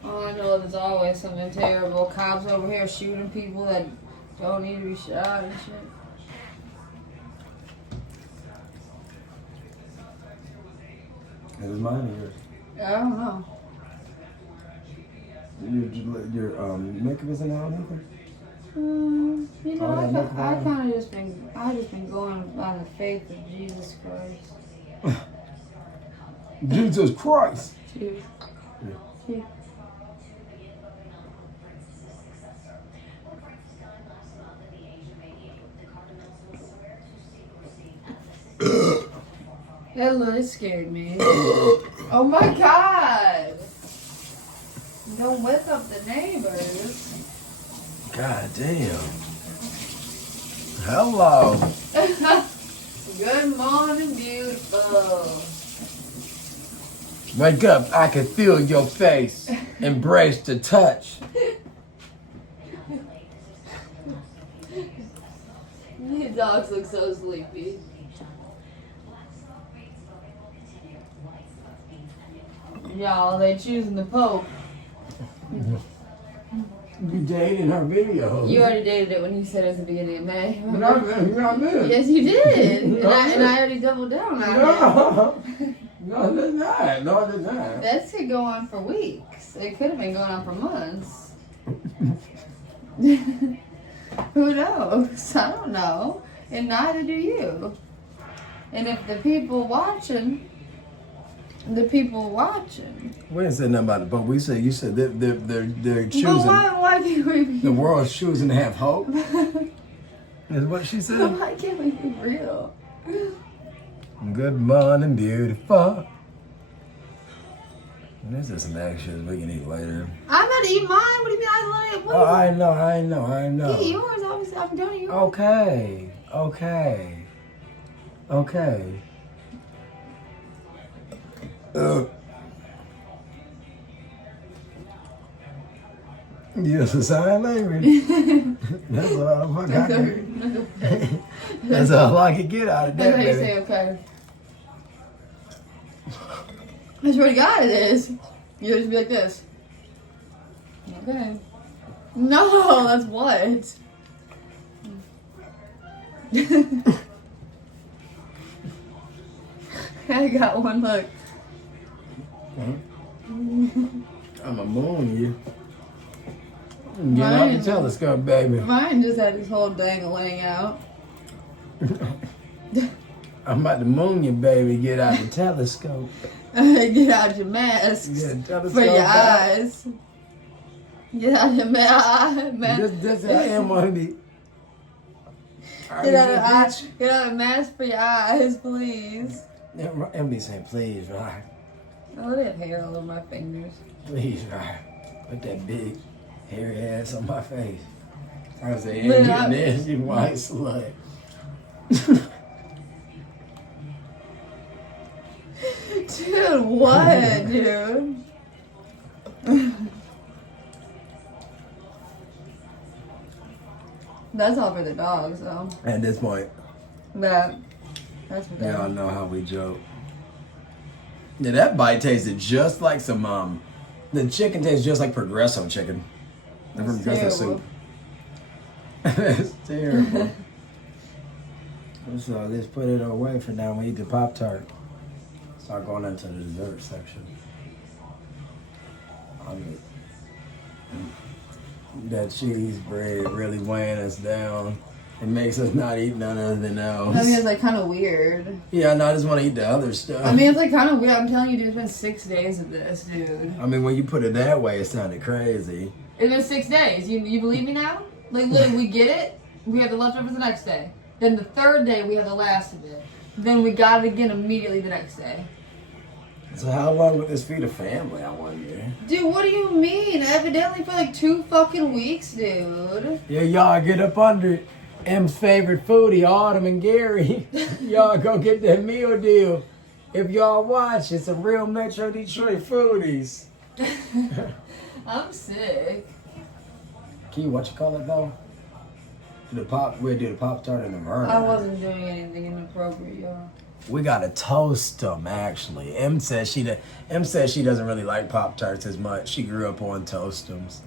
All I know is there's always something terrible. Cops over here shooting people that don't need to be shot and shit. It was mine or yours? I don't know. Your makeup isn't out anything? You know, Oh, yeah, I kind of just been going by the faith of Jesus Christ. Jesus Christ! Dude. Yeah. That literally scared me. Oh my God! Don't wake up the neighbors. God damn. Hello. Good morning, beautiful. Wake up, I can feel your face. Embrace the touch. These dogs look so sleepy. Y'all, they choosing the Pope. You dating her video. You already dated it when you said it at the beginning of May. No, no, Yes, you did. And I already doubled down on it. No, they're not. No, they're not. That could go on for weeks. It could have been going on for months. Who knows? I don't know. And neither do you. And if the people watching, We didn't say nothing about it, but we said, you said they're choosing. But why can't we be The world's choosing to have hope. Is what she said. Why can't we be real? Good morning, beautiful. And this is some extras we can eat later. I'm about to eat mine. What do you mean? Oh, I know. Eat yours. Obviously, I'm done yours. Okay. Yes, a sign language. That's all I got. That's all I could get out of that, That's how you baby. say okay. I swear to God it is. You just be like this. Okay. No, that's what? I got one look. I'm a moon you. Get out the telescope, baby. Ryan just had his whole dang laying out. I'm about to moon you, baby. Get out the telescope. Get out your masks for your eyes. Get out your mask. This I am one of the. Get out a mask for your eyes, please. Emily saying, please, right? Oh, look at hair all over my fingers. Please, right? Put that big hairy ass on my face. I was saying, Look, you nasty white slut. Dude, what, dude? That's all for the dogs, though. At this point, That's what y'all know how we joke. Yeah, that bite tasted just like some, the chicken tastes just like Progresso chicken. The Progresso soup. It's terrible. So let's put it away for now. We eat the Pop-Tart. Start going into the dessert section. That cheese bread really weighing us down. It makes us not eat none other than else. I mean, it's like kind of weird. Yeah, no, I just want to eat the other stuff. I mean, it's like kind of weird. I'm telling you, dude, it's been 6 days of this, dude. I mean, when you put it that way, it sounded crazy. It's been 6 days. You believe me now? Like, literally, we get it. We have the leftovers the next day. Then the third day, we have the last of it. Then we got it again immediately the next day. So how long would this feed a family, I wonder? Dude, what do you mean? Evidently for like 2 fucking weeks, dude. Yeah, y'all get up under it. M's favorite foodie, Autumn and Gary. Y'all go get that meal deal. If y'all watch, it's a real Metro Detroit foodies. I'm sick. Key, what you call it though? We'll do the Pop-Tart and the murder. I wasn't doing anything inappropriate, y'all. We gotta toast them actually. M says she doesn't really like Pop-Tarts as much. She grew up on Toastums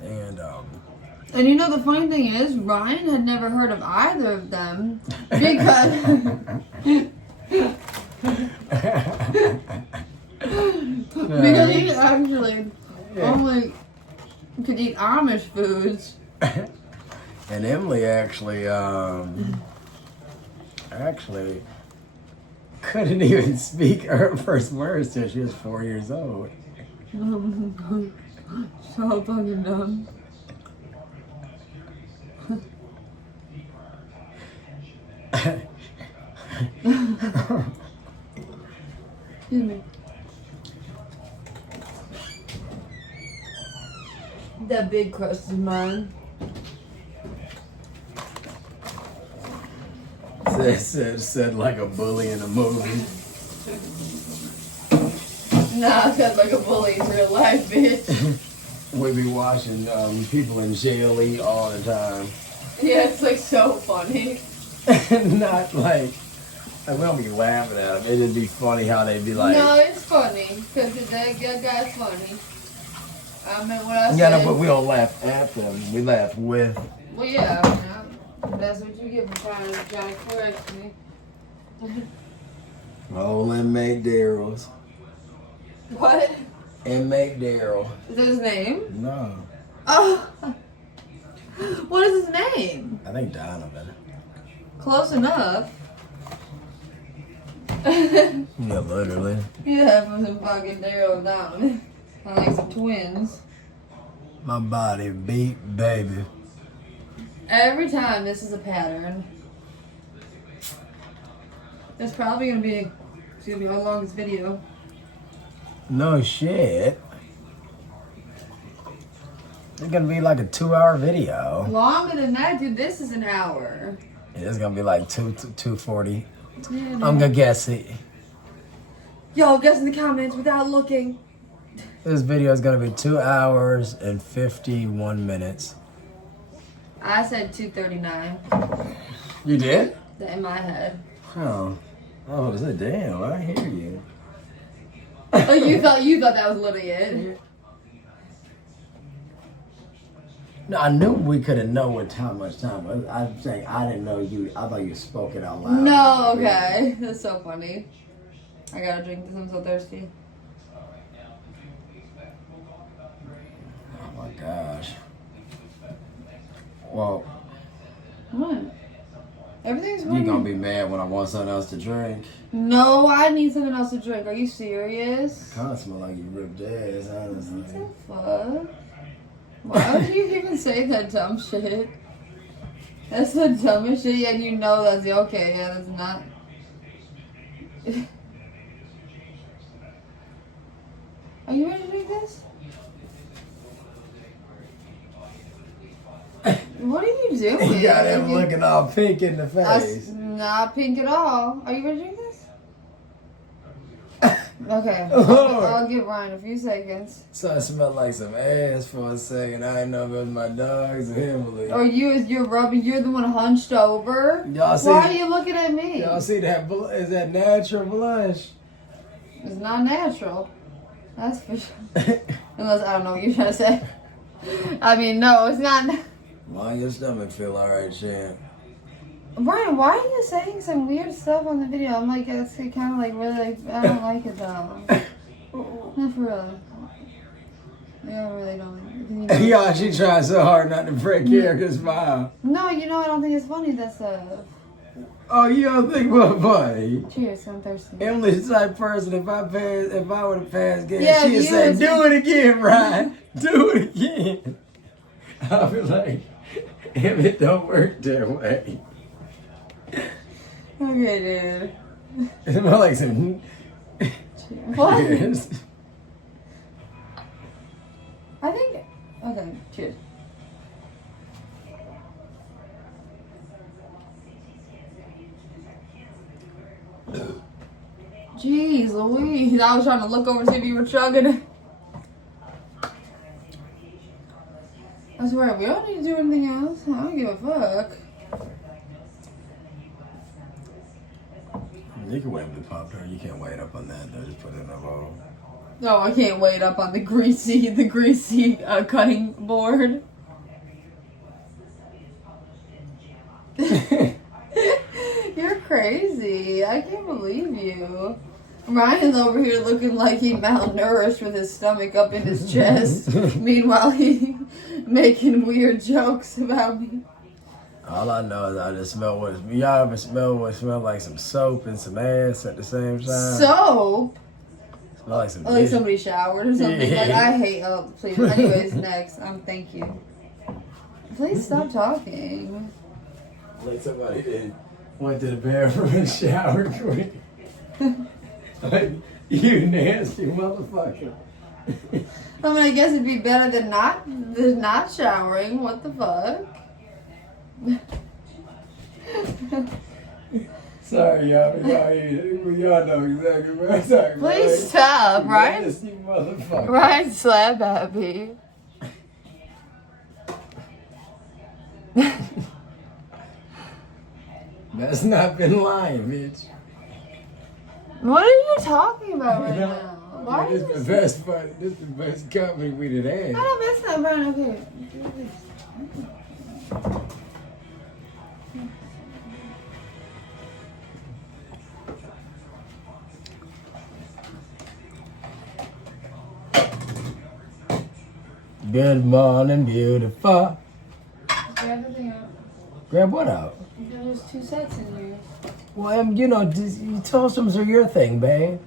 And you know the funny thing is, Ryan had never heard of either of them because because he actually only could eat Amish foods. And Emily actually couldn't even speak her first words till she was 4 years old. So fucking dumb. Excuse me. That big crust is mine. Said like a bully in a movie. Nah, said like a bully in real life, bitch. We be watching people in jail eat all the time. Yeah, it's like so funny. Not like we don't be laughing at them. It just be funny how they be like. No, it's funny because that guy's funny. I meant what I said. Yeah, no, but we don't laugh at them. We laugh with. Well, yeah, that's what you get for trying to correct me. Oh, inmate Daryl's. What? Inmate Daryl. Is that his name? No. Oh. What is his name? I think Donovan. Close enough. Yeah, literally. Yeah, from some fucking Daryl Donovan. I like some twins. My body beat, baby. Every time this is a pattern. It's probably gonna be our longest video. No shit. It's gonna be like a 2-hour video. Longer than that, dude. This is an hour. Yeah, it's gonna be like 240. Yeah, I'm gonna guess it. Y'all guess in the comments without looking. This video is gonna be 2 hours and 51 minutes. I said 2:39. You did? In my head. Oh. Oh, I said, damn, I hear you. Oh, you thought that was literally it? No, I knew we could have known how much time. I'm saying I didn't know you. I thought you spoke it out loud. No, okay. That's so funny. I gotta drink this. I'm so thirsty. Oh my gosh. Well, What? Everything's you fine. gonna be mad when I want something else to drink. No, I need something else to drink. Are you serious? Kinda smell like you ripped ass, honestly. What the fuck? Why would you even say that dumb shit? That's the dumbest shit, and you know that's okay. Yeah, that's not. Are you ready to drink this? What are you doing? You got him looking all pink in the face. Not pink at all. Are you ready to drink this? Okay. Lord. I'll give Ryan a few seconds. So I smelled like some ass for a second. I didn't know if it was my dogs or Emily. Or you're rubbing. You're the one hunched over. Y'all see? Why are you looking at me? Y'all see that? Is that natural blush? It's not natural. That's for sure. Unless I don't know what you're trying to say. I mean, no, it's not. Why your stomach feel alright, Shan? Brian, why are you saying some weird stuff on the video? I'm like, it's kind of like really, like, I don't like it though. Not for real. Yeah, I really don't. Y'all, she tried so hard not to break Erica's smile. No, you know I don't think it's funny. That stuff. Oh, you don't think what funny? Cheers, I'm thirsty. Emily's the type of person, if I would have passed gas, Yeah, she'd say, you- do it again, Ryan. Do it again. I'll be like, if it don't work that way. Okay, dude. It smells like some... What? Cheers. I think. Okay, cheers. Jeez Louise, I was trying to look over to see if you were chugging it. I swear, we don't need to do anything else. I don't give a fuck. You can wait with the Pop-Tart. You can't wait up on that, though. Just put it in a bowl. No, I can't wait up on the greasy cutting board. You're crazy. I can't believe you. Ryan's over here looking like he malnourished with his stomach up in his chest. Meanwhile, he making weird jokes about me. All I know is I just smell what... Y'all ever smell what smells like some soap and some ass at the same time? Soap? Smell like some Like dish. somebody showered or something. Yeah. Like, I hate... Oh, please. Anyways, next. Thank you. Please stop talking. Like somebody did. Went to the bathroom and showered quick. Like, you nasty motherfucker. I mean, I guess it'd be better than not showering. What the fuck? Sorry, y'all. Y'all know exactly what I'm talking about. Please stop, Ryan. Nasty motherfucker. Ryan slap at me. That's not been lying, bitch. What are you talking about right You know, now? Why are This you is the best fun. This is the best company we done had. No, that's not Brian. Okay. Good morning, beautiful. Grab the thing out. Grab what out? There's 2 sets in here. Well, you know, toastrums are your thing, babe.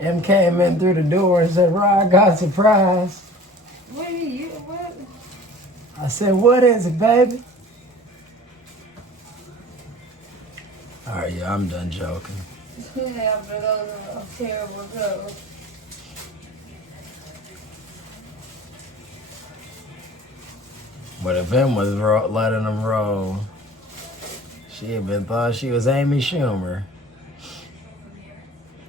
M came in through the door and said, Rod got a surprise. What are you? What? I said, what is it, baby? All right, yeah, I'm done joking. Yeah, but those are a terrible joke. But if Em was letting them roll, she had been thought she was Amy Schumer.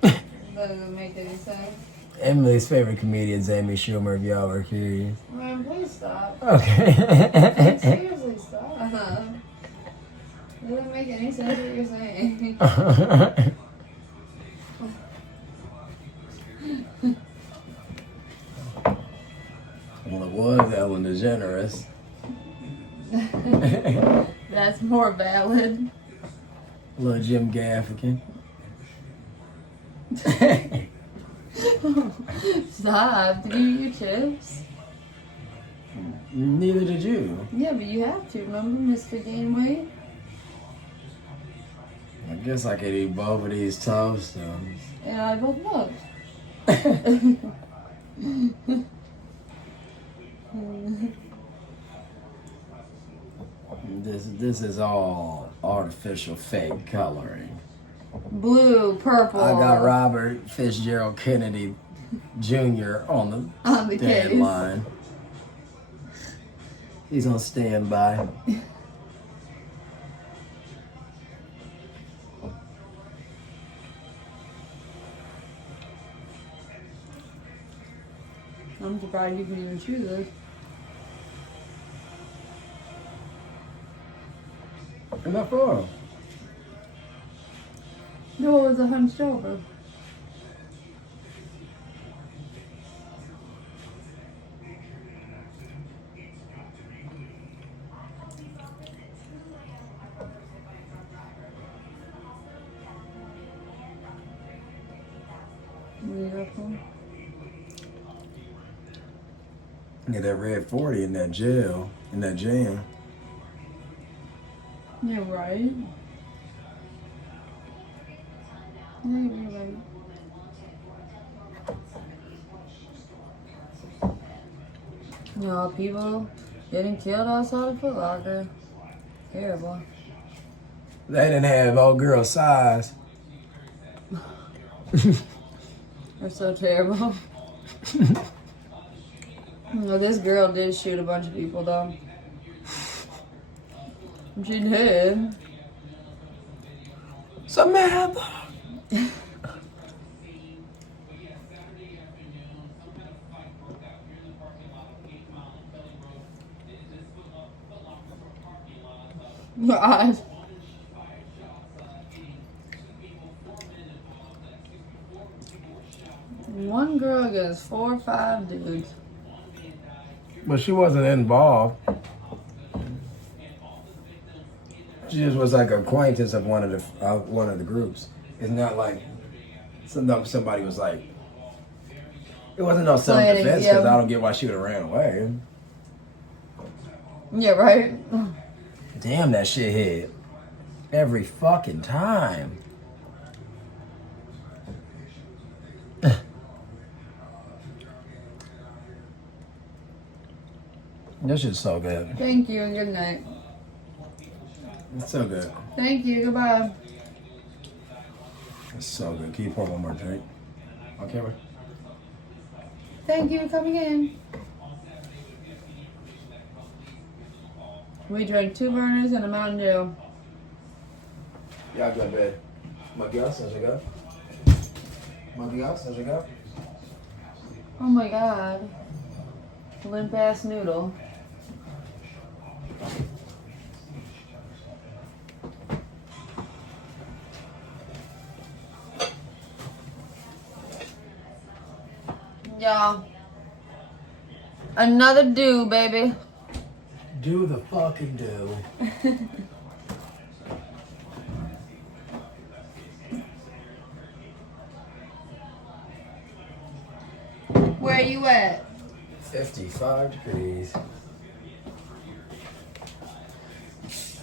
Doesn't make any sense. Emily's favorite comedian is Amy Schumer, if y'all were curious. Man, please stop. Okay. Seriously, stop. Doesn't make any sense what you're saying. Well, it was Ellen DeGeneres. That's more valid. Little Jim Gaffigan. Stop. Did you eat your chips? Neither did you. Yeah, but you have to, remember, Mr. Gain weight? I guess I could eat both of these toasts. And I both looked. This is all artificial fake coloring. Blue, purple. I got Robert Fitzgerald Kennedy Jr. on the case. deadline. He's on standby. I'm surprised you can even choose this. Enough for. No, it was a hunched over. Beautiful. Get that red 40 in that jail, in that jam. Yeah, right. Yeah, you're right. You know, people getting killed outside of Foot Locker. Terrible. They didn't have old girl size. They're so terrible. No, this girl did shoot a bunch of people, though. She did. Samantha! God. One girl against 4 or 5 dudes. But she wasn't involved. She just was like an acquaintance of one of the groups. It's not like somebody was like. It wasn't no self-defense because I don't get why she would have ran away. Yeah, right? Damn, that shit hit every fucking time. This shit's so good. Thank you and good night. It's so good. Thank you, goodbye. It's so good. Can you pour one more drink on camera? Thank you for coming in. We drank 2 burners and a Mountain Dew. Ja, good bed. Mag jag sen jag går? Oh my god. Limp ass noodle. Y'all. Another do, baby. Do the fucking do. Where you at? 55 degrees.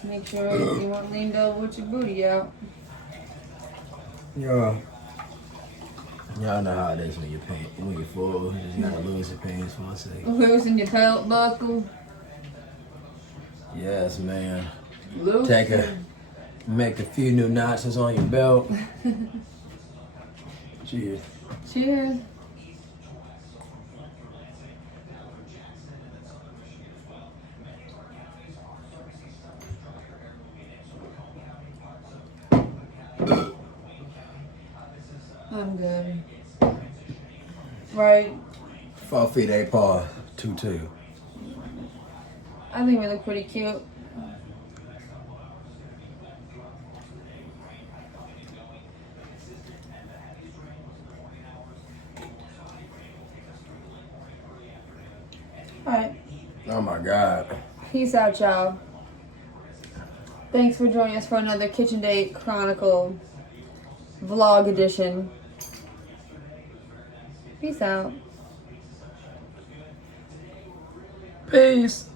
Make sure you want leaned over with your booty out. Yeah. Y'all know how it is when you're full. You just gotta lose your pants for a second. Loosen your belt buckle. Yes, man. Loosen. Make a few new notches on your belt. Cheers. Cheers. I'm good. Right. 4 feet 8 paw, 2'2". I think we look pretty cute. Alright. Oh my God. Peace out, y'all. Thanks for joining us for another Kitchen Date Chronicle vlog edition. Peace out. Peace.